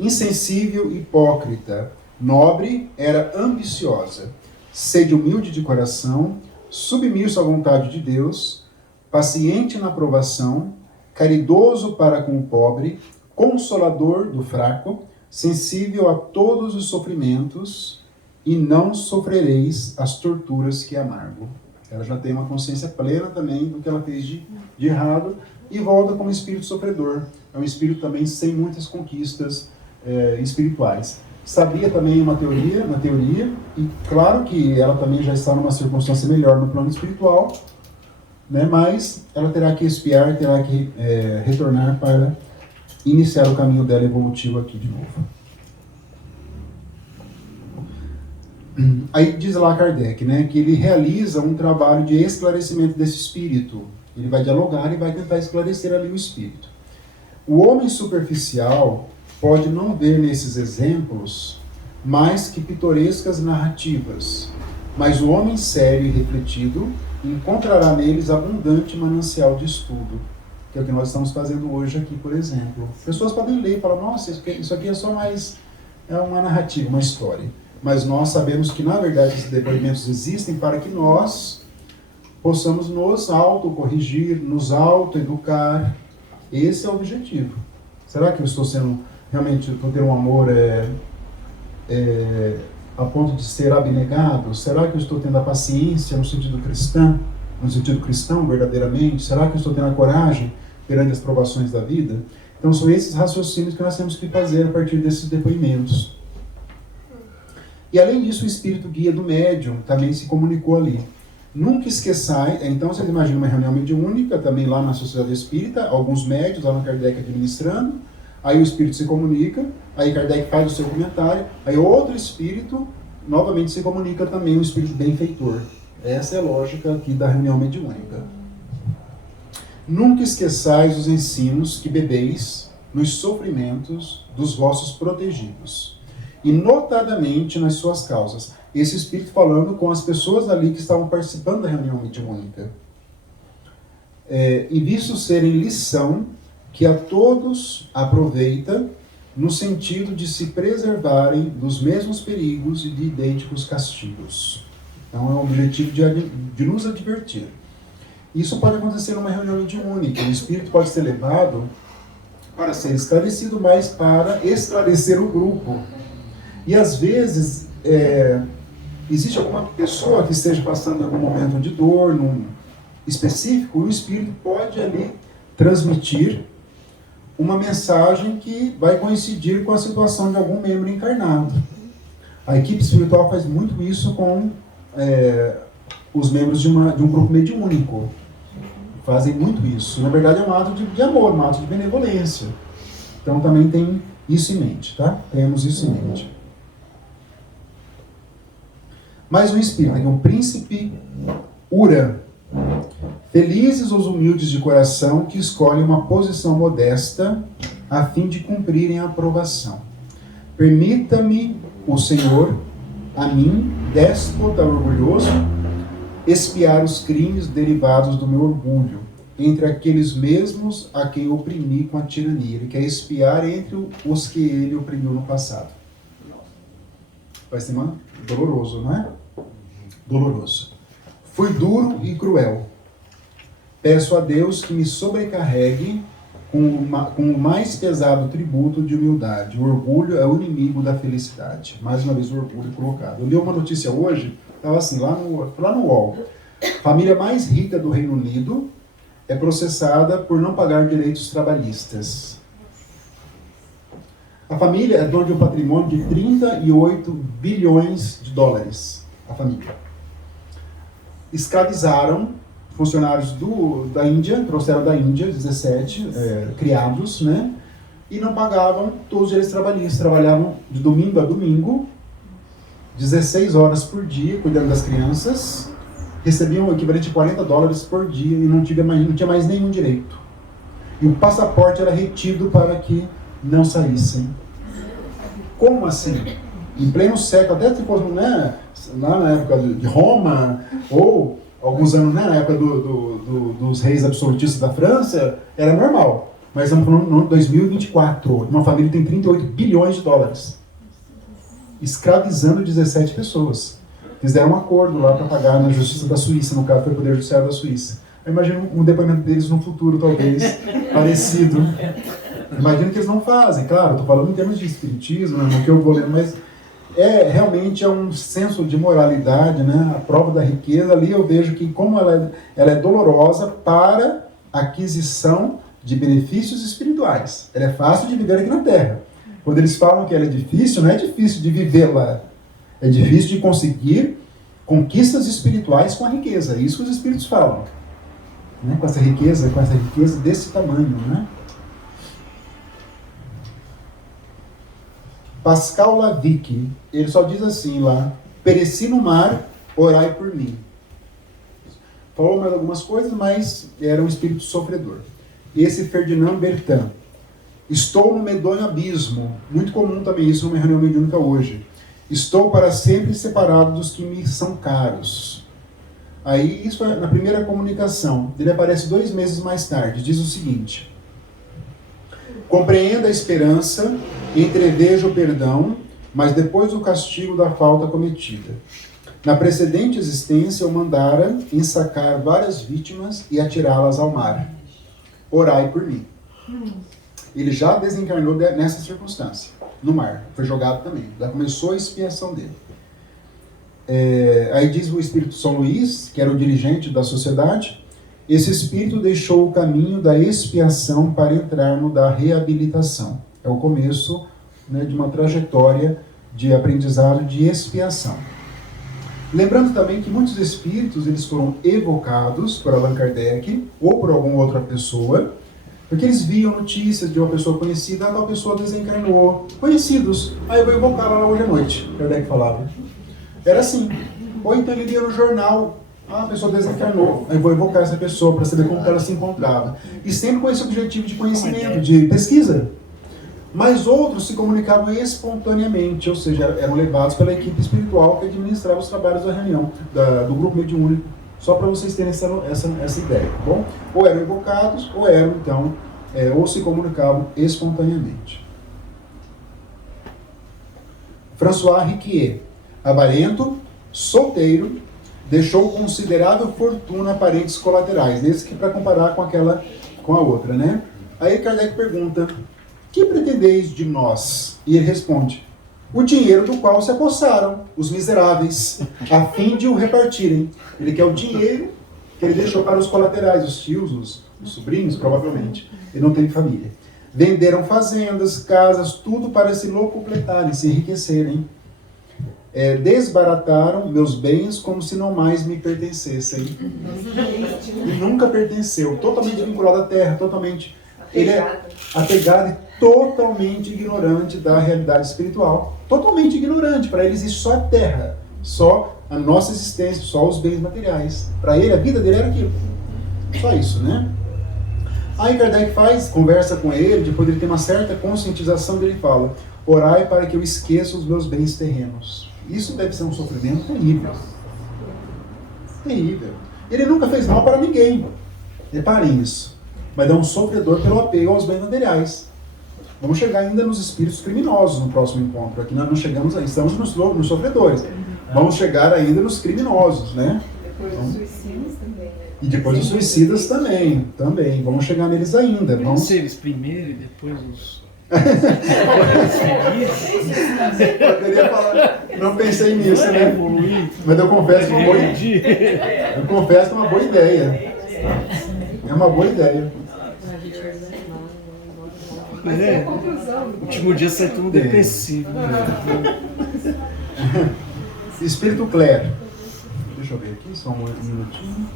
Insensível, hipócrita. Nobre, era ambiciosa. Sede humilde de coração, submisso à vontade de Deus, paciente na provação, caridoso para com o pobre, consolador do fraco, sensível a todos os sofrimentos, e não sofrereis as torturas que amargo. Ela já tem uma consciência plena também do que ela fez de errado, e volta como espírito sofredor. É um espírito também sem muitas conquistas espirituais. Sabia também uma teoria, e claro que ela também já está numa circunstância melhor no plano espiritual, né, mas ela terá que expiar, terá que retornar para iniciar o caminho dela evolutivo aqui de novo. Aí diz lá Kardec, né, que ele realiza um trabalho de esclarecimento desse espírito. Ele vai dialogar e vai tentar esclarecer ali o espírito. O homem superficial pode não ver nesses exemplos mais que pitorescas narrativas, mas o homem sério e refletido encontrará neles abundante manancial de estudo, que é o que nós estamos fazendo hoje aqui, por exemplo. Pessoas podem ler e falar, nossa, isso aqui é só mais uma narrativa, uma história. Mas nós sabemos que, na verdade, esses depoimentos existem para que nós possamos nos autocorrigir, nos autoeducar. Esse é o objetivo. Será que eu estou sendo, realmente, estou tendo um amor a ponto de ser abnegado? Será que eu estou tendo a paciência no sentido cristão, verdadeiramente? Será que eu estou tendo a coragem perante as provações da vida? Então são esses raciocínios que nós temos que fazer a partir desses depoimentos. E além disso, o espírito guia do médium também se comunicou ali. Nunca esqueçais, então vocês imaginam uma reunião mediúnica, também lá na Sociedade Espírita, alguns médios, lá no Kardec administrando, aí o espírito se comunica, aí Kardec faz o seu comentário, aí outro espírito novamente se comunica também, um espírito benfeitor. Essa é a lógica aqui da reunião mediúnica. Nunca esqueçais os ensinos que bebeis nos sofrimentos dos vossos protegidos, e notadamente nas suas causas. Esse espírito falando com as pessoas ali que estavam participando da reunião mediúnica. E visto serem lição que a todos aproveita no sentido de se preservarem dos mesmos perigos e de idênticos castigos. Então é o objetivo de nos advertir. Isso pode acontecer numa reunião mediúnica. O espírito pode ser levado para ser esclarecido, mas para esclarecer o grupo. E às vezes, existe alguma pessoa que esteja passando algum momento de dor específico, o espírito pode ali transmitir uma mensagem que vai coincidir com a situação de algum membro encarnado. A equipe espiritual faz muito isso com os membros de um grupo mediúnico. Fazem muito isso. Na verdade é um ato de amor, um ato de benevolência. Então também tem isso em mente, tá? Temos isso em mente. Mais um espírito, aqui, um príncipe Ura. Felizes os humildes de coração que escolhem uma posição modesta a fim de cumprirem a aprovação. Permita-me o Senhor, a mim, déspota orgulhoso, expiar os crimes derivados do meu orgulho, entre aqueles mesmos a quem oprimi com a tirania. Ele quer expiar entre os que ele oprimiu no passado. Vai ser doloroso, não é? Doloroso. Fui duro e cruel. Peço a Deus que me sobrecarregue com o mais pesado tributo de humildade. O orgulho é o inimigo da felicidade. Mais uma vez o orgulho colocado. Eu li uma notícia hoje, estava assim, lá no UOL. Família mais rica do Reino Unido é processada por não pagar direitos trabalhistas. A família é dona de um patrimônio de 38 bilhões de dólares. A família. Escravizaram funcionários da Índia, trouxeram da Índia, 17, criados, né? E não pagavam todos os direitos trabalhistas. Trabalhavam de domingo a domingo, 16 horas por dia, cuidando das crianças, recebiam o equivalente de $40 por dia e não tinha mais nenhum direito. E o passaporte era retido para que não saíssem. Como assim? Em pleno século, até se fosse, né, lá na época de Roma, ou alguns anos, né, na época dos reis absolutistas da França, era normal. Mas estamos falando no 2024, uma família tem 38 bilhões de dólares. Escravizando 17 pessoas. Fizeram um acordo lá para pagar na justiça da Suíça, no caso foi o Poder Judiciário da Suíça. Eu imagino um depoimento deles no futuro, talvez, parecido. Imagino que eles não fazem, claro, estou falando em termos de espiritismo, né, no que eu vou ler, mas realmente é um senso de moralidade, né, a prova da riqueza. Ali eu vejo que como ela é dolorosa para a aquisição de benefícios espirituais. Ela é fácil de viver aqui na Terra. Quando eles falam que ela é difícil, não é difícil de vivê-la. É difícil de conseguir conquistas espirituais com a riqueza. É isso que os espíritos falam. Né? Com essa riqueza desse tamanho, né? Pascal Lavic, ele só diz assim lá: pereci no mar, orai por mim. Falou mais algumas coisas, mas era um espírito sofredor. Esse Ferdinand Bertin: estou no medonho abismo. Muito comum também isso numa reunião mediúnica hoje. Estou para sempre separado dos que me são caros. Aí, isso é na primeira comunicação. Ele aparece 2 meses mais tarde. Diz o seguinte: compreenda a esperança, entreveja o perdão, mas depois o castigo da falta cometida. Na precedente existência eu mandara ensacar várias vítimas e atirá-las ao mar. Orai por mim. Ele já desencarnou nessa circunstância, no mar. Foi jogado também. Já começou a expiação dele. Aí diz o espírito São Luís, que era o dirigente da sociedade: esse espírito deixou o caminho da expiação para entrar no da reabilitação. É o começo, né, de uma trajetória de aprendizado de expiação. Lembrando também que muitos espíritos eles foram evocados por Allan Kardec ou por alguma outra pessoa, porque eles viam notícias de uma pessoa conhecida: a pessoa desencarnou. Conhecidos. Aí eu vou evocar lá hoje à noite, Kardec falava. Era assim. Ou então ele lia no jornal: a pessoa desencarnou. Aí eu vou evocar essa pessoa para saber como ela se encontrava. E sempre com esse objetivo de conhecimento, de pesquisa. Mas outros se comunicavam espontaneamente, ou seja, eram levados pela equipe espiritual que administrava os trabalhos da reunião, do grupo mediúnico, só para vocês terem essa ideia, tá bom? Ou eram evocados, ou eram, então, ou se comunicavam espontaneamente. François Riquier: avarento, solteiro, deixou considerável fortuna a parentes colaterais, nesse que para comparar com a outra, né? Aí Kardec pergunta: que pretendeis de nós? E ele responde: o dinheiro do qual se apossaram os miseráveis, a fim de o repartirem. Ele quer o dinheiro que ele deixou para os colaterais, os tios, os sobrinhos, provavelmente. Ele não teve família. Venderam fazendas, casas, tudo para se locupletarem, se enriquecerem. Desbarataram meus bens como se não mais me pertencessem. E nunca pertenceu, totalmente vinculado à terra, totalmente. Ele é apegado e totalmente ignorante da realidade espiritual. Totalmente ignorante. Para ele existe só a terra, só a nossa existência, só os bens materiais. Para ele, a vida dele era aquilo. Só isso, né? Aí Kardec conversa com ele, depois ele tem uma certa conscientização dele, fala: orai para que eu esqueça os meus bens terrenos. Isso deve ser um sofrimento terrível. Terrível. Ele nunca fez mal para ninguém. Reparem isso. Mas é um sofredor pelo apego aos bens materiais. Vamos chegar ainda nos espíritos criminosos no próximo encontro. Aqui nós não chegamos ainda, estamos nos sofredores. Vamos chegar ainda nos criminosos, né? Depois os suicidas também, né? E depois os suicidas também. Vamos chegar neles ainda. Vamos... Eles primeiro e depois os... Eu queria falar, não pensei nisso, né? Mas eu confesso que é uma boa ideia. É uma boa ideia. O último dia sai tudo depressivo. Espírito Clare. Deixa eu ver aqui, só um minutinho.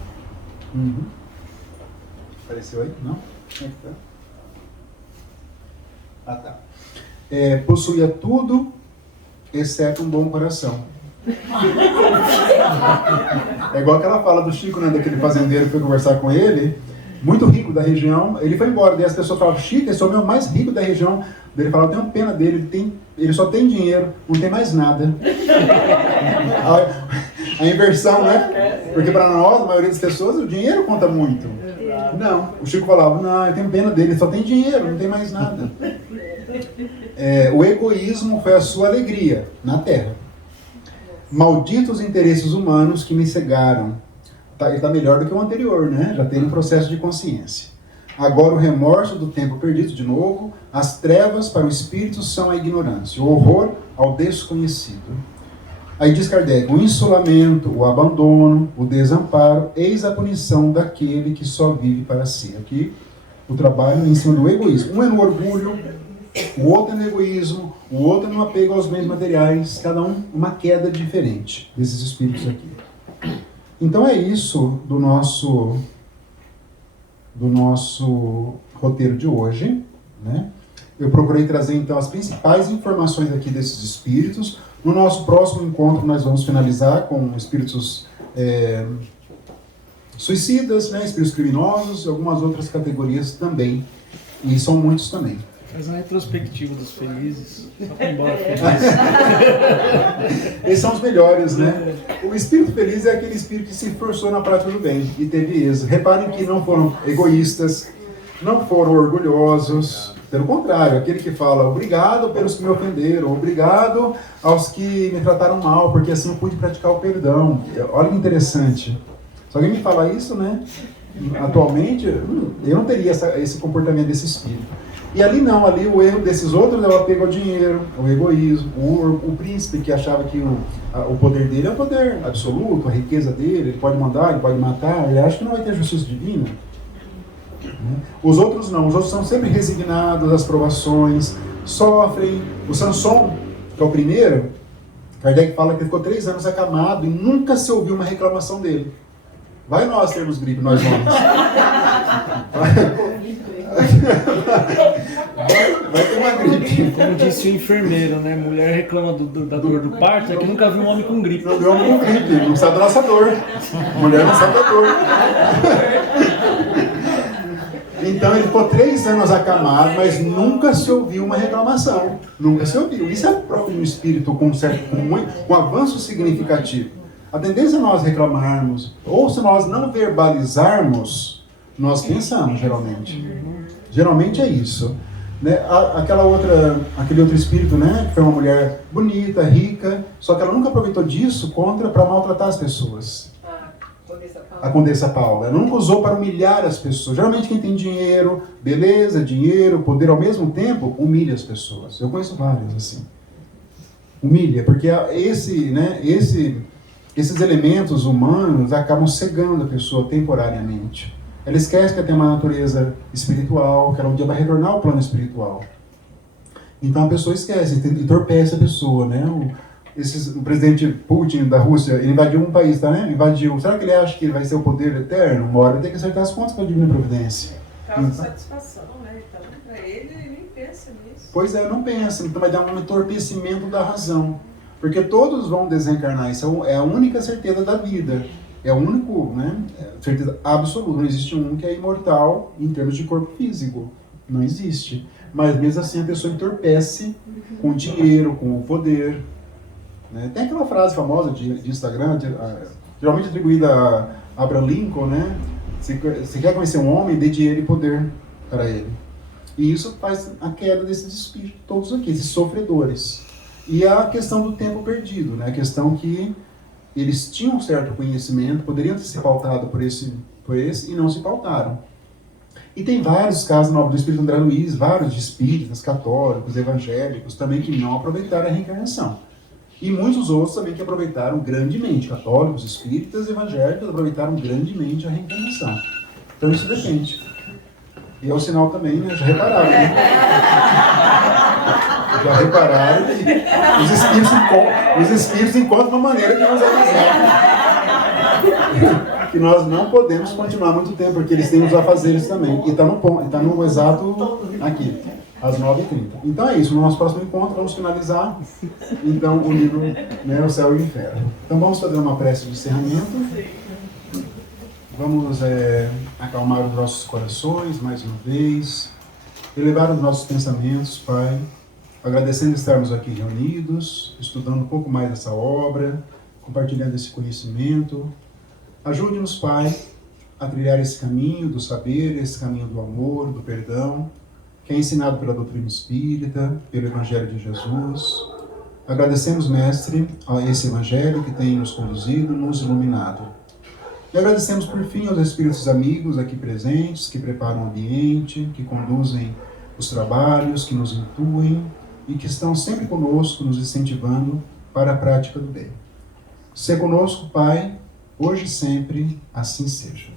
Apareceu aí? Não? Como é que tá? Ah, tá. Possuía tudo, exceto um bom coração. É igual aquela fala do Chico, né? Daquele fazendeiro que foi conversar com ele, muito rico da região. Ele foi embora, daí as pessoas falavam: Chico, esse homem é o mais rico da região. Daí ele falava: eu tenho pena dele, ele só tem dinheiro, não tem mais nada. A inversão, né? Porque para nós, a maioria das pessoas, o dinheiro conta muito. Não, o Chico falava: não, eu tenho pena dele, só tem dinheiro, não tem mais nada. O egoísmo foi a sua alegria na terra. Malditos interesses humanos que me cegaram. Ele está melhor do que o anterior, né? Já tem um processo de consciência. Agora o remorso do tempo perdido, de novo. As trevas para o espírito são a ignorância, o horror ao desconhecido. Aí diz Kardec: o insolamento, o abandono, o desamparo, eis a punição daquele que só vive para si. Aqui o trabalho em cima do egoísmo. Um é no orgulho, o outro é no egoísmo, o outro é no apego aos bens materiais, cada um uma queda diferente desses espíritos aqui. Então é isso do nosso roteiro de hoje, né? Eu procurei trazer então as principais informações aqui desses espíritos. No nosso próximo encontro nós vamos finalizar com espíritos suicidas, né? Espíritos criminosos e algumas outras categorias também. E são muitos também. Faz uma retrospectiva dos felizes. Só pra ir embora feliz. Esses são os melhores, né? O espírito feliz é aquele espírito que se esforçou na prática do bem e teve êxito. Reparem que não foram egoístas, não foram orgulhosos. Pelo contrário, aquele que fala: obrigado pelos que me ofenderam, obrigado aos que me trataram mal, porque assim eu pude praticar o perdão. Olha que interessante. Se alguém me falar isso, né? Atualmente, eu não teria esse comportamento desse espírito. E ali não, ali o erro desses outros é o apego ao dinheiro, o egoísmo, o príncipe que achava que o poder dele é o poder absoluto, a riqueza dele, ele pode mandar, ele pode matar, ele acha que não vai ter justiça divina. Os outros não, os outros são sempre resignados às provações, sofrem. O Samson, que é o primeiro, Kardec fala que ele ficou 3 anos acamado e nunca se ouviu uma reclamação dele. Vai nós termos gripe, nós homens. Vai ter uma gripe. Como disse o enfermeiro, né? Mulher reclama da dor do parto, é que nunca viu um homem com gripe. Não viu um homem com gripe, não sabe da nossa dor. Mulher não sabe da dor. Então ele ficou 3 anos acamado, mas nunca se ouviu uma reclamação. Nunca se ouviu. Isso é próprio de um espírito com um avanço significativo. A tendência é nós reclamarmos, ou se nós não verbalizarmos, nós pensamos, geralmente. Geralmente é isso. Né? Aquele outro espírito, né? Que foi uma mulher bonita, rica, só que ela nunca aproveitou disso para maltratar as pessoas. a Condessa Paula. Ela nunca usou para humilhar as pessoas. Geralmente quem tem dinheiro, beleza, dinheiro, poder ao mesmo tempo, humilha as pessoas. Eu conheço vários assim. Humilha, porque esses elementos humanos acabam cegando a pessoa temporariamente. Ela esquece que ela tem uma natureza espiritual, que ela um dia vai retornar ao plano espiritual. Então a pessoa esquece, entorpece a pessoa, né? O presidente Putin da Rússia, ele invadiu um país, tá, né? Invadiu. Será que ele acha que ele vai ser o poder eterno? Uma hora vai ter que acertar as contas com a Divina Providência. Causa satisfação, né? Então, para ele nem pensa nisso. Pois é, não pensa. Então vai dar um entorpecimento da razão. Porque todos vão desencarnar. Isso é a única certeza da vida. É o único, né? Certeza absoluta. Não existe um que é imortal em termos de corpo físico. Não existe. Mas mesmo assim a pessoa entorpece com o dinheiro, com o poder. Né? Tem aquela frase famosa de Instagram, geralmente atribuída a Abraham Lincoln, né? Você quer conhecer um homem, dê dinheiro e poder para ele. E isso faz a queda desses espíritos, todos aqui, esses sofredores. E a questão do tempo perdido, né? A questão que eles tinham um certo conhecimento, poderiam ter se pautado por esse e não se pautaram. E tem vários casos na obra do Espírito André Luiz, vários de espíritas, católicos, evangélicos, também que não aproveitaram a reencarnação. E muitos outros também que aproveitaram grandemente, católicos, espíritas, evangélicos, aproveitaram grandemente a reencarnação. Então isso depende. E é o sinal também, né? Já repararam, né? Já repararam que os espíritos encontram uma maneira de nos avisar que nós não podemos continuar muito tempo, porque eles têm os afazeres também. E está no exato aqui, às 9h30. Então é isso, no nosso próximo encontro vamos finalizar então o livro, né, O Céu e o Inferno. Então vamos fazer uma prece de encerramento. Vamos acalmar os nossos corações mais uma vez, elevar os nossos pensamentos, Pai, agradecendo estarmos aqui reunidos, estudando um pouco mais essa obra, compartilhando esse conhecimento. Ajude-nos, Pai, a trilhar esse caminho do saber, esse caminho do amor, do perdão, que é ensinado pela doutrina espírita, pelo Evangelho de Jesus. Agradecemos, Mestre, a esse Evangelho que tem nos conduzido, nos iluminado. E agradecemos, por fim, aos espíritos amigos aqui presentes, que preparam o ambiente, que conduzem os trabalhos, que nos intuem e que estão sempre conosco, nos incentivando para a prática do bem. Se conosco, Pai, hoje e sempre, assim seja.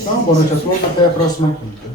Então, boa noite a todos, até a próxima quinta.